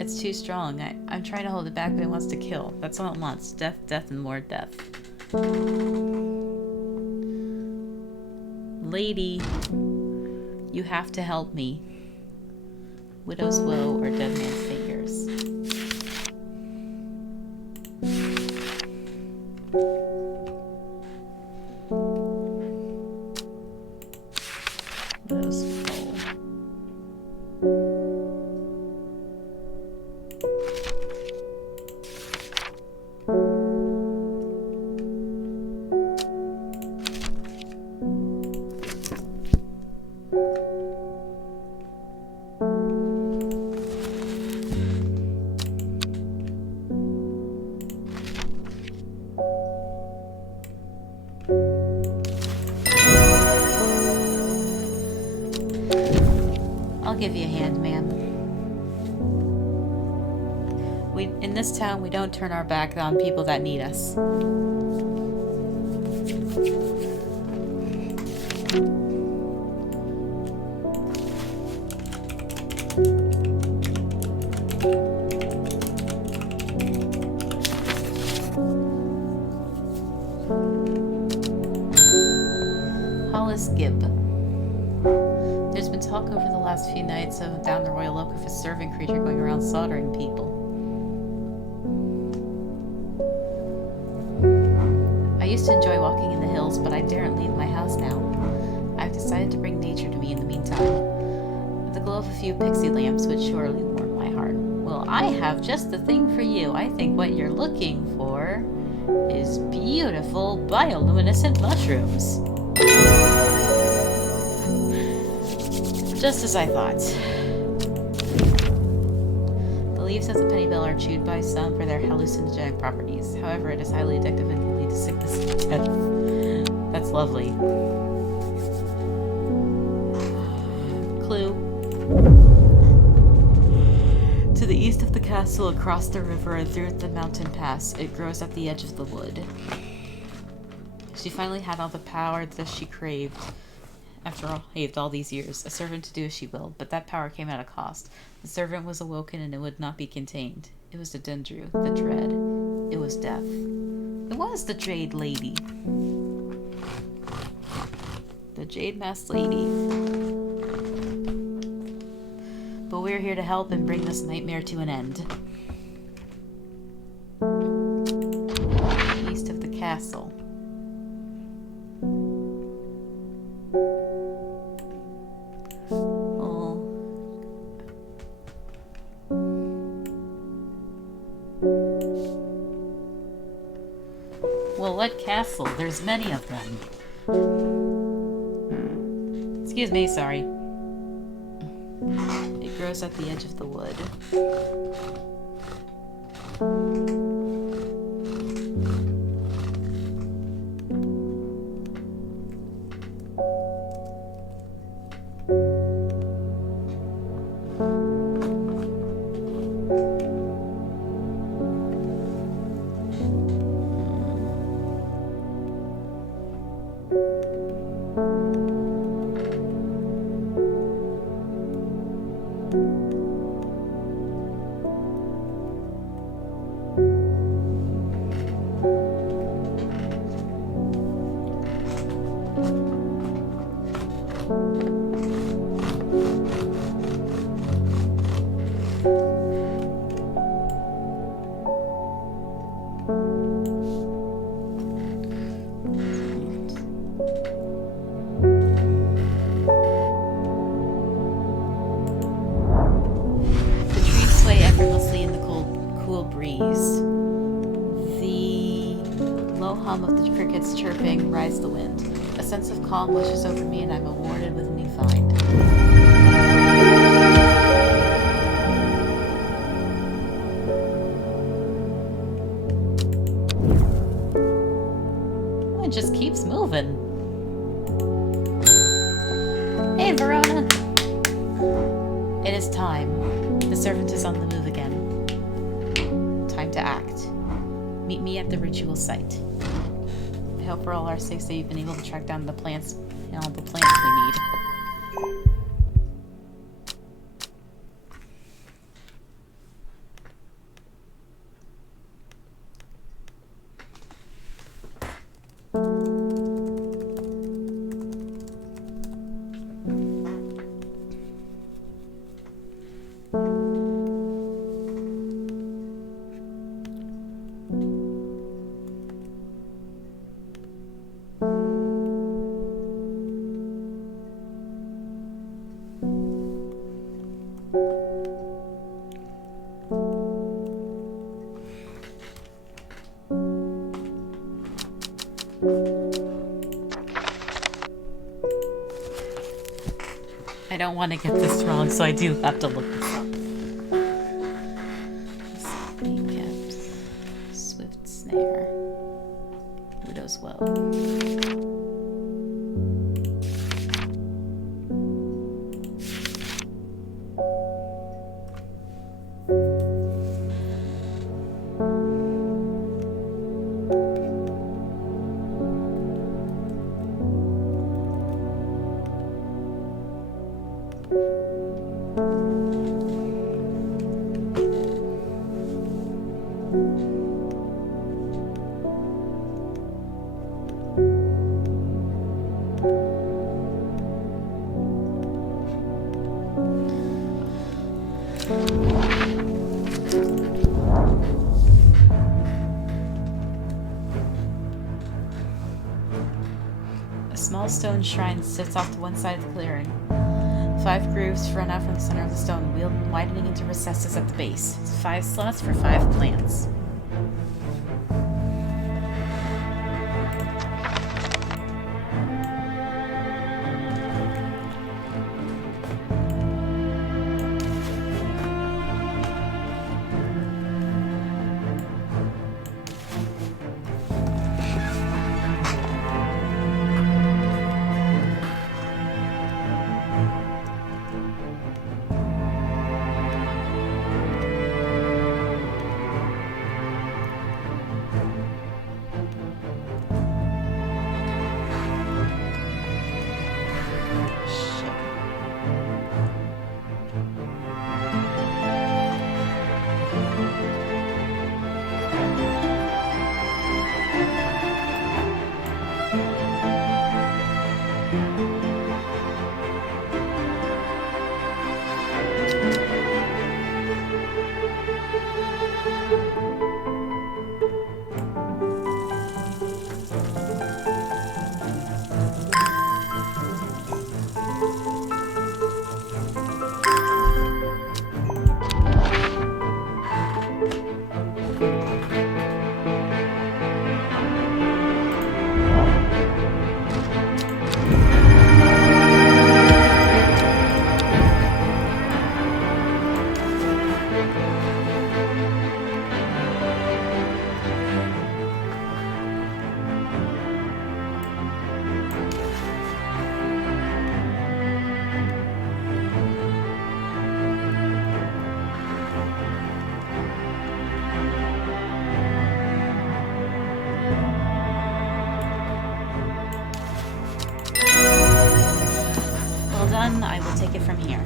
It's too strong. I'm trying to hold it back, but it wants to kill. That's all it wants. Death, death, and more death. Lady, you have to help me. Widow's woe or dead man's fingers. Widow's woe. I'll give you a hand, ma'am. In this town, we don't turn our back on people that need us. Hollis Gibb. There's been talk over the last few nights of down the Royal Oak of a servant creature going around slaughtering people. I used to enjoy walking in the hills, but I daren't leave my house now. I've decided to bring nature to me in the meantime. The glow of a few pixie lamps would surely warm my heart. Well, I have just the thing for you. I think what you're looking for is beautiful bioluminescent mushrooms. Just as I thought. The leaves of the penny-bell are chewed by some for their hallucinogenic properties. However, it is highly addictive and can lead to sickness and death. That's lovely. Clue. To the east of the castle, across the river, and through the mountain pass, it grows at the edge of the wood. She finally had all the power that she craved. After all these years, a servant to do as she willed, but that power came at a cost. The servant was awoken and it would not be contained. It was the Dendru, the dread. It was death. It was the Jade Lady. The Jade Masked Lady. But we're here to help and bring this nightmare to an end. East of the castle. Well, what castle? There's many of them. Excuse me, sorry. It grows at the edge of the wood. Effortlessly in the cool breeze. The low hum of the crickets chirping rides the wind. A sense of calm washes over me and I'm awarded with a new find. Oh, it just keeps moving. Hey, Verona! It is time. The servant is on the move again. Time to act. Meet me at the ritual site. I hope for all our sakes that you've been able to track down the plants and all the plants we need. I don't want to get this wrong, so I do have to look this up. Kept. Swift snare. Widow's well. A small stone shrine sits off to one side of the clearing. 5 grooves run out from the center of the stone, widening into recesses at the base. 5 slots for 5 plants. then I will take it from here.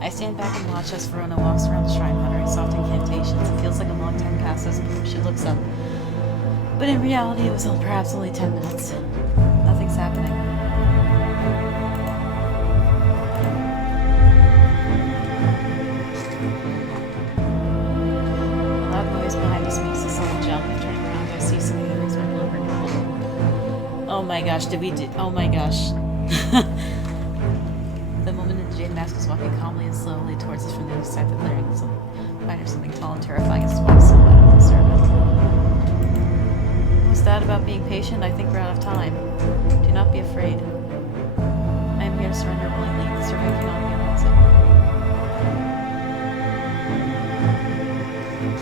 I stand back and watch as Verona walks around the shrine, muttering soft incantations. It feels like a long time passes before she looks up. But in reality, it was perhaps only 10 minutes. Nothing's happening. A loud noise behind us makes a sudden jump. Turning around, I see something that makes my blood run cold. Oh my gosh, oh my gosh. The woman in the jade mask is walking calmly and slowly towards us from the other side of the clearing. Behind her, something tall and terrifying is walking silhouette of the servant. What's that about being patient? I think we're out of time. Do not be afraid. I am here to surrender willingly. The servant cannot be answered.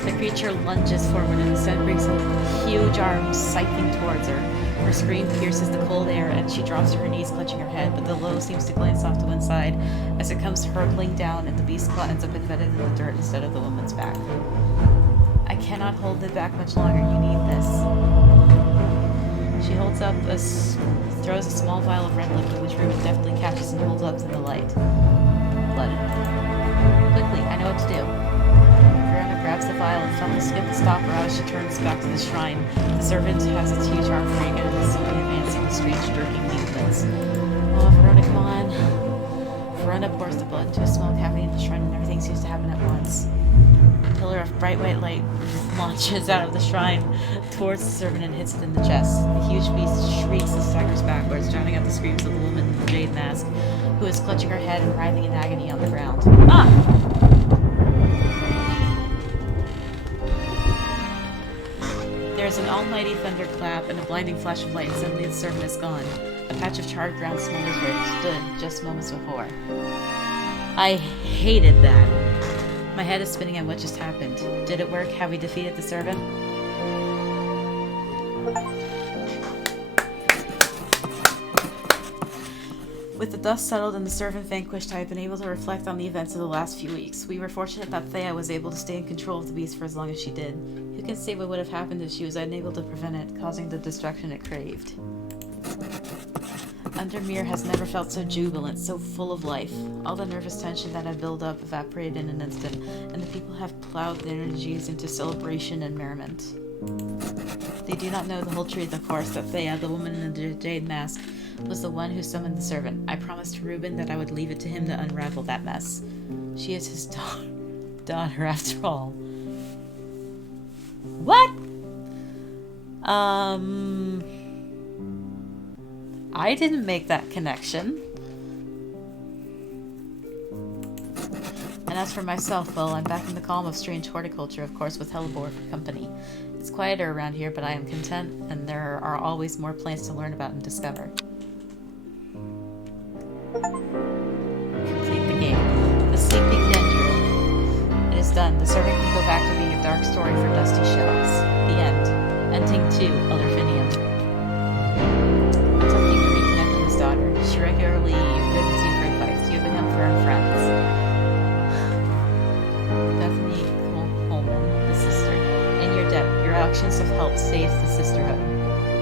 The creature lunges forward and instead brings a huge arm scything towards her. Her scream pierces the cold air and she drops to her knees, clutching her head, but the low seems to glance off to one side as it comes hurtling down and the beast's claw ends up embedded in the dirt instead of the woman's back. I cannot hold it back much longer. You need this. She holds up throws a small vial of red liquid, which Ruben deftly catches and holds up to the light. Blood. Quickly, I know what to do. Verona grabs the vial and funnels to get the stopper out as she turns back to the shrine. The servant has its huge arm free again and is slowly advancing with strange jerking movements. Oh, Verona, come on. Verona pours the blood into a small cavity in the shrine and everything seems to happen at once. A pillar of bright white light launches out of the shrine towards the servant and hits it in the chest. The huge beast shrieks and staggers backwards, drowning out the screams of the woman in the jade mask, who is clutching her head and writhing in agony on the ground. Ah! There is an almighty thunderclap and a blinding flash of light, and suddenly the servant is gone. A patch of charred ground smolders where it stood just moments before. I hated that. My head is spinning at what just happened. Did it work? Have we defeated the servant? With the dust settled and the servant vanquished, I have been able to reflect on the events of the last few weeks. We were fortunate that Thea was able to stay in control of the beast for as long as she did. Who can say what would have happened if she was unable to prevent it, causing the destruction it craved? Undermere has never felt so jubilant, so full of life. All the nervous tension that had built up evaporated in an instant, and the people have plowed their energies into celebration and merriment. They do not know the whole truth, of course, that Thea, the woman in the jade mask, was the one who summoned the servant. I promised Reuben that I would leave it to him to unravel that mess. She is his daughter after all. What? I didn't make that connection. And as for myself, well, I'm back in the calm of strange horticulture, of course, with Hellebore for company. It's quieter around here, but I am content, and there are always more plants to learn about and discover. Complete the game. The Sleeping Dendron. It is done. The servant can go back to being a dark story for dusty shelves. The end. Ending 2, Elderfinium. Attempting to reconnect with his daughter. She regularly visits you for advice. You have become firm friends. Bethany Coleman, the sister. In your debt, your actions have helped save the sisterhood.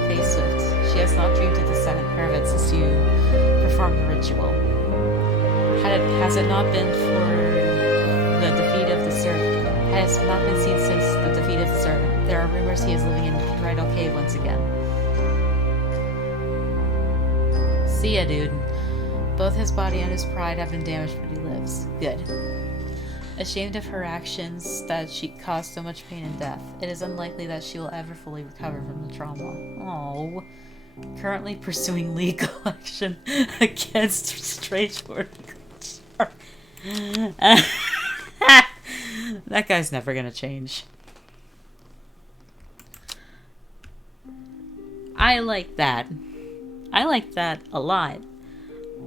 Faye Swift. She has not dreamed of the 7th Pervit since you performed the ritual. Has it not been for the defeat of the servant? Has not been seen since the defeat of the servant. There are rumors he is living in Rydal Cave once again. See ya, dude. Both his body and his pride have been damaged, but he lives. Good. Ashamed of her actions that she caused so much pain and death, it is unlikely that she will ever fully recover from the trauma. Oh. Currently pursuing legal action against strange horticulture. That guy's never gonna change. I like that. I like that a lot.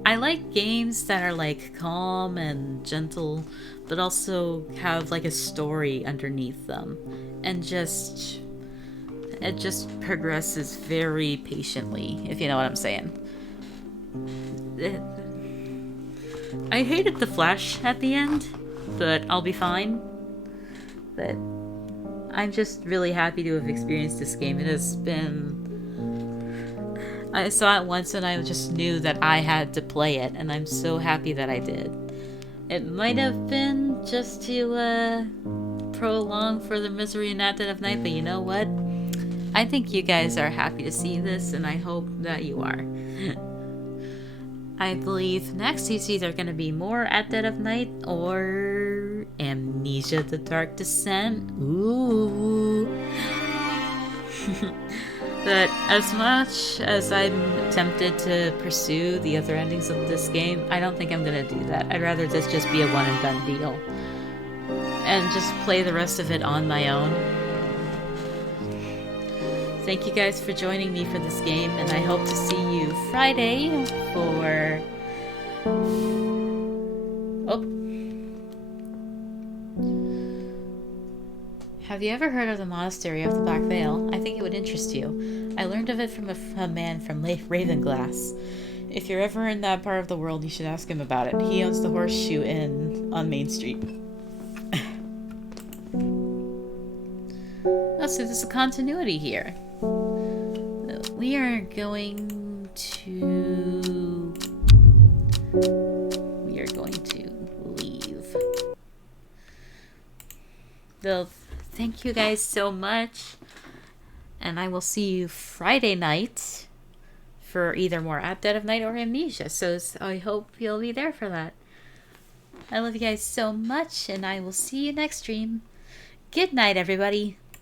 I like games that are like calm and gentle, but also have like a story underneath them, and it just progresses very patiently, if you know what I'm saying. I hated the flash at the end, but I'll be fine. But I'm just really happy to have experienced this game. It has been I saw it once and I just knew that I had to play it, and I'm so happy that I did. It might have been just to prolong for the misery and not dead of night, but you know what? I think you guys are happy to see this, and I hope that you are. I believe next is either going to be more At Dead of Night or Amnesia: The Dark Descent. Ooh. But as much as I'm tempted to pursue the other endings of this game, I don't think I'm going to do that. I'd rather this just be a one and done deal. And just play the rest of it on my own. Thank you guys for joining me for this game, and I hope to see you Friday for... Oh. Have you ever heard of the Monastery of the Black Veil? I think it would interest you. I learned of it from a man from Ravenglass. If you're ever in that part of the world, you should ask him about it. He owns the Horseshoe Inn on Main Street. Oh, so there's a continuity here. We are going to leave. Well, thank you guys so much, and I will see you Friday night for either more At Dead of Night or Amnesia, so I hope you'll be there for that. I love you guys so much, and I will see you next stream. Good night, everybody.